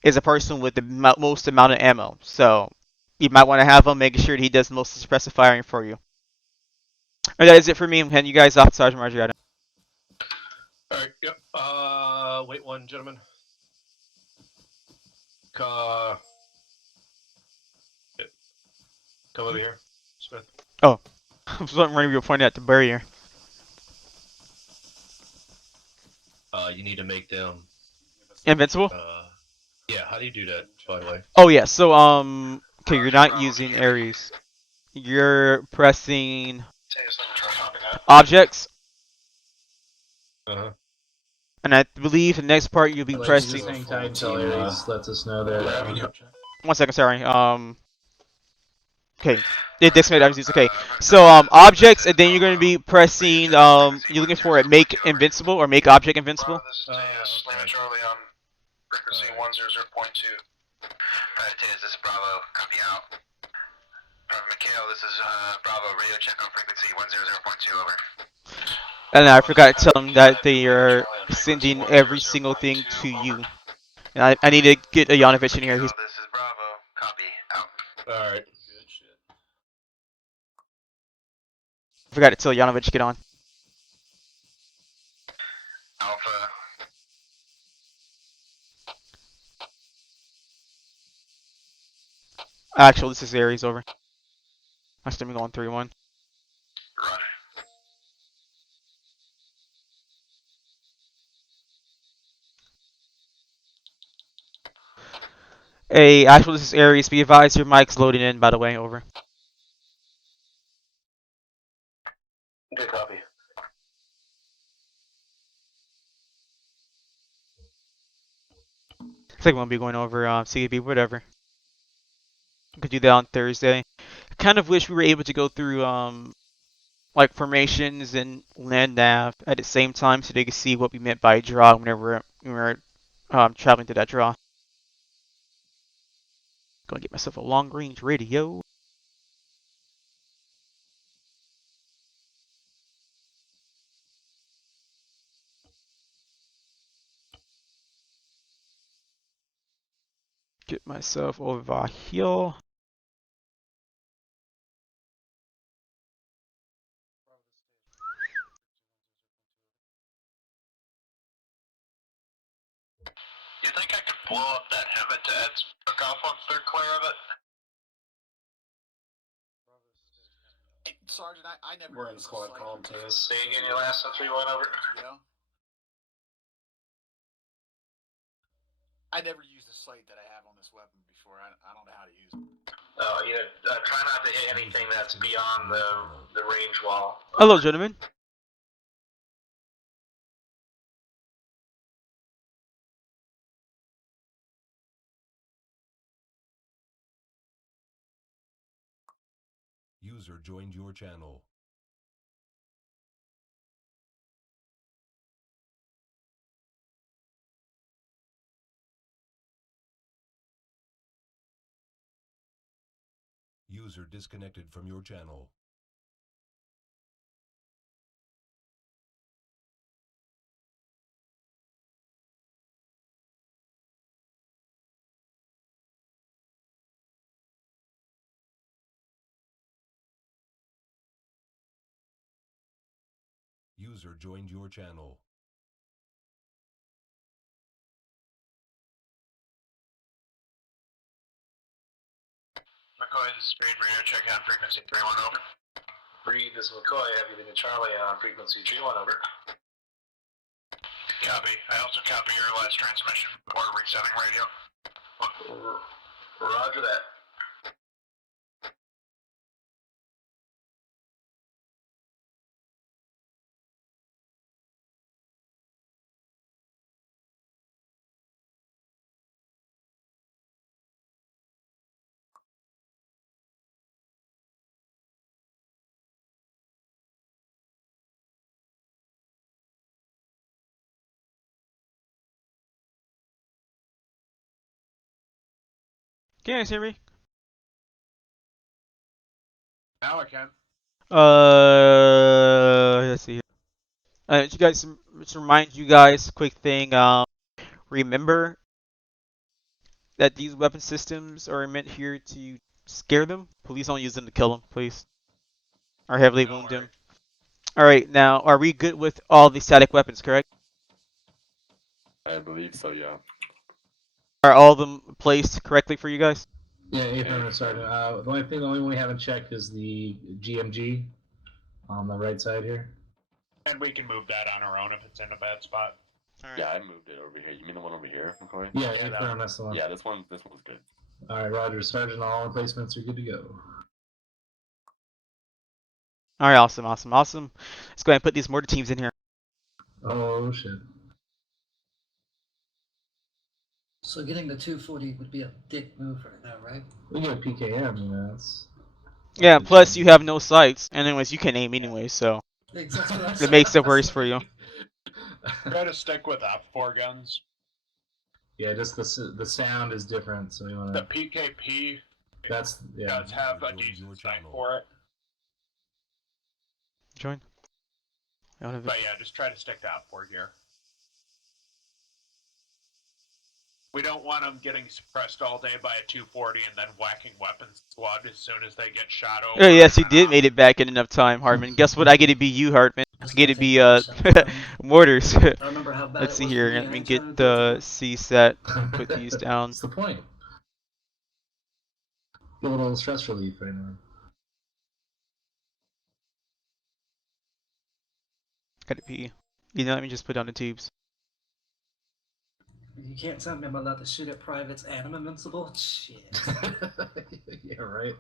is a person with the most amount of ammo, so you might want to have him, making sure that he does the most suppressive firing for you. And that is it for me. I'm handing you guys off to Sergeant Margiotto. Alright, yep. Wait one, gentlemen. Come over here, Smith. Oh, I was wondering if you were pointing at the barrier. You need to make them Invincible? Yeah, how do you do that, by the way? Oh yeah, so okay, you're not using Ares. You're pressing objects. Uh-huh. And I believe the next part you'll be Like, pressing. just hang tight until Team, Ares lets us know that. radio check. 1 second, sorry. Okay. It disconnected items. Okay. So objects, and then you're going to be pressing. You're looking for it. Make invincible or make object invincible. This is Tejas, Lima Charlie on frequency 100.2. Private Tejas, this is Bravo, copy out. Private Mikhail, this is Bravo, radio check on frequency 100.2, over. And I forgot to tell them that they are sending every single thing to you. And I need to get a Yanovich in here. He's. This is Bravo, copy out. Alright. Good shit. Forgot to tell Yanovich to get on. Alpha. Actually, this is Ares over. I still going 3-1. Roger. Hey, actually, this is Ares. Be advised, your mic's loading in, by the way. Over. Good copy. I think we'll be going over CAB, whatever. We could do that on Thursday. Kind of wish we were able to go through like formations and land nav at the same time so they could see what we meant by draw whenever we were traveling to that draw. Gonna get myself a long range radio. Get myself over here. You think I could blow up that Hemet to Ed's off once they're clear of it? Sergeant, I never. We're in the squad column to this. Say again your last one, 3-1, over. I never used the sight that I have on this weapon before. I don't know how to use it. Try not to hit anything that's beyond the range wall. Hello, gentlemen. User joined your channel. User disconnected from your channel. User joined your channel. McCoy, this is Speed Radio, check on frequency 3-1, over. Reed, this is McCoy, have you been to Charlie on frequency 3-1, over. Copy. I also copy your last transmission before resetting radio. Roger that. Can you guys hear me? Now I can. Let's see. You guys, just remind you guys, quick thing. Remember that these weapon systems are meant here to scare them. Please don't use them to kill them, please, or heavily wound them. All right, now are we good with all the static weapons? Correct? I believe so, yeah. Are all of them placed correctly for you guys? Yeah, Ethan, Sergeant. The only one we haven't checked is the GMG on the right side here. And we can move that on our own if it's in a bad spot. Alright. Yeah, I moved it over here. You mean the one over here, McCoy? Yeah, Ethan, that's the one. Yeah, this one's good. All right, Roger. Sergeant, all emplacements are good to go. All right, awesome. Let's go ahead and put these mortar teams in here. Oh shit. So getting the 240 would be a dick move right now, right? We get a PKM, you know. Yeah, plus you have no sights, and anyways, you can aim anyway, so That's what I'm it saying. makes it worse for you. Try to stick with Op4 guns. Yeah, just the sound is different, so you want The to. PKP That's yeah. does have a decent sight for it. Join. But yeah, just try to stick to Op4 gear. We don't want them getting suppressed all day by a 240 and then whacking weapons squad as soon as they get shot over. Oh yes, you did made it back in enough time, Hartman. Guess what? I get to be you, Hartman. I get to be mortars. I remember how bad Let's it see was here. for me. Let I me had get trying to do the C set. Put these down. What's the point? Get a little stress relief right now. Gotta pee. You know, let me just put down the tubes. You can't tell me I'm allowed to shoot at privates and I'm invincible? Shit. Yeah, right.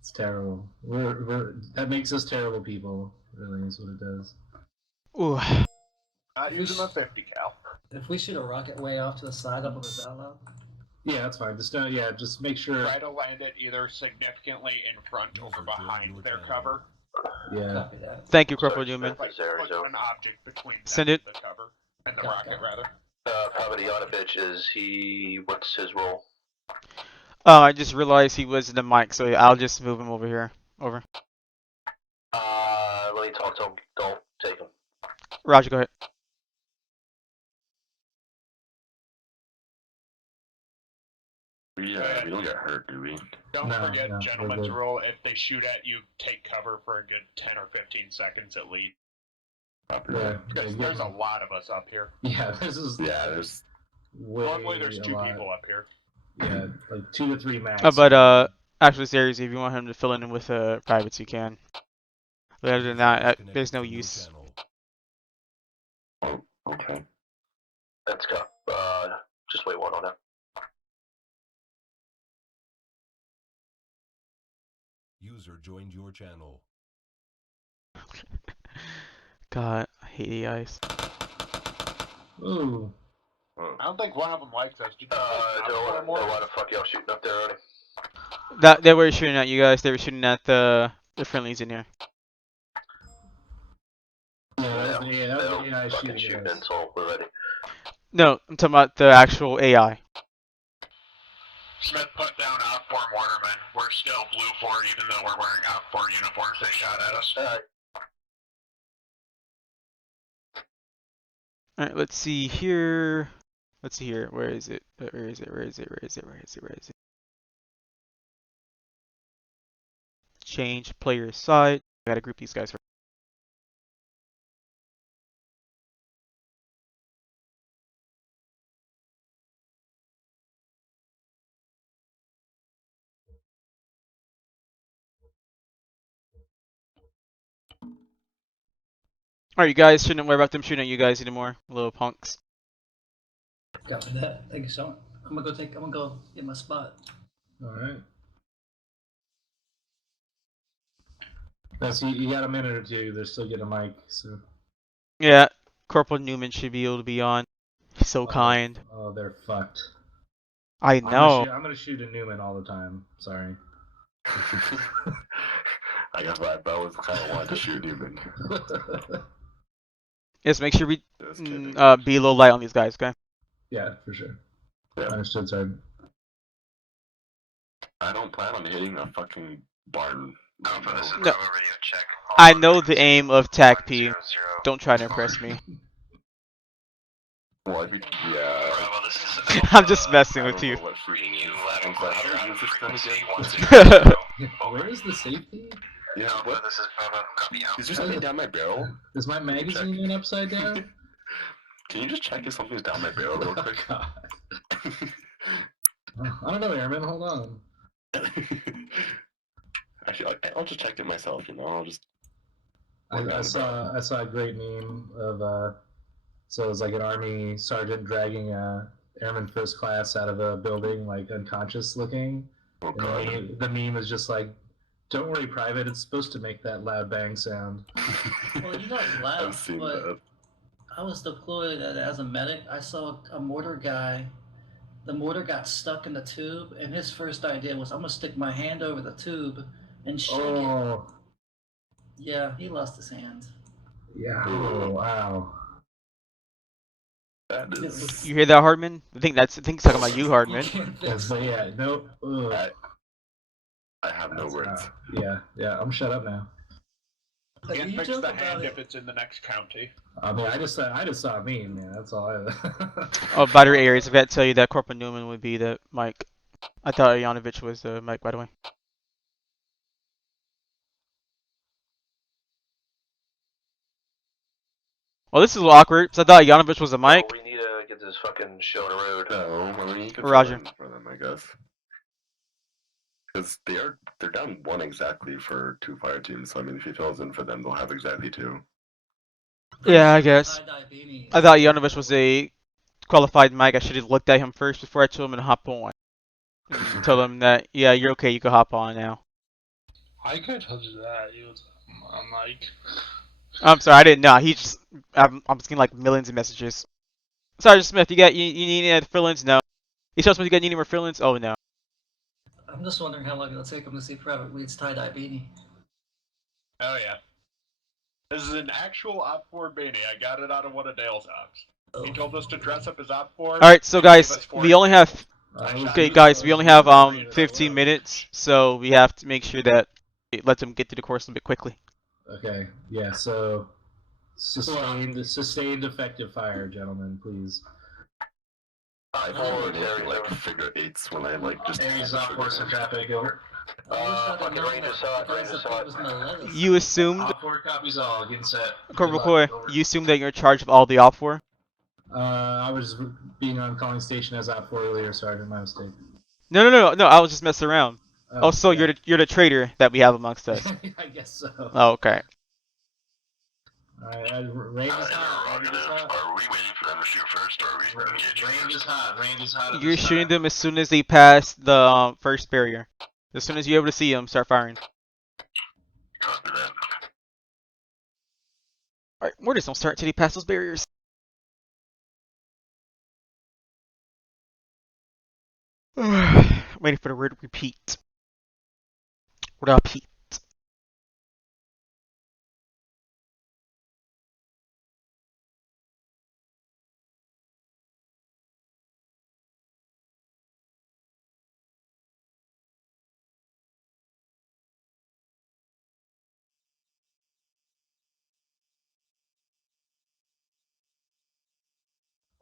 It's terrible. We're that makes us terrible people. Really, is what it does. Ooh. Not using a 50 cal. If we shoot a rocket way off to the side up on the down low. Yeah, that's fine. Just just make sure. Try to land it either significantly in front or behind their cover. Yeah. Copy that. Thank you, Corporal Newman. Like put an object between Send them it. and the cover and the rocket rather. Pavadionovich, what's his role? I just realized he was in the mic, so I'll just move him over here. Over. Let me talk to him. Don't take him. Roger, go ahead. We don't get hurt, do we? Don't forget no, gentleman's rule. If they shoot at you, take cover for a good 10 or 15 seconds at least. Yeah, There's a lot of us up here. Yeah, there's way Normally there's two lot. people up here. Yeah, like 2 to 3 max. But actually, seriously, if you want him to fill in with privates, you can. But other than that, there's no use. Oh, okay. Let's go. Just wait one on that. User joined your channel. God, I hate AIs. Ooh. I don't think one of them likes us. Did you why the fuck y'all shooting up there already? They were shooting at you guys. They were shooting at the friendlies in here. Yeah, that was the AI fucking shooting shoot us. mental. We're ready. No, I'm talking about the actual AI. Smith put down Op4 mortarmen. We're still blue 4 even though we're wearing Op4 uniforms. They shot at us. Alright, let's see here. Where is it? Where is it? Change player side. I gotta group these guys first. Alright, you guys shouldn't worry about them shooting at you guys anymore, little punks. Copy that. Thank you so much. I'm gonna go get my spot. Alright. So you got a minute or two. They're still getting a mic, so. Yeah, Corporal Newman should be able to be on. He's so kind. Oh, they're fucked. I know. I'm gonna shoot a Newman all the time. Sorry. I guess my bell was kind of wanted to shoot Newman. Just make sure we be a little light on these guys, okay? Yeah, for sure. Yeah. Understood, sorry. I don't plan on hitting a fucking barn. Alpha, this is No. Bravo radio check. I know the aim of TAC P. Don't try to impress me. Well, yeah. Bravo, this is I'm just messing with you. reading you 11 here on frequency 10. Where is the safety? Yeah, Alpha, what? this is Bravo. Copy out. Is there something down my barrel? Is my magazine in upside down? Can you just check if something's down my barrel real quick? God. I don't know, Airman. Hold on. Actually, I'll just check it myself. I'll just. I saw a great meme of so it was like an army sergeant dragging a airman first class out of a building, like unconscious looking. Oh And god. the meme is just like Don't worry, Private. It's supposed to make that loud bang sound. Well, you guys I've laugh, seen but that. I was deployed as a medic. I saw a mortar guy. The mortar got stuck in the tube, and his first idea was, I'm gonna stick my hand over the tube and shake it. Oh, Yeah, he lost his hand. yeah. Oh, wow. That is. You hear that, Hardman? I think he's talking about you, Hardman. That's, but yeah, no. I have no words. Yeah. I'm shut up now. Can't You fix joke the about hand it. if it's in the next county. I mean, I just saw a meme, man. That's all I. Oh, battery areas. I forgot to tell you that Corporal Newman would be the mic. I thought Janovic was the mic, by the way. Well, this is a little awkward, because I thought Janovic was the mic. We need to get this fucking show on the road. No, I mean you can Roger. fill in for them, I guess. Because they're down 1 exactly for 2 fire teams. So I mean, if he fills in for them, they'll have exactly 2. Yeah, I guess. I thought Janovic was a qualified mic. I should have looked at him first before I told him to hop on. And tell him that, yeah, you're okay, you can hop on now. I could have told you that. I'm like. I'm sorry, I didn't know. I'm getting like millions of messages. Sergeant Smith, you need any fill-ins? No. You Smith, you got any more fill-ins? Oh no. I'm just wondering how long it'll take him to see Private Weed's tie-dye beanie. Oh yeah. This is an actual Op 4 beanie. I got it out of one of Dale's ops. He told us to dress up as Op 4. Alright, so guys, we only have... Okay, guys, we only have 15 minutes, so we have to make sure that it lets them get through the course a bit quickly. Okay. Yeah. So sustained effective fire, gentlemen, please. I've already like figure 8s when I like just. Aries off course of traffic over. Fucking range assault. You assumed... Op 4 copies all. Getting set. Corporal McCoy, you assumed that you're in charge of all the Op 4? I was being on calling station as Op 4 earlier, Sergeant. My mistake. No, I was just messing around. Oh, so yeah. you're the traitor that we have amongst us. I guess so. Oh, okay. Alright, range is hot. Range is hot. Are we waiting for them to shoot first, or are we engaging Range is hot. Range is hot. You're shooting them as soon as they pass the first barrier. As soon as you're able to see them, start firing. Copy that. Alright, murders don't start until they pass those barriers. Waiting for the word repeat. Repeat.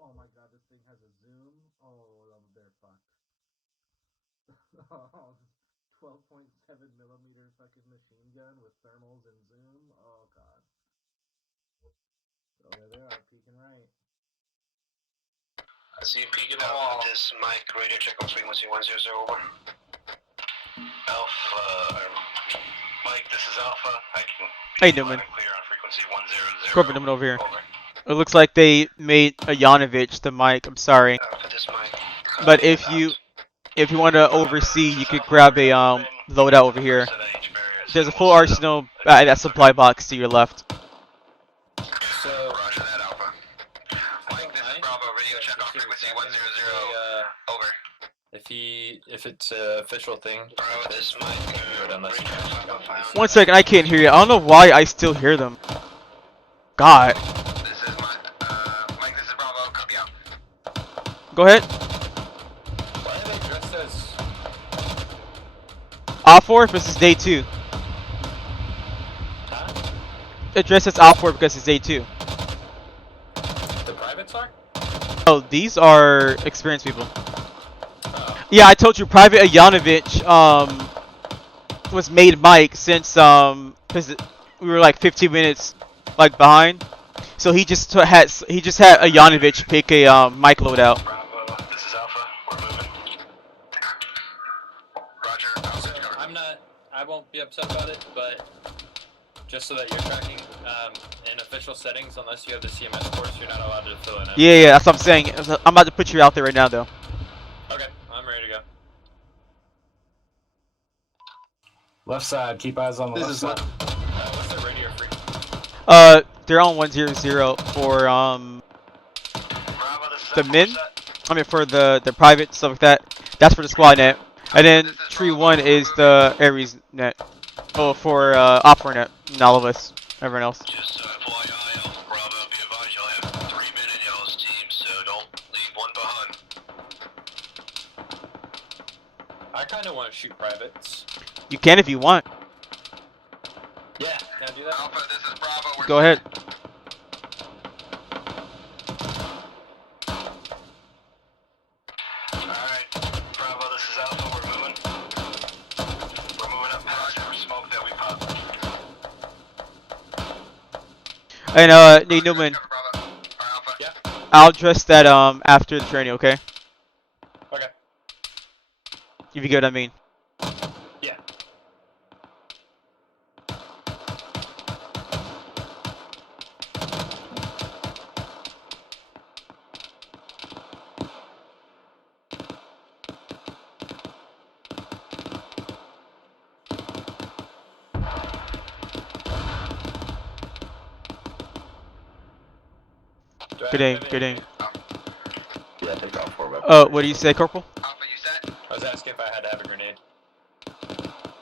Oh my god, this thing has a zoom. Oh, they're fucked. 12.7 millimeter fucking machine gun with thermals and zoom. Oh god. Oh, there they are, peeking right. I see him peeking the wall. This Mike, radio check on frequency 100 over. Alpha, Mike, this is Alpha. I can Hey, Newman. clear on frequency 100. Corporate Newman over here. It looks like they made a Janovic the mic. I'm sorry. But if you want to oversee, you could grab a loadout over here. There's a full arsenal at that supply box to your left. So, roger that, Alpha. Mike, this is Bravo. Radio check on frequency 100. Over. If it's an official thing, Bro, this Mike. One second, I can't hear you. I don't know why I still hear them. God. This is Mike, this is Bravo. Copy out. Go ahead. why are they dressed as... Op 4 because it's day 2. Huh? It dressed as Op 4 because it's day 2. The privates are? Oh, these are experienced people. Yeah, I told you Private Janovic was made Mike since because we were like 15 minutes like behind. So he just had a Janovic pick a mic loadout. Bravo, this is Alpha. We're moving. Roger. I won't be upset about it, but just so that you're tracking in official settings, unless you have the CMS course, you're not allowed to fill in it. Yeah, that's what I'm saying. I'm about to put you out there right now, though. Okay, I'm ready to go. Left side, keep eyes on the This left is side. left. What's the radio frequency? They're on 100 for Bravo, this is the Alpha, min. we're set. I mean for the private stuff like that. That's for the squad net. And then tree 1 is the Ares net. Oh, for Opera net. And all of us, everyone else. Just FYI, Alpha Bravo, be advised you'll have 3 men in y'all's team, so don't leave one behind. I kind of want to shoot privates. You can if you want. Yeah, can I do that? Alpha, this is Bravo, we're Go ahead. Alright, Bravo, this is Alpha, we're moving. We're moving up past our smoke that we popped. And Nate Newman, Yeah. I'll address that after the training, okay? Okay. If you get what I mean. Yeah. Good aim, good aim. Yeah, take off for weapons. Oh, what do you say, Corporal? Alpha, you set? I was asking if I had to have a grenade.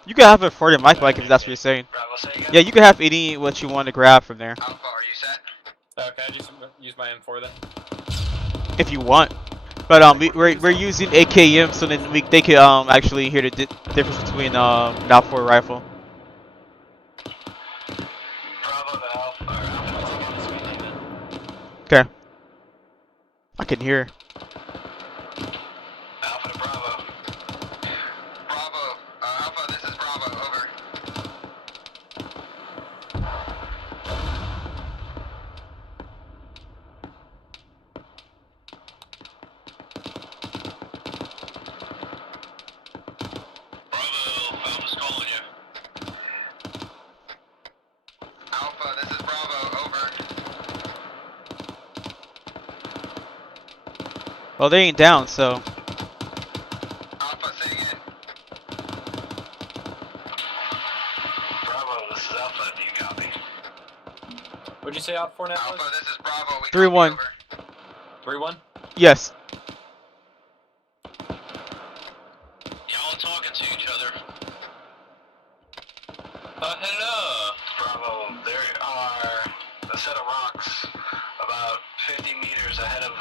You can have it for your mic if that's what you're saying. Bravo, say again? Yeah, you can have any what you want to grab from there. Alpha, are you set? Can I just use my M4 then? If you want. But we're using AKM, so then they could actually hear the difference between an outboard rifle. Bravo to Alpha, or Alpha. Okay. I can hear. Alpha to Bravo. Bravo, Alpha, this is Bravo, over. Bravo, Alpha's calling you. Alpha, this is Bravo, over. Well, they ain't down, so. Alpha, say again. Bravo, this is Alpha, do you copy? What'd you say out for now? Alpha, this is Bravo, we 3-1. 3-1? Yes. Y'all talking to each other. Hello. Bravo, there are a set of rocks about 50 meters ahead of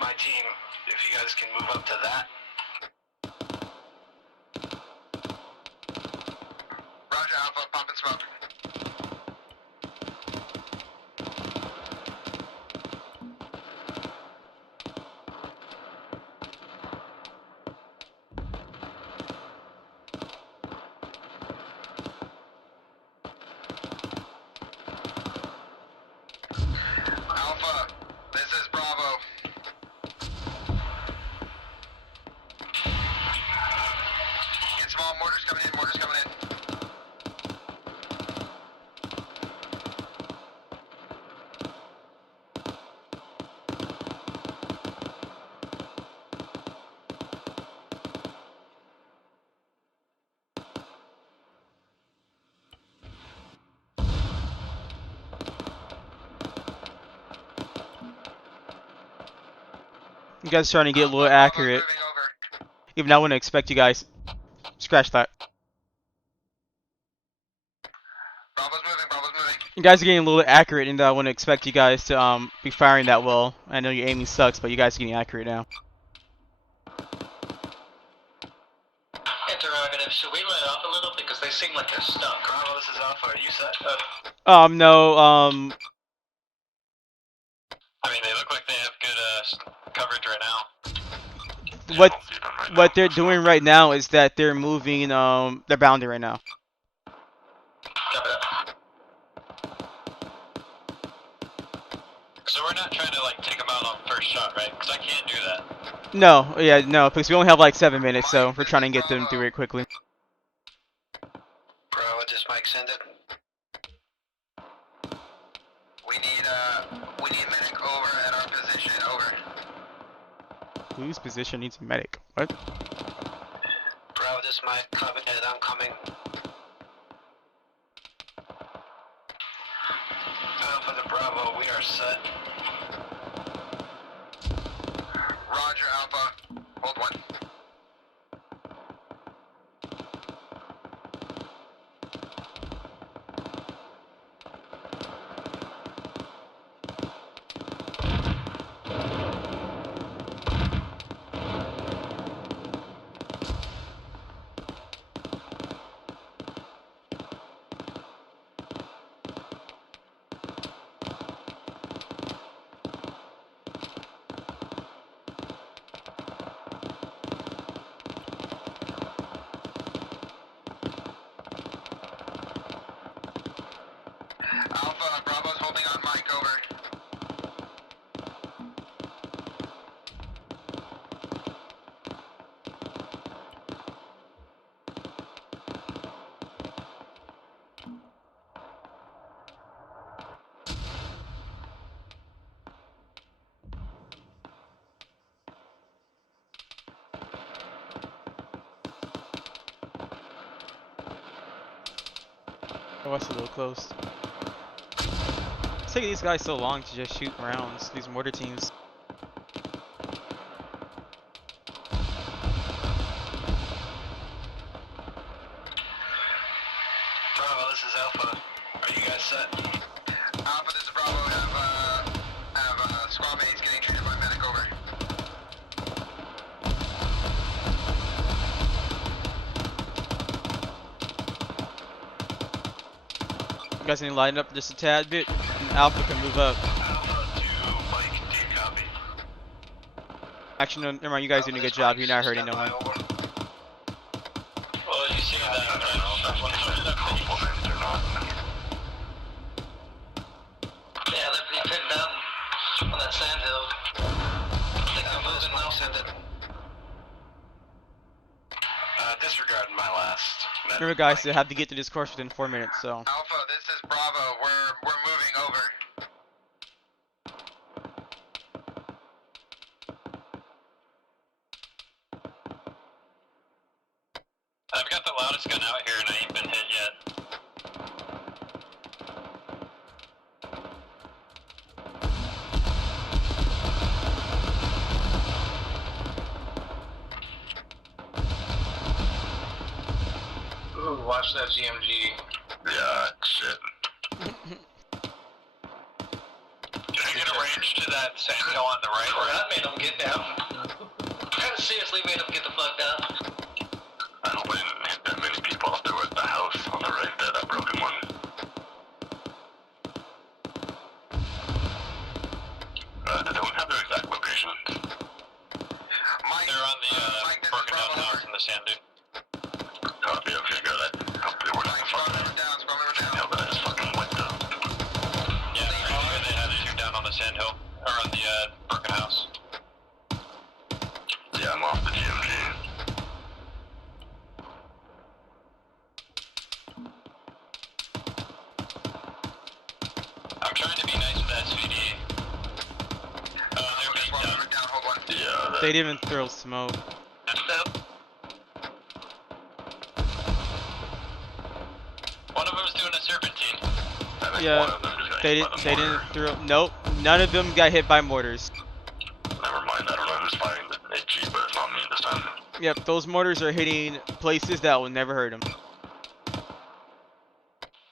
my team. If you guys can move up to that. Roger, Alpha, pump and smoke. Alpha, this is Bravo. Get small, mortars coming in, mortars coming in. You guys are trying to get a little accurate. Even I wouldn't expect you guys. Scratch that. Bravo's moving, Bravo's moving. You guys are getting a little accurate, and I wouldn't expect you guys to be firing that well. I know your aiming sucks, but you guys are getting accurate now. Interrogative, should we let off a little because they seem like they're stuck? Bravo, this is Alpha, are you set? No, I mean, they look like they have good coverage right now. what they're doing right now is that they're moving their boundary right now. Copy that. So we're not trying to like take them out on first shot, right? Because I can't do that. No, yeah, no, because we only have like 7 minutes, so we're trying to get them through it quickly. Bravo, this mic send it. We need medic over at our position, over. Whose position needs a medic? What? Bravo, this mic, copy that, I'm coming. we are set. Roger, Alpha. Hold one. Alpha, Bravo's holding on mic, over. Oh, that's a little close. It's taking these guys so long to just shoot rounds, these mortar teams. Bravo, this is Alpha. Are you guys set? Alpha, this is Bravo. Have squad mates getting treated by medic, over. You guys need to line up just a tad bit, and Alpha can move up. Alpha to Mike, do you copy? Actually, no, never mind, you guys doing a good job. You're not hurting no one. Well, you see that, yeah, they're pretty pinned down on that sand hill. They come moving now, send it. Disregarding my last. Remember, guys, they have to get to this course within 4 minutes, so. Alpha, this is Bravo. We're moving over. I've got the loudest gun out here and I ain't been hit yet. Ooh, watch that GMG. Yeah, shit. Can I get a range to that sand hill on the right? That made him get down. Kind of seriously made him get the fuck down. I hope I didn't hit that many people if there was the house on the right there, that broken one. Does anyone have their exact location? Mike, they're on the broken down house in the sand dune. Copy, okay, good. Hopefully we're not fucking down, hell, that is fucking wet though. Yeah, they had a shoot down on the sand hill, or on the broken house. Yeah, I'm off the GMG. I'm trying to be nice with SVD. They're being down, hold on. Yeah, They didn't even throw smoke. One of them was doing a serpentine. Yeah, they didn't throw. Nope, none of them got hit by mortars. Never mind, I don't know who's firing the HG, but it's not me this time. Yep, those mortars are hitting places that will never hurt them.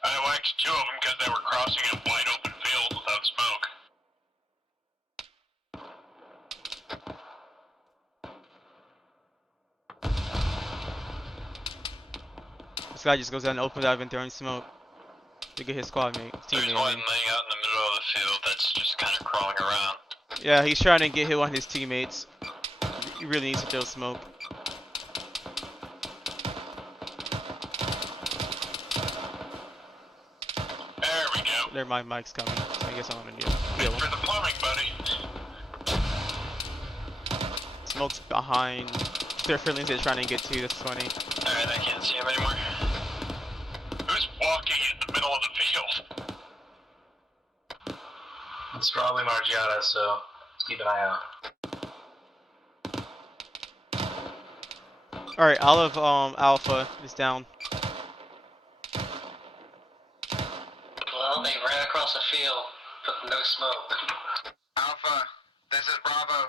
I whacked two of them because they were crossing a wide open field without smoke. This guy just goes down and opens without even throwing smoke to get his squad mate, There's teammate. one laying out in the middle of the field that's just kind of crawling around. Yeah, he's trying to get hit on his teammates. He really needs to throw smoke. There we go. There, my mic's coming. So I guess I'm gonna Good for the plumbing, buddy. Smoke's behind. Their feelings they're trying to get to. That's funny. Alright, I can't see him anymore. Who's walking in the middle of the field? It's probably Margiata, so let's keep an eye out. Alright, Olive Alpha is down. Well, they ran across the field, put No smoke. Alpha, this is Bravo.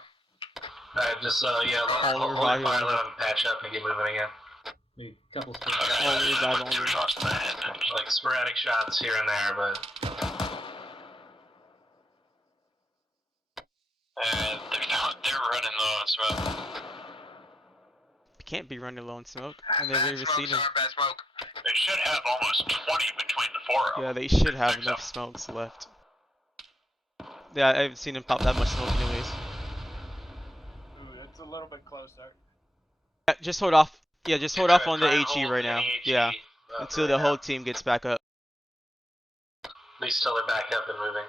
Alright, just, yeah, All hold revive your fire, only. let them patch up and get moving again. Maybe a couple sporadic, All revive only. 2 shots in the head. like sporadic shots here and there, but They're running low on smoke. Can't be running low on smoke. And they're Bad very smoke, receding. Sergeant, bad smoke. They should have almost 20 between the 4 of them. Yeah, they should have enough smokes left. Yeah, I haven't seen them pop that much smoke anyways. Ooh, it's a little bit closer. Yeah, just hold off. Yeah, just hold off on the try and HE hold right now. any HE, Yeah, until the right whole now. team gets back up. At least till they're back up and moving.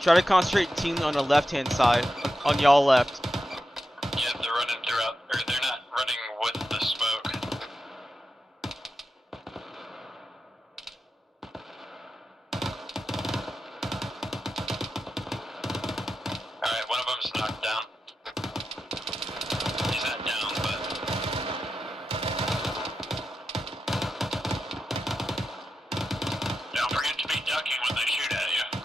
Try to concentrate team on the left-hand side, on y'all left. Yep, they're running throughout, or they're not running with the smoke. Alright, one of them's knocked down. He's not down, but... Don't forget to be ducking when they shoot at you.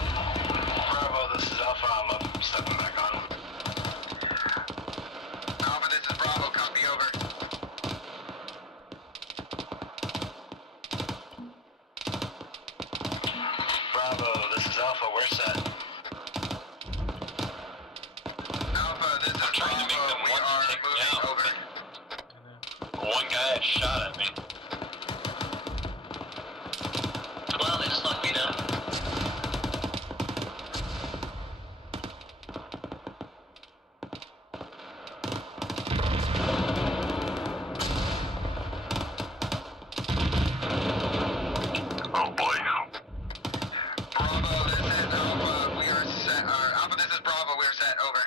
Bravo, this is Alpha, I'm stepping back on. Alpha, this is Bravo, copy over. Bravo, this is Alpha, we're set. Alpha, this is Bravo, we are moving over. One guy had shot at me. Well, they just knocked me down. Oh boy. Bravo, this is Alpha, we are set, Alpha, this is Bravo, we are set, over.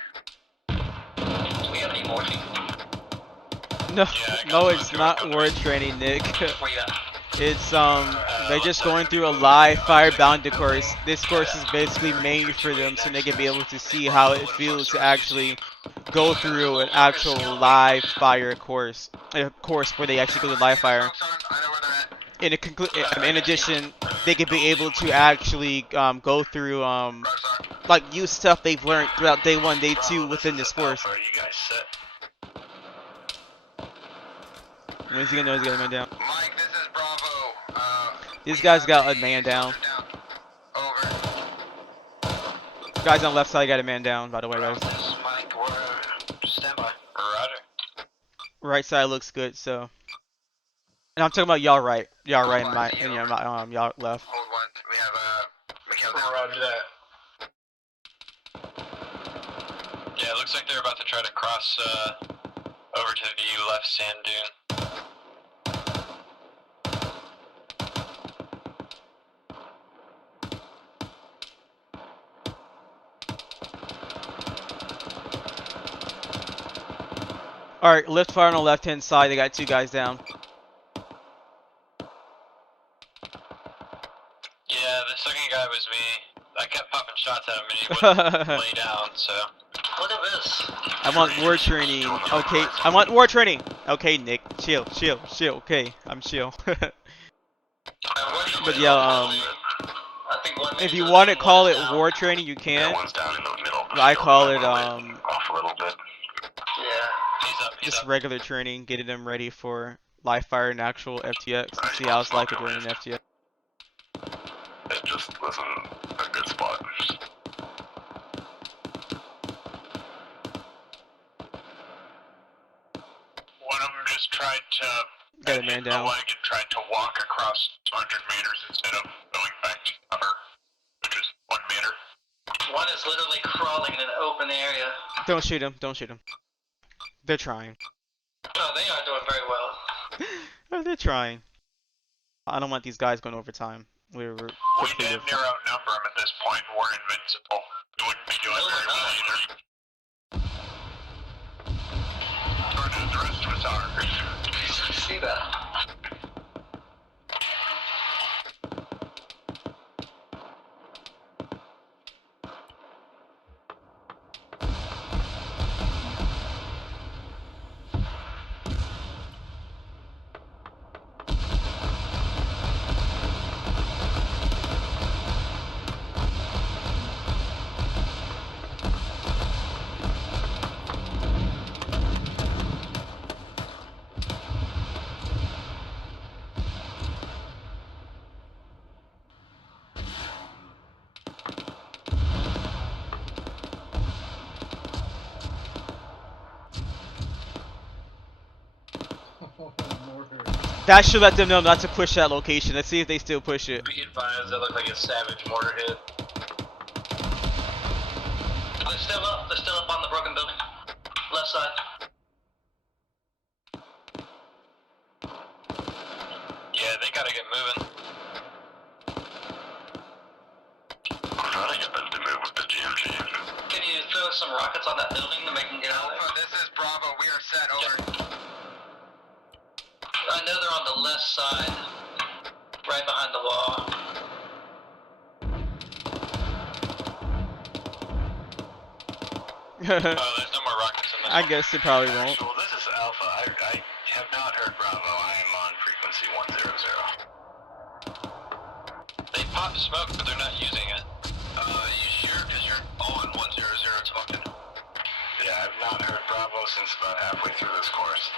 Do we have any morphine? No, Yeah, I got no, one. it's Go, not go, word training, Nick. Where you at? It's they're just going through a live fire bounded course. This course is basically made for them so they can be able to see how it feels to actually go through an actual live fire course. A course where they actually go to live fire. In addition, they can be able to actually go through like use stuff they've learned throughout day 1, day 2 within this course. Are you guys set? When's he gonna know he's got a man down? Mike, this is Bravo. These guys got a man down. Over. Guys on the left side got a man down, by the way, guys. This is Mike, we're stand by. Roger. Right side looks good, so. And I'm talking about y'all right. Y'all right and y'all left. Hold one. We have Mikhail down. Roger that. Yeah, it looks like they're about to try to cross over to the left sand dune. Alright, lift fire on the left hand side, they got 2 guys down. Yeah, the second guy was me. I kept popping shots at him and he wouldn't lay down, so. Look at this. I want war training. Okay, I want war training. Okay, Nick, chill, okay, I'm chill. But yeah, if you want to call it war training, you can. One's down in the middle. I call it off a little bit. Yeah, he's up. just regular training, getting them ready for live fire and actual FTX, and see how it's like to join an FTX. It just wasn't a good spot. One of them just tried to Got a man down. leg and tried to walk across 200 meters instead of going back to cover, which is 1 meter. One is literally crawling in an open area. Don't shoot him. Don't shoot him. They're trying. No, they aren't doing very well. They're trying. I don't want these guys going overtime. We damn near outnumber them at this point. We're invincible. We wouldn't be doing very well either. The rest of us are. See that? That should let them know not to push that location. Let's see if they still push it. Be advised, that looked like a savage mortar hit. They're still up. They're still up on the broken building. Left side. Yeah, they gotta get moving. I'm trying to get them to move with the GMG. Can you throw some rockets on that building to make them get out of there? This is Bravo. We are set. Over. I know they're on the left side, right behind the wall. There's no more rockets in this I one. guess it probably won't. Actual, this is Alpha. I have not heard Bravo. I am on frequency 100. They pop smoke, but they're not using it. You sure? Because you're on 100 talking. Yeah, I've not heard Bravo since about halfway through this course.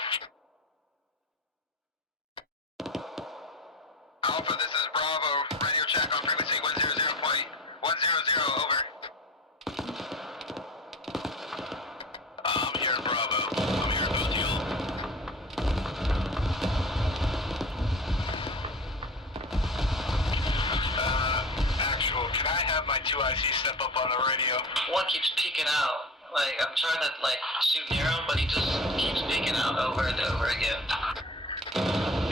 Alpha, this is Bravo. Radio check on frequency 100.100. Over. I'm here, Bravo. I'm here, both you. Actual, can I have my 2IC step up on the radio? One keeps peeking out. Like, I'm trying to, like, shoot near him, but he just keeps peeking out over and over again.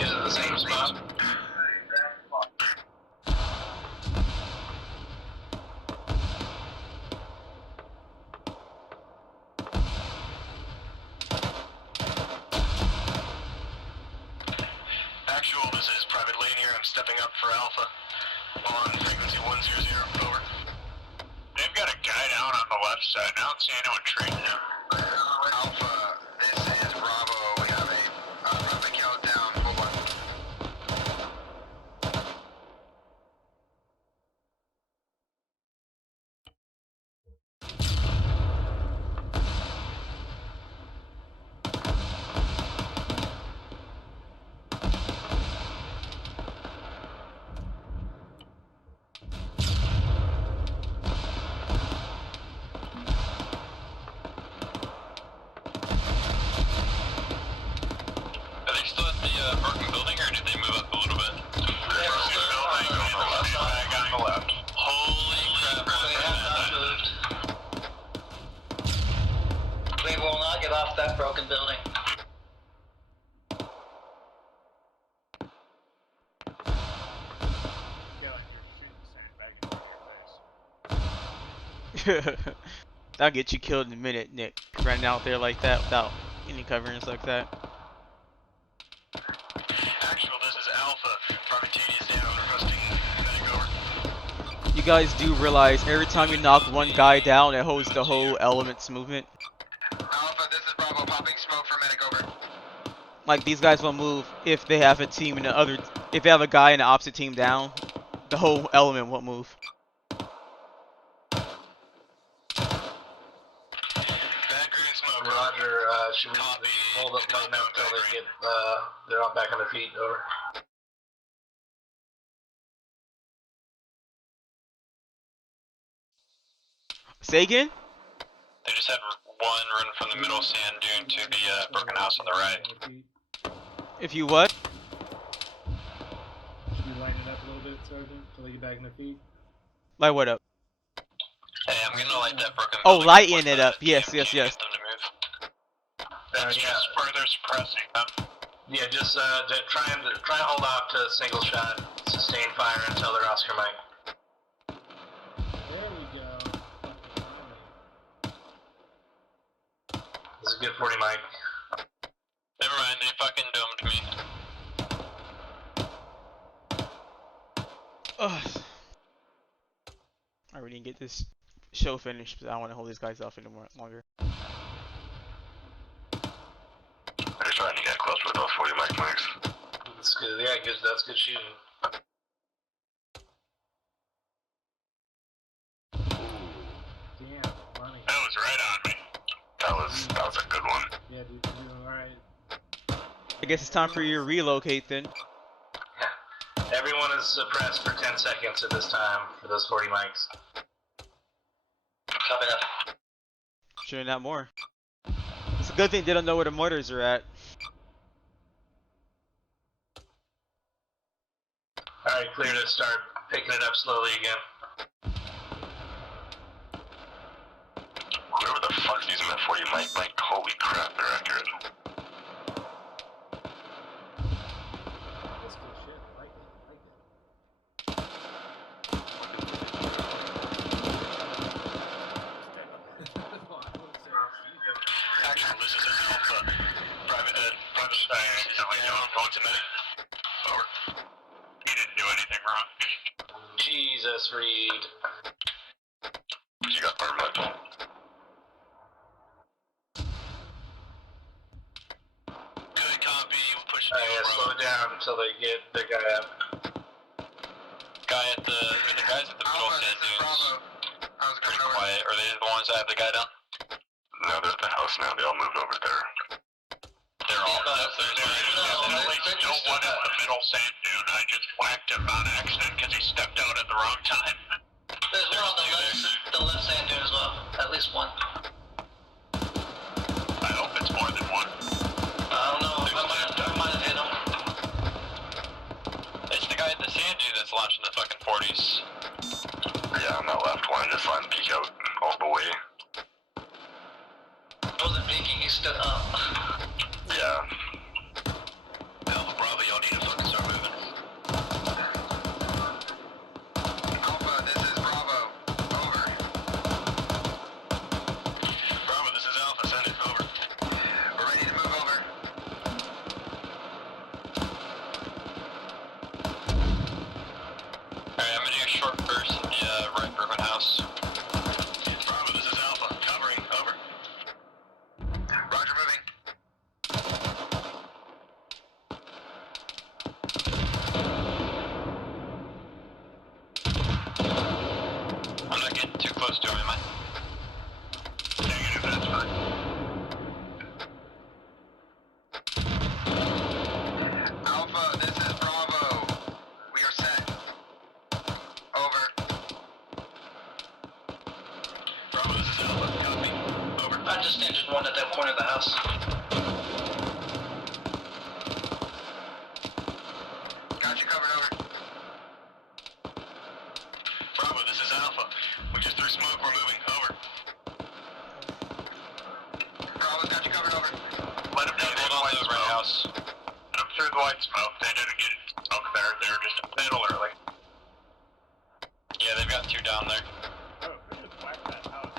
Is it the same spot? Actual, this is Private Lane here. I'm stepping up for Alpha on frequency 100. Over. They've got a guy down on the left side. I don't see anyone treating him. Alpha, this is Bravo. We have a Private Kill down. Over. Are they still at the broken building, or did they move up a little bit? They're still building on the left side. On the left. Holy crap! They have not moved. We will not get off that broken building. That'll get you killed in a minute, Nick. Running out there like that without any coverings like that. Actual, this is Alpha. Private TD is down. Requesting medic over. You guys do realize every time you knock one guy down, it holds the whole element's movement. Alpha, this is Bravo. Popping smoke for medic. Over. Like these guys will move if they have a team in the other. If they have a guy in the opposite team down, the whole element won't move. Bad green smoke. Roger, should we hold up right now until they get, they're all back on their feet? Over. Say again? They just had one run from the middle sand dune to the broken house on the right. If you what? Should we line it up a little bit, Sergeant, until they get back on their feet? Light what up? Hey, I'm gonna light that broken Oh, building lighten before it the up. Yes, GMG yes, yes. get them to move. That's just further suppressing them. Yeah, just try and hold off to single shot, sustain fire until they're Oscar Mike. There we go. This is good 40 Mike. Never mind, they fucking domed me. Ugh. I really didn't get this show finished, but I don't want to hold these guys off any more longer. They're trying to get close with those 40 Mike mics. That's good, yeah, that's good shooting. Damn, money. That was right on me. That was a good one. Yeah, dude, you're doing alright. I guess it's time for you to relocate then. Everyone is suppressed for 10 seconds at this time for those 40 mics. Copy that. Sure, not more. It's a good thing they don't know where the mortars are at. Alright, clear to start picking it up slowly again. Whoever the fuck's using that 40 mic, holy crap, they're accurate. That's good shit. I like it. Action, this is Alpha. Private phone's a minute. Over. He didn't do anything wrong. Jesus, Reed. You got Arma. Good copy, we'll push it yeah, slow it down until they get the guy up. The guys at the middle sand dunes. Pretty quiet. Are they the ones that have the guy down? No, they're at the house now. They all moved over there. They're all there's no one at the middle sand dune. I just whacked him on accident because he stepped out at the wrong time. There's one on the left sand dune as well. At least one. I hope it's more than one. I don't know. I might have hit him. It's the guy at the sand dune that's launching the fucking 40s. Yeah, on that left one, just let him peek out all the way. I wasn't peeking, he stood up. Yeah. Alpha Bravo, y'all need to fucking start moving. Alpha, this is Bravo. Over. Bravo, this is Alpha. Send it over. We're ready to move over. Alright, I'm gonna do a short burst in the right Bourbon house. Bravo, this is Alpha. Covering. Over. Roger, moving. I'm not getting too close to him, am I? Negative, that's fine. Alpha, this is Bravo. We are set. Over. Bravo, this is Alpha. Copy. Over. I just injured one at that corner of the house. Got you covered, over. Bravo, this is Alpha. We just threw smoke, we're moving, over. Bravo's got you covered, over. Let him know the white smoke. House. Let him through the white smoke. They didn't get smoke there, they were just a little early. Yeah, they've got two down there. Oh, they just whacked that house.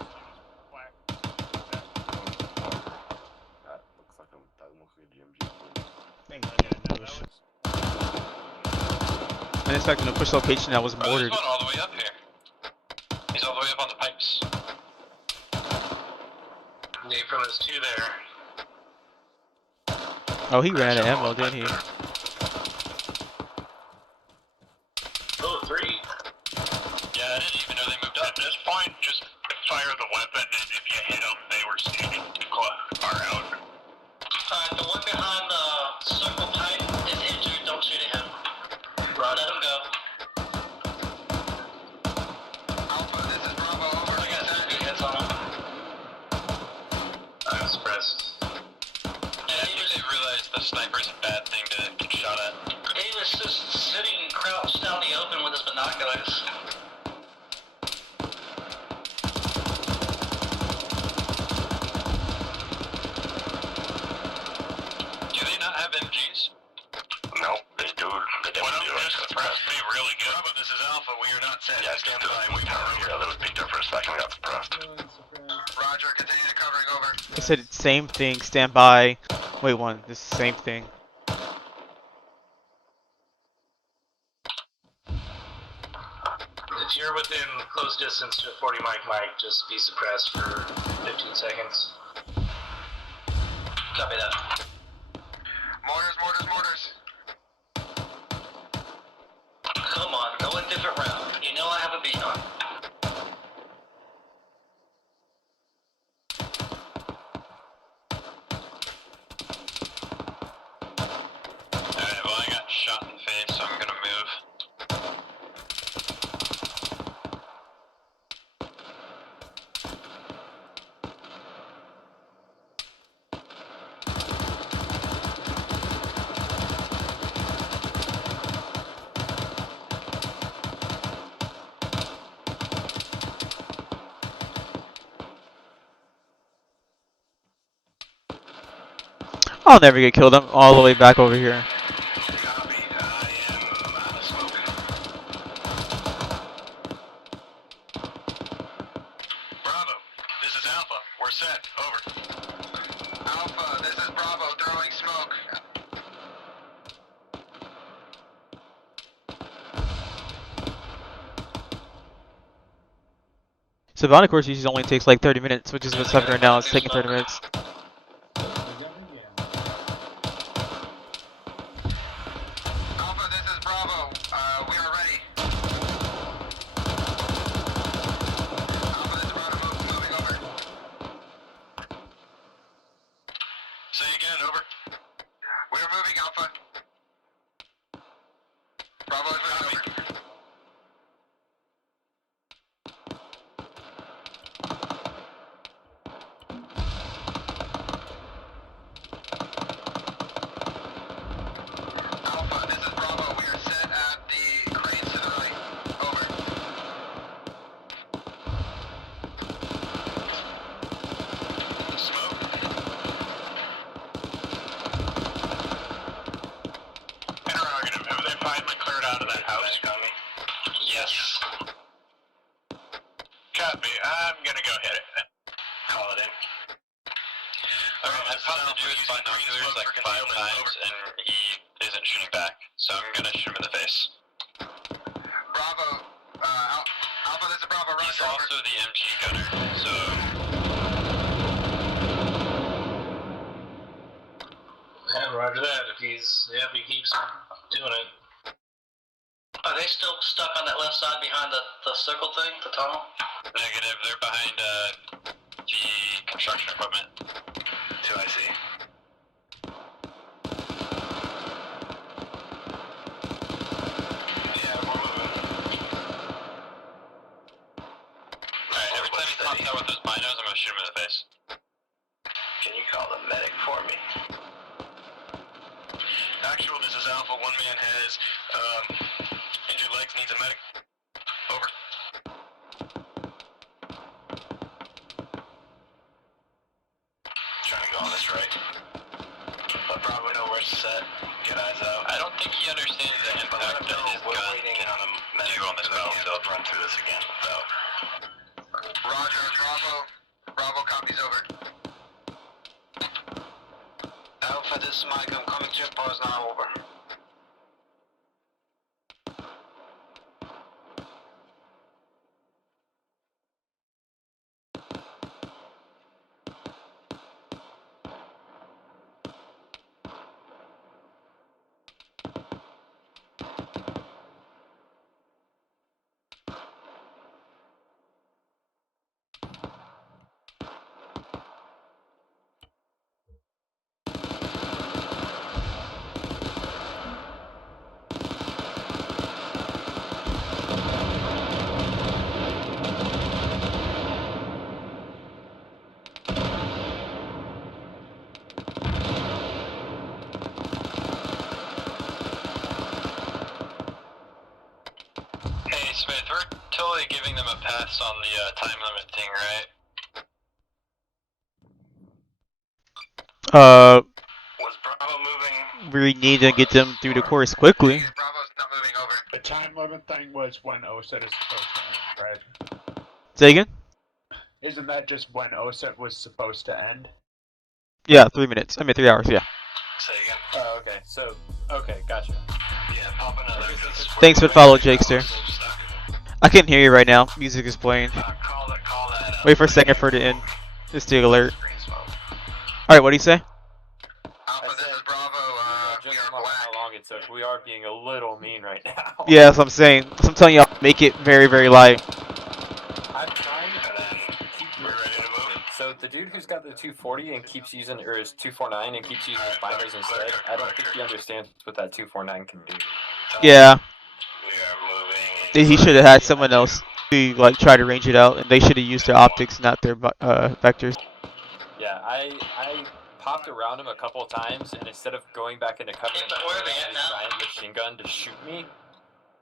That looks like a GMG. I didn't expect him to push location that was mortared. There's one all the way up here. He's all the way up on the pipes. April is two there. Oh, he ran out of ammo, didn't he? Oh, three. Yeah, I didn't even know they moved up. At this point, just fire the weapon, and if you hit them, they were standing too far out. The one behind the circle pipe is injured. Don't shoot at him. Let him go. Alpha, this is Bravo, over. I got 30 hits on him. I'm suppressed. Yeah, I think they realized the sniper's a bad thing to get shot at. He was just sitting crouched out in the open with his binoculars. Do they not have MGs? No, they do. They definitely do. Just suppressed me really good. Bravo, this is Alpha. We are not set. Yeah, Stand just by. we power here. That was peeked up for a second. We got suppressed. Roger, continue to covering, over. He said it's same thing, stand by. Wait, one, this is the same thing. If you're within close distance to a 40 mic, just be suppressed for 15 seconds. Copy that. Mortars, mortars, mortars. Come on, go a different route. You know I have a beat on. Alright, well I got shot in the face, so I'm gonna move. I'll never get killed. I'm all the way back over here. Copy. I am out of smoke. Bravo, this is Alpha. We're set. Over. Alpha, this is Bravo. Throwing smoke. So Bionic course usually only takes like 30 minutes, which is what's happening right now. It's taking 30 minutes. Alpha, this is Bravo. We are ready. Alpha, this is Bravo. Moving over. Say again, over. We are moving, Alpha. Bravo is moving over. Alpha, this is Bravo. We are set at the cranes to the right. Over. Smoke. Interrogative. Have they finally cleared out of that house? Yes. Copy. I'm gonna go hit it. Call it in. I popped the dude's binoculars like 5 times and he isn't shooting back, so I'm gonna shoot him in the face. Bravo. Alpha, this is Bravo. Run He's over. also the MG gunner, so Yeah, roger that. If he keeps doing it. Are they still stuck on that left side behind the circle thing, the tunnel? negative. They're behind the construction equipment. 2IC. Yeah, we're moving. Alright, every time he pops out with those binos, I'm gonna shoot him in the face. Can you call the medic for me? Actual, this is Alpha. One man has injured legs, needs a medic. Over. Trying to go on this right. But probably know where it's set. Get eyes out. I don't think he understands the impact that his We're gun waiting can on a medic do on this battlefield. Run through this again. So. Roger, Bravo. Bravo copies over. Alpha, this is Mike. I'm coming to your post now. Over. Hey Smith, we're totally giving them a pass on the time limit thing, right? Was Bravo moving? We need to get them through the course quickly. Bravo's not moving over. The time limit thing was when OSUT is supposed to end, right? Say again? Isn't that just when OSUT was supposed to end? Yeah, 3 minutes. 3 hours, yeah. Say again. Oh, okay. So, okay, gotcha. Yeah, pop another. Thanks for the follow, Jakester. I can't hear you right now. Music is playing. Call that. Wait for a second for it to end. Just to alert. Alright, what do you say? Alpha, this is Bravo. We are black. How long it took. We are being a little mean right now. Yeah, that's what I'm saying. So I'm telling you, I'll make it very, very light. I'm trying to keep We're ready to move. So the dude who's got the 240 and keeps using, or is 249 and keeps using his binos instead, I don't think he understands what that 249 can do. Yeah. We are moving. He should have had someone else to like try to range it out, and they should have used their optics, not their vectors. Yeah, I popped around him a couple of times, and instead of going back into cover and his giant machine gun to shoot me,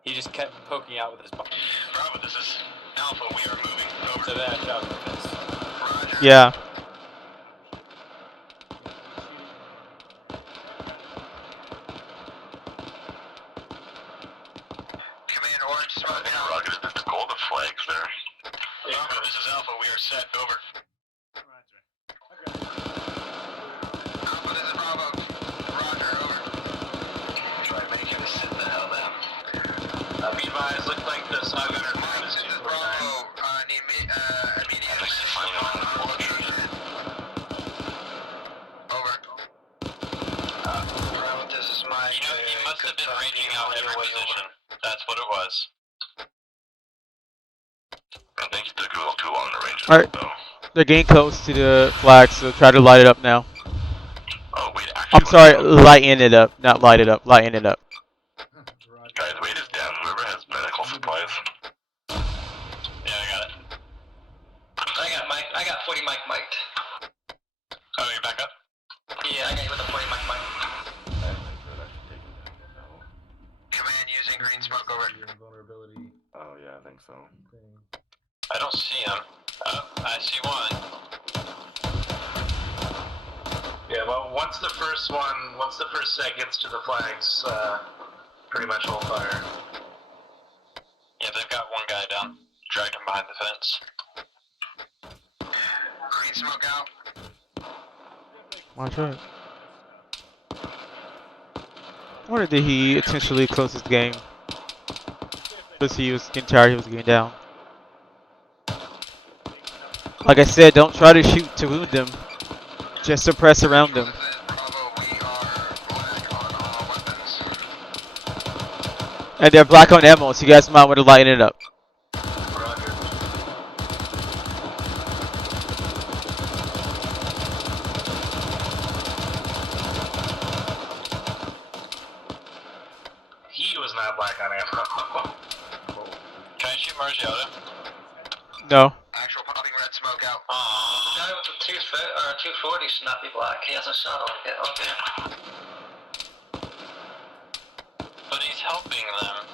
he just kept poking out with his button. Bravo, this is Alpha. We are moving. Over. So then I shot him in the face. Roger. Yeah. Over. Bravo, this is Mike. You know, he must have been raging out every position. That's what it was. I think you took a little too long to range it, Alright. though. They're getting close to the flag, so try to light it up now. Oh, wait, actually. I'm sorry, lighten it up, not light it up, lighten it up. Guys, weight is down. Whoever has medical supplies. Yeah, I got it. I got 40 mic mic'd. Oh, you're back up? Yeah, I got you with a 40 mic mic. Command using green smoke over. Your invulnerability Oh, yeah, I think so. thing. I don't see him. Oh, I see one. Yeah, well, once the first set gets to the flags, pretty much hold fire. Yeah, they've got one guy down. Dragged him behind the fence. Green smoke out. Watch out. I wonder did he intentionally close his game? Because he was getting tired, he was getting down. Like I said, don't try to shoot to wound them. Just suppress around them. And they're black on ammo, so you guys might want to lighten it up. He was not black on ammo. Can I shoot Margiota? No. Actual popping red smoke out. The guy with the 240 should not be black. He hasn't shot on it. Okay. But he's helping them.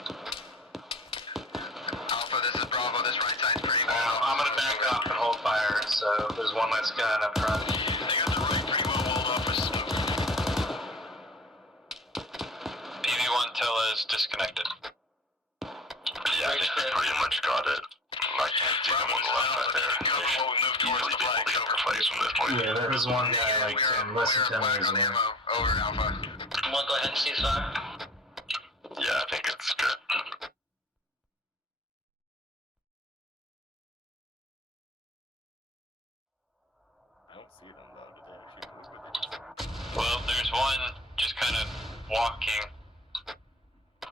Alpha, this is Bravo. This right side's pretty well. Well, I'm gonna back up and hold fire, so there's one less gun up front. They got the right pretty well walled off with smoke. PV1 Tella is disconnected. Yeah, I think we pretty much got it. I can't see them on the left side there. They should easily be able to cover flags from this point. Yeah, there was one guy like less than 10 meters away. Over, Alpha. You want to go ahead and cease fire? Yeah, I think it's good. I don't see them though. Did they actually move or they just... Well, there's one just kind of walking.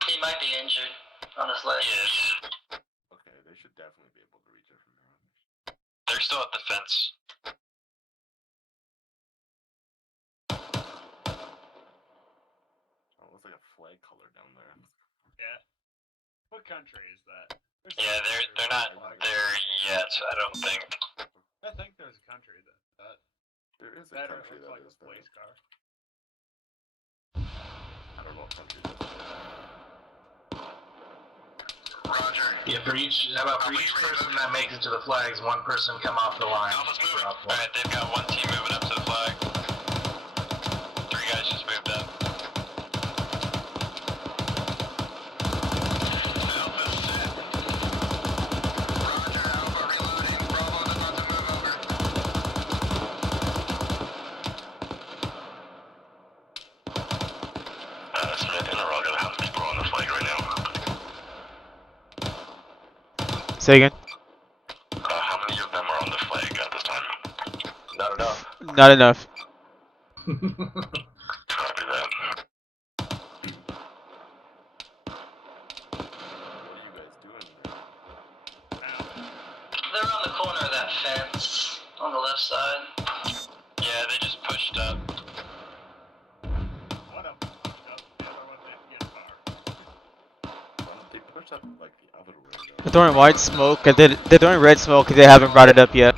He might be injured on his leg. Yes. Okay, they should definitely be able to reach it from here. They're still at the fence. Oh, it looks like a flag color down there. Yeah. What country is that? Yeah, they're not there yet, I don't think. I think there's a country that There is a that country looks that like is a there. police car. I don't know what country that is. Roger. Yeah, for each person that makes it to the flags, one person come off the line. Alpha's moving. Alright, they've got one team moving up to the flag. 3 guys just moved up. Alpha's set. Roger, Alpha reloading. Bravo's about to move over. Smith and Araga, how many people are on the flag right now? Say again? How many of them are on the flag at this time? Not enough. Not enough. Copy that. What are you guys doing there? They're on the corner of that fence on the left side. Yeah, they just pushed up. One of them pushed up, the other one didn't get far. They pushed up like the other way though. They're throwing white smoke, and they're throwing red smoke because they haven't brought it up yet.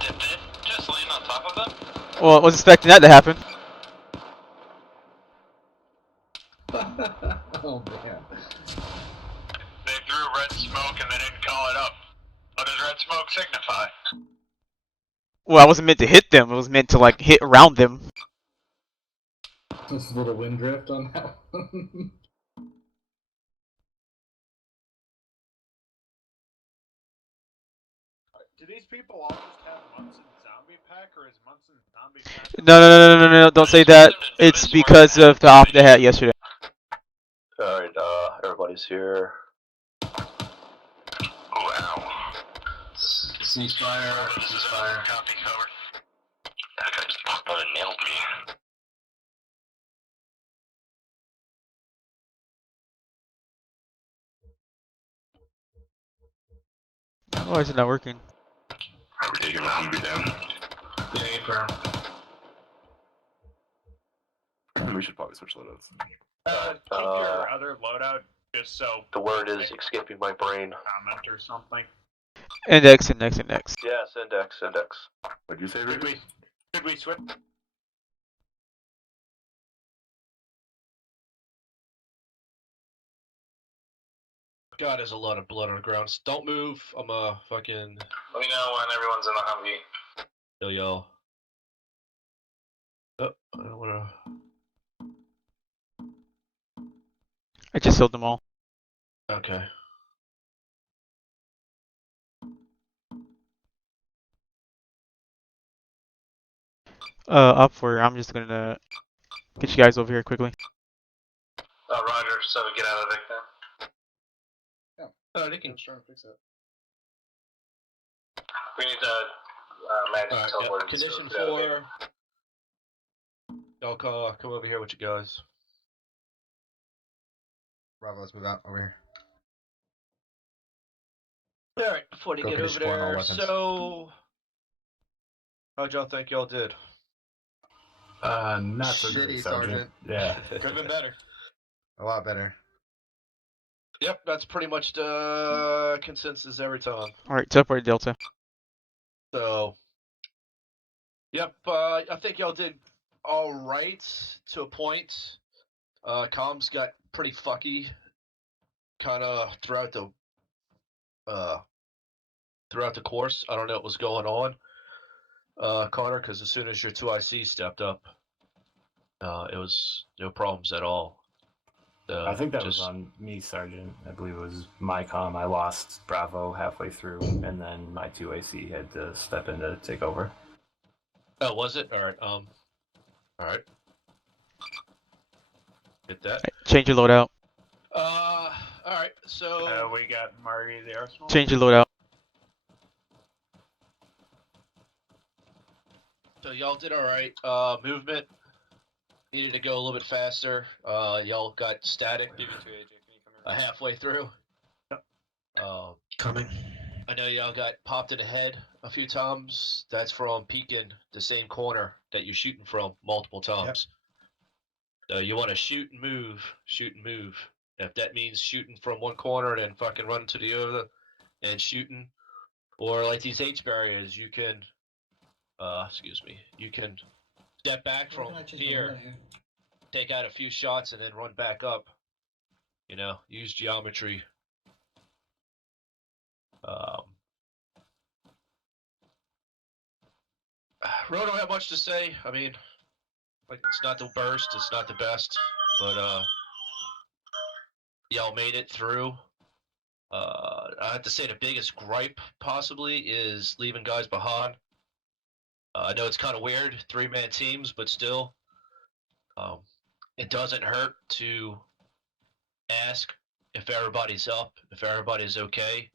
Did they just land on top of them? Well, I was expecting that to happen. Oh man. They threw red smoke and they didn't call it up. What does red smoke signify? Well, I wasn't meant to hit them, it was meant to like hit around them. Just a little wind drift on that one. Do these people all just have Munson zombie pack, or is Munson zombie pack? No, don't say that. It's because of the op they had yesterday. Alright, everybody's here. Ceasefire. This is Ceasefire. copy, over. That guy just popped out and nailed me. Why is it not working? Are we taking the Humvee down? Yeah, firm. We should probably switch loadouts. Keep your other loadout just so. The word is escaping my brain. Comment or something. Index. Yes, index. What'd you say, Could Rick? we switch? God, there's a lot of blood on the ground. Don't move. I'm a fucking Let me know when everyone's in the Humvee. kill y'all. Oh, I don't wanna. I just killed them all. Okay. Up for. I'm just gonna get you guys over here quickly. Roger, so get out of Vic then. Oh, they can. I was trying to fix that. We need to manage Alright, teleport. yep. Condition 4. Y'all come over here with you guys. Bravo, let's move out over here. Alright, before they Go get over condition 4 on all there, weapons. so how'd y'all think y'all did? Not so Shitty, great, Sergeant. Yeah. Could have been better. A lot better. Yep, that's pretty much the consensus every time. Alright, teleport Delta. So, yep, I think y'all did all right to a point. Comms got pretty fucky, kind of throughout the course. I don't know what was going on, Connor, because as soon as your 2IC stepped up, it was no problems at all. I think that was on me, Sergeant. I believe it was my comm. I lost Bravo halfway through, and then my 2AC had to step in to take over. Oh, was it? Alright, alright. Get that. Change your loadout. Alright, so we got Marty the Arsenal. Change your loadout. So y'all did alright. Movement needed to go a little bit faster. Y'all got static halfway through. Yep. Coming. I know y'all got popped in the head a few times. That's from peeking the same corner that you're shooting from multiple times. So you want to shoot and move. If that means shooting from one corner and then fucking running to the other and shooting, or like these H barriers, you can, you can step back from here, take out a few shots, and then run back up. You know, use geometry. Really don't have much to say. I mean, like, it's not the worst, it's not the best, but y'all made it through. I have to say the biggest gripe possibly is leaving guys behind. I know it's kind of weird, 3-man teams, but still, it doesn't hurt to ask if everybody's up, if everybody's okay,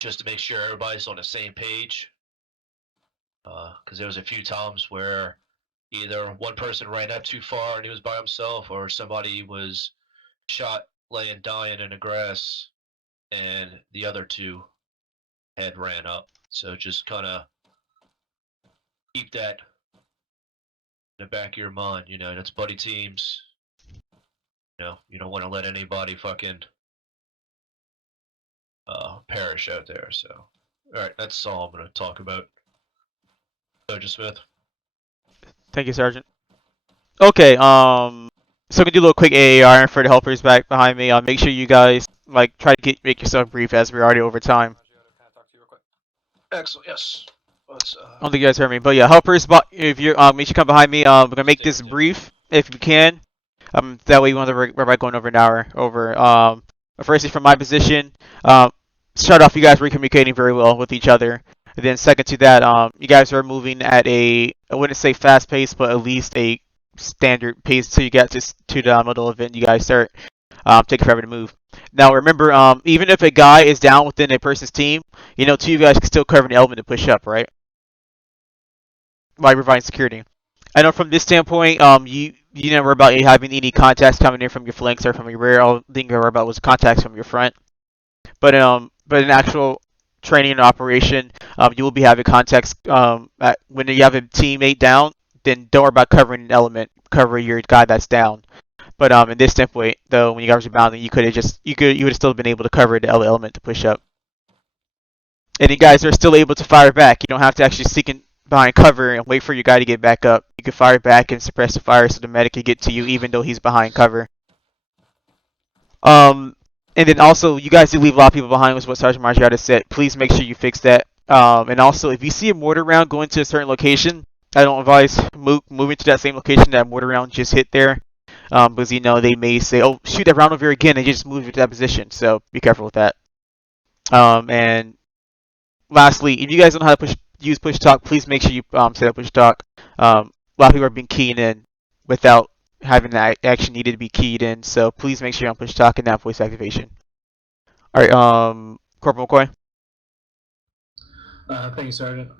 just to make sure everybody's on the same page. Because there was a few times where either one person ran up too far and he was by himself, or somebody was shot laying dying in the grass, and the other two had ran up. So just kind of keep that in the back of your mind. You know, that's buddy teams. You know, you don't want to let anybody fucking perish out there. So, all right, that's all I'm gonna talk about. Sergeant Smith. Thank you, Sergeant. Okay, so we can do a little quick AAR for the helpers back behind me. Make sure you guys like try to make yourself brief as we're already over time. Excellent. Yes. Let's, I don't think you guys heard me, but yeah, helpers, if you're make sure you come behind me. We're gonna make this brief if we can. That way, we're about going over an hour over. Firstly, from my position, start off, you guys were communicating very well with each other. And then second to that, you guys are moving at I wouldn't say fast pace, but at least a standard pace till you get to the middle event. You guys start take forever to move. Now remember, even if a guy is down within a person's team, two of you guys can still cover an element to push up, right? While providing security. I know from this standpoint, you didn't worry about having any contacts coming in from your flanks or from your rear. All thing you worry about was contacts from your front. But in actual training and operation, you will be having contacts. When you have a teammate down, then don't worry about covering an element, cover your guy that's down. But in this standpoint, though, when you guys were bounding, you would have still been able to cover the element to push up. And you guys are still able to fire back. You don't have to actually seek in behind cover and wait for your guy to get back up. You can fire back and suppress the fire so the medic can get to you even though he's behind cover. And then also, you guys did leave a lot of people behind, was what Sergeant Margiotta said. Please make sure you fix that. And also, if you see a mortar round going to a certain location, I don't advise moving to that same location that mortar round just hit there. Because, they may say, oh, shoot that round over here again, and you just move to that position. So, be careful with that. And lastly, if you guys don't know how to use push talk, please make sure you set up push talk. A lot of people are being keyed in without having that action needed to be keyed in, so please make sure you're on push talk and that voice activation. All right, Corporal McCoy. Thank you, Sergeant.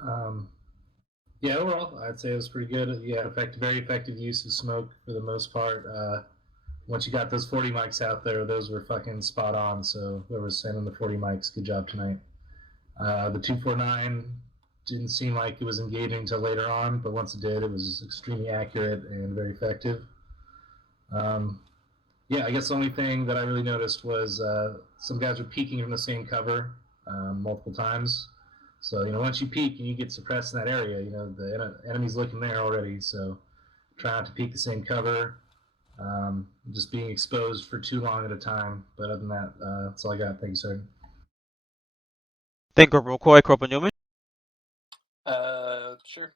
Yeah, overall, I'd say it was pretty good. Yeah, very effective use of smoke for the most part. Once you got those 40 mics out there, those were fucking spot on. So whoever was sending the 40 mics, good job tonight. The 249 didn't seem like it was engaging until later on, but once it did, it was extremely accurate and very effective. Yeah, I guess the only thing that I really noticed was some guys were peeking from the same cover multiple times. So, once you peek and you get suppressed in that area, the enemy's looking there already. So try not to peek the same cover. Just being exposed for too long at a time. But other than that, that's all I got. Thank you, sir. Thank you, Corporal McCoy. Corporal Newman. Sure.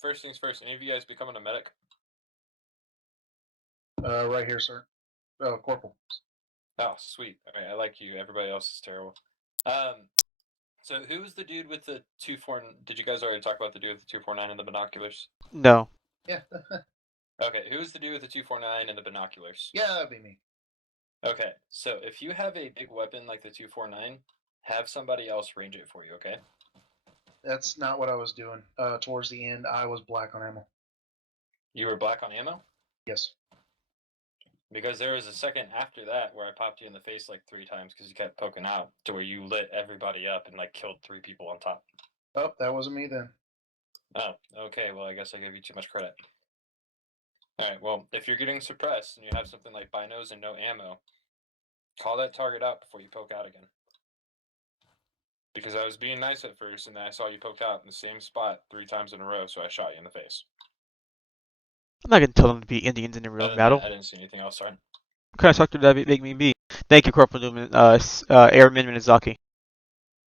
First things first, any of you guys becoming a medic? Right here, sir. Corporal. Oh, sweet. All right, I like you. Everybody else is terrible. So who was the dude with the 249? Did you guys already talk about the dude with the 249 and the binoculars? No. Yeah. Okay, who's the dude with the 249 and the binoculars? Yeah, that'd be me. Okay, so if you have a big weapon like the 249, have somebody else range it for you, okay? That's not what I was doing. Towards the end, I was black on ammo. You were black on ammo? Yes. Because there was a second after that where I popped you in the face like 3 times because you kept poking out to where you lit everybody up and like killed 3 people on top. Oh, that wasn't me then. Oh, okay. Well, I guess I gave you too much credit. Alright, well, if you're getting suppressed and you have something like binos and no ammo, call that target out before you poke out again. Because I was being nice at first and then I saw you poke out in the same spot 3 times in a row, so I shot you in the face. I'm not going to tell them to be Indians in a real battle. I didn't see anything else, sorry. What kind of sucker did that make me be? Thank you, Corporal Newman. Airman Minizaki.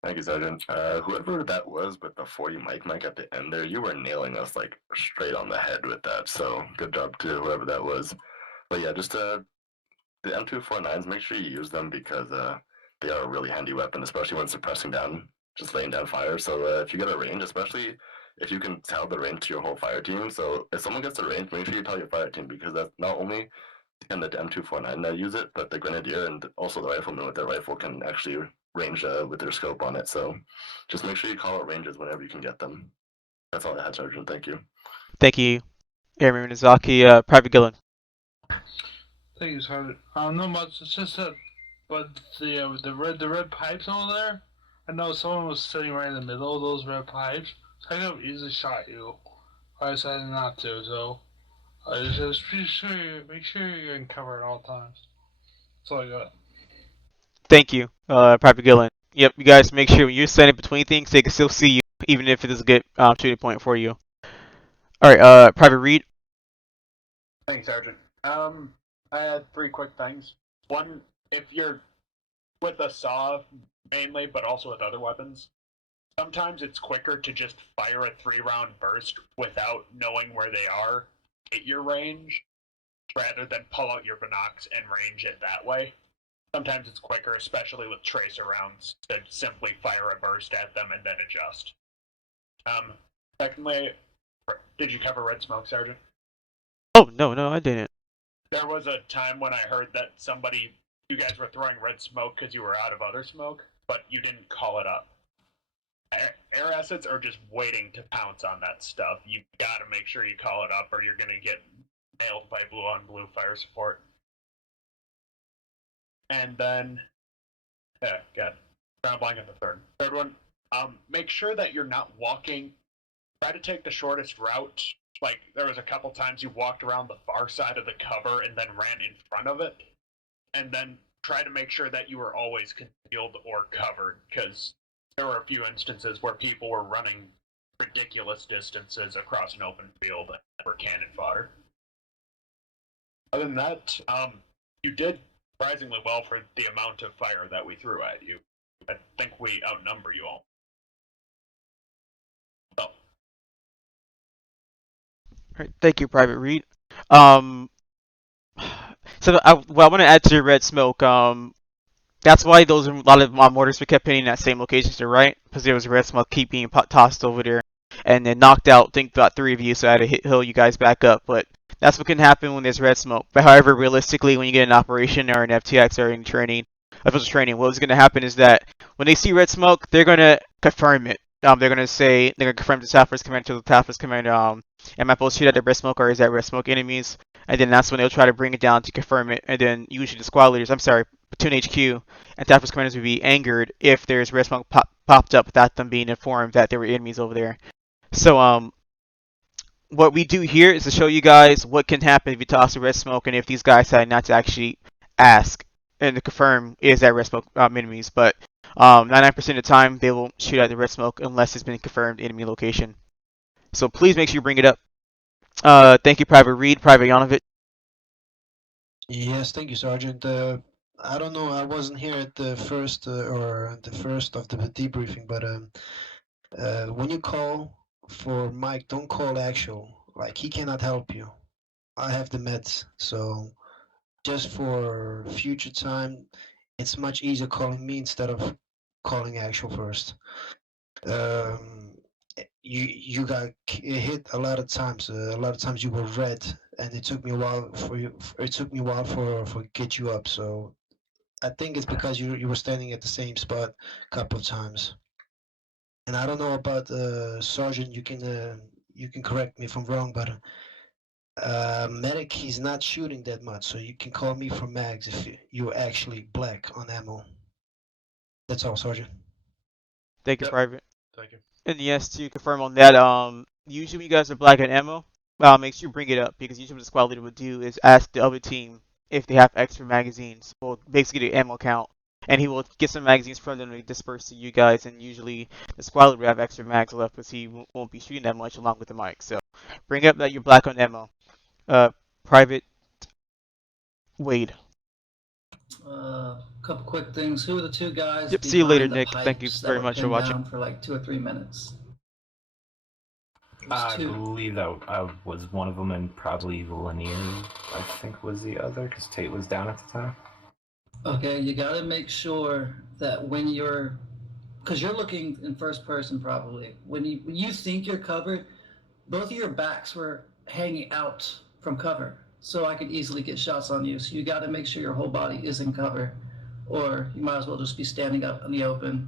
Thank you, Sergeant. Whoever that was with the 40 mic at the end there, you were nailing us like straight on the head with that. So good job to whoever that was. But yeah, just the M249s, make sure you use them because they are a really handy weapon, especially when suppressing down, just laying down fire. So if you get a range, especially if you can tell the range to your whole fire team. So if someone gets a range, make sure you tell your fire team because that's not only can the M249 use it, but the grenadier and also the rifleman with their rifle can actually range with their scope on it. So just make sure you call out ranges whenever you can get them. That's all I had, Sergeant. Thank you. Thank you, Airman Minizaki. Private Gillen. Thank you, Sergeant. Not much. It's just that, but the red pipes over there. I know someone was sitting right in the middle of those red pipes. So I could have easily shot you. I decided not to. So just make sure you're in cover at all times. That's all I got. Thank you, Private Gillen. Yep, you guys make sure when you're standing between things, they can still see you, even if it is a good shooting point for you. All right, Private Reed. Thanks, Sergeant. I had 3 quick things. One, if you're with a saw mainly, but also with other weapons, sometimes it's quicker to just fire a 3-round burst without knowing where they are at your range, rather than pull out your binocs and range it that way. Sometimes it's quicker, especially with tracer rounds, to simply fire a burst at them and then adjust. Secondly, did you cover red smoke, Sergeant? Oh, no, I didn't. There was a time when I heard that somebody you guys were throwing red smoke because you were out of other smoke, but you didn't call it up. Air assets are just waiting to pounce on that stuff. You gotta make sure you call it up or you're gonna get nailed by blue on blue fire support. And then, yeah, good. Ground blank on the third. Third one, make sure that you're not walking. Try to take the shortest route. Like, there was a couple times you walked around the far side of the cover and then ran in front of it. And then try to make sure that you were always concealed or covered, because there were a few instances where people were running ridiculous distances across an open field and were cannon fodder. Other than that, you did surprisingly well for the amount of fire that we threw at you. I think we outnumber you all. So. All right, thank you, Private Reed. So what I want to add to your red smoke. That's why those a lot of mortars were kept hitting that same location, so right? Because there was red smoke keep being tossed over there, and then knocked out. I think about 3 of you, so I had to heal you guys back up. But that's what can happen when there's red smoke. But however, realistically, when you get an operation or an FTX or in training, official training, what's going to happen is that when they see red smoke, they're going to confirm it. They're going to confirm to Staff Force Commander, to the Staff Force Commander, am I supposed to shoot at the red smoke or is that red smoke enemies? And then that's when they'll try to bring it down to confirm it. And then usually the squad leaders, Platoon HQ and Staff Force Commanders would be angered if there's red smoke popped up without them being informed that there were enemies over there. So what we do here is to show you guys what can happen if you toss a red smoke and if these guys decide not to actually ask and to confirm is that red smoke enemies. But 99% of the time they will shoot at the red smoke unless it's been confirmed enemy location. So please make sure you bring it up. Thank you, Private Reed, Private Yanovich. Yes, thank you, Sergeant. I don't know, I wasn't here at the first of the debriefing, but when you call for Mike, don't call actual. Like, he cannot help you. I have the meds, so just for future time, it's much easier calling me instead of calling actual first. You got hit a lot of times. A lot of times you were red, and it took me a while for get you up. So I think it's because you were standing at the same spot a couple of times. And I don't know about Sergeant. You can correct me if I'm wrong, but medic, he's not shooting that much, so you can call me for mags if you're actually black on ammo. That's all, Sergeant. Thank you, Private. Thank you. And yes, to confirm on that, usually when you guys are black on ammo, make sure you bring it up because usually what the squad leader would do is ask the other team if they have extra magazines, well, basically the ammo count, and he will get some magazines from them to disperse to you guys, and usually the squad leader will have extra mags left because he won't be shooting that much along with the mic. So bring up that you're black on ammo. Private Wade. Couple quick things. Who are the two guys? Yep, see you later, behind the Nick. Thank you pipes very that were much for pinned watching. down for like 2 or 3 minutes. I believe that I was one of them, and probably Lanier, I think, was the other, because Tate was down at the time. Okay, you got to make sure that when you're, because you're looking in first person probably. When you think you're covered, both of your backs were hanging out from cover, so I could easily get shots on you. So you got to make sure your whole body is in cover, or you might as well just be standing up in the open.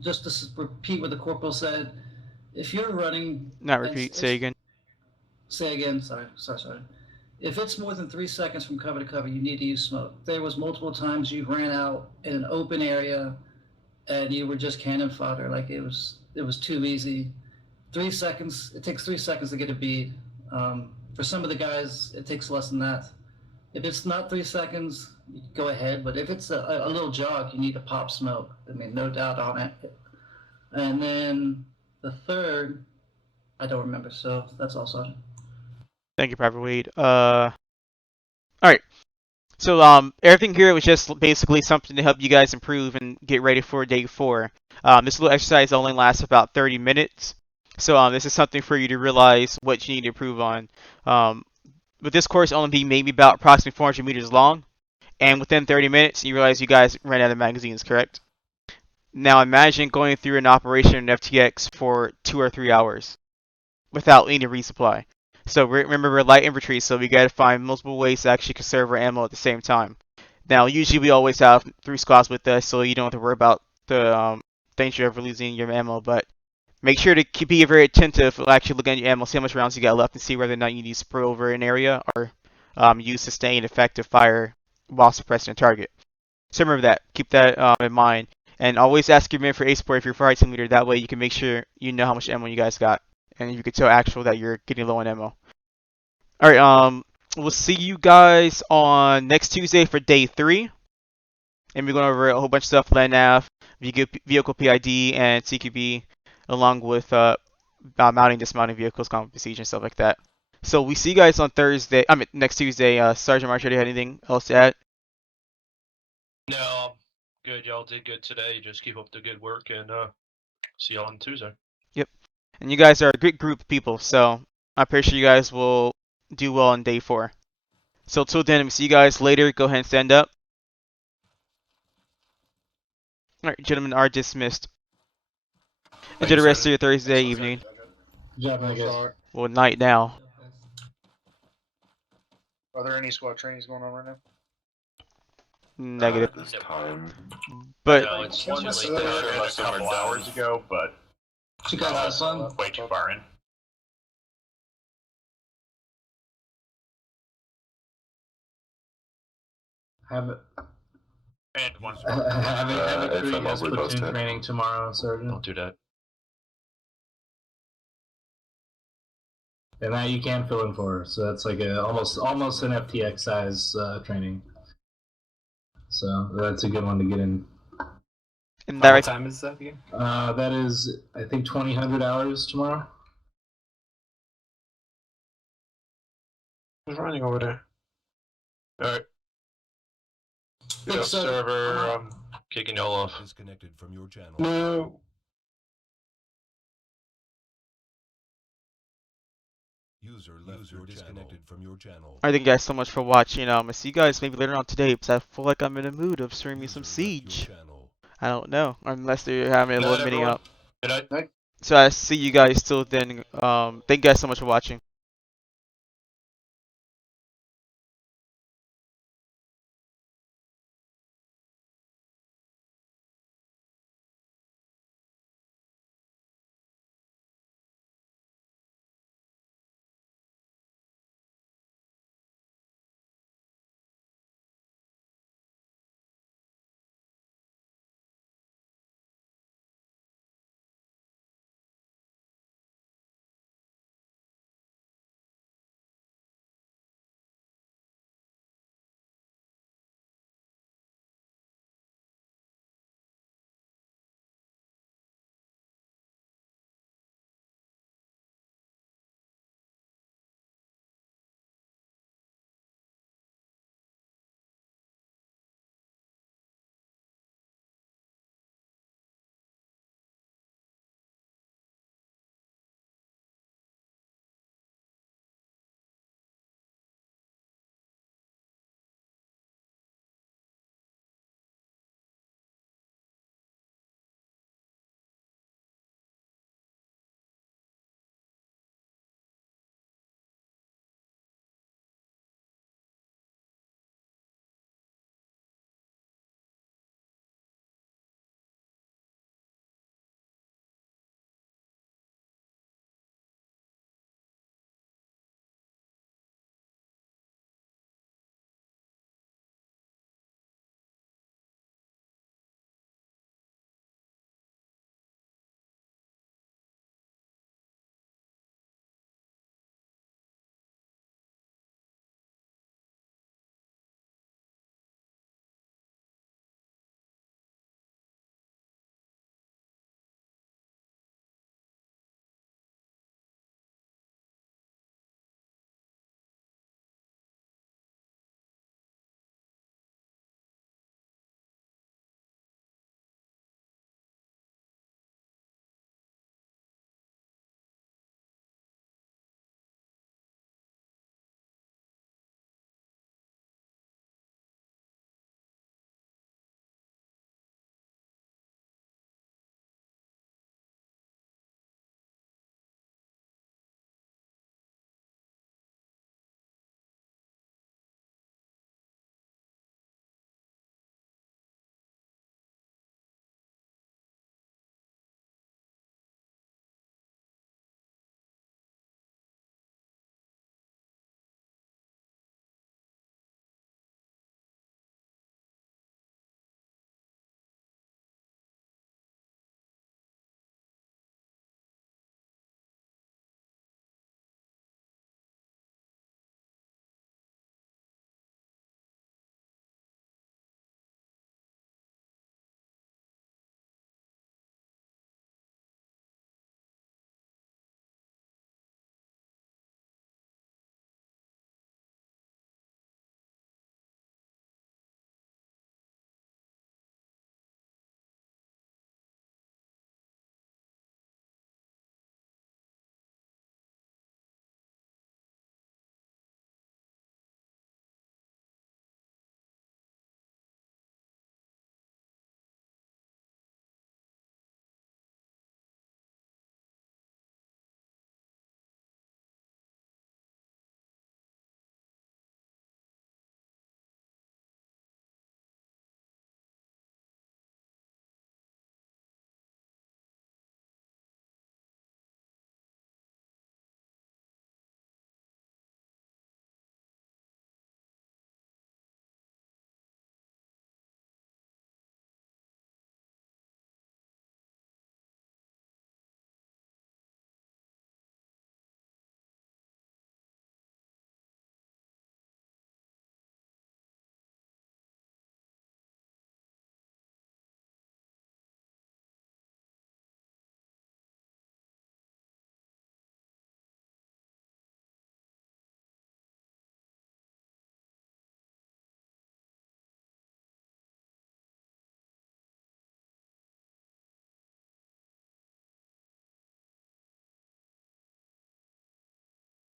Just to repeat what the corporal said, if you're running... Not repeat, say again. Say again, sorry. If it's more than 3 seconds from cover to cover, you need to use smoke. There was multiple times you ran out in an open area and you were just cannon fodder. Like, it was too easy. 3 seconds, it takes 3 seconds to get a bead. For some of the guys, it takes less than that. If it's not 3 seconds, go ahead. But if it's a little jog, you need to pop smoke. I mean, no doubt on it. And then the third, I don't remember. So that's all, Sergeant. Thank you, Private Wade. All right. So everything here was just basically something to help you guys improve and get ready for day 4. This little exercise only lasts about 30 minutes. So this is something for you to realize what you need to improve on. But this course only be maybe about approximately 400 meters long, and within 30 minutes you realize you guys ran out of magazines, correct? Now imagine going through an operation in FTX for 2 or 3 hours without any resupply. So remember, we're light infantry, so we gotta find multiple ways to actually conserve our ammo at the same time. Now, usually we always have 3 squads with us, so you don't have to worry about the danger of losing your ammo. But make sure to be very attentive, actually look at your ammo, see how much rounds you got left, and see whether or not you need to spray over an area or use sustained effective fire while suppressing a target. So remember that. Keep that in mind. And always ask your men for a support if you're fire team leader. That way you can make sure you know how much ammo you guys got. And you can tell actual that you're getting low on ammo. Alright, we'll see you guys on next Tuesday for day 3. And we're going over a whole bunch of stuff, land nav, vehicle PID, and CQB, along with mounting, dismounting vehicles, combat procedure, and stuff like that. So we see you guys on next Tuesday. Sergeant March, do you have anything else to add? No, I'm good. Y'all did good today. Just keep up the good work, and see y'all on Tuesday. Yep. And you guys are a great group of people, so I'm pretty sure you guys will do well on day 4. So till then, we see you guys later. Go ahead and stand up. Alright, gentlemen are dismissed. Enjoy the rest of your Thursday evening. Good job, guys. Well, night now. Are there any squad trainings going on right now? Negative. At this time. But No, it's too One late. started a couple hours ago, but You guys have fun? way too far in. Have it. And one Have a if crew I'm has overly platoon posted. training tomorrow, Sergeant. Don't do that. And that you can fill in for, so that's like almost an FTX size training. So that's a good one to get in. And that What time is that again? That is, I think, 2,000 hours tomorrow. Who's running over there? Alright. Good Big up, Sur- server. I'm kicking y'all off. Disconnected from your channel. No. User left your disconnected from your channel. I thank you guys so much for watching. I'll see you guys maybe later on today, because I feel like I'm in a mood of streaming some Siege. I don't know, unless they're having a Good little night, mini everyone. up. Good night. So I see you guys till then. Thank you guys so much for watching.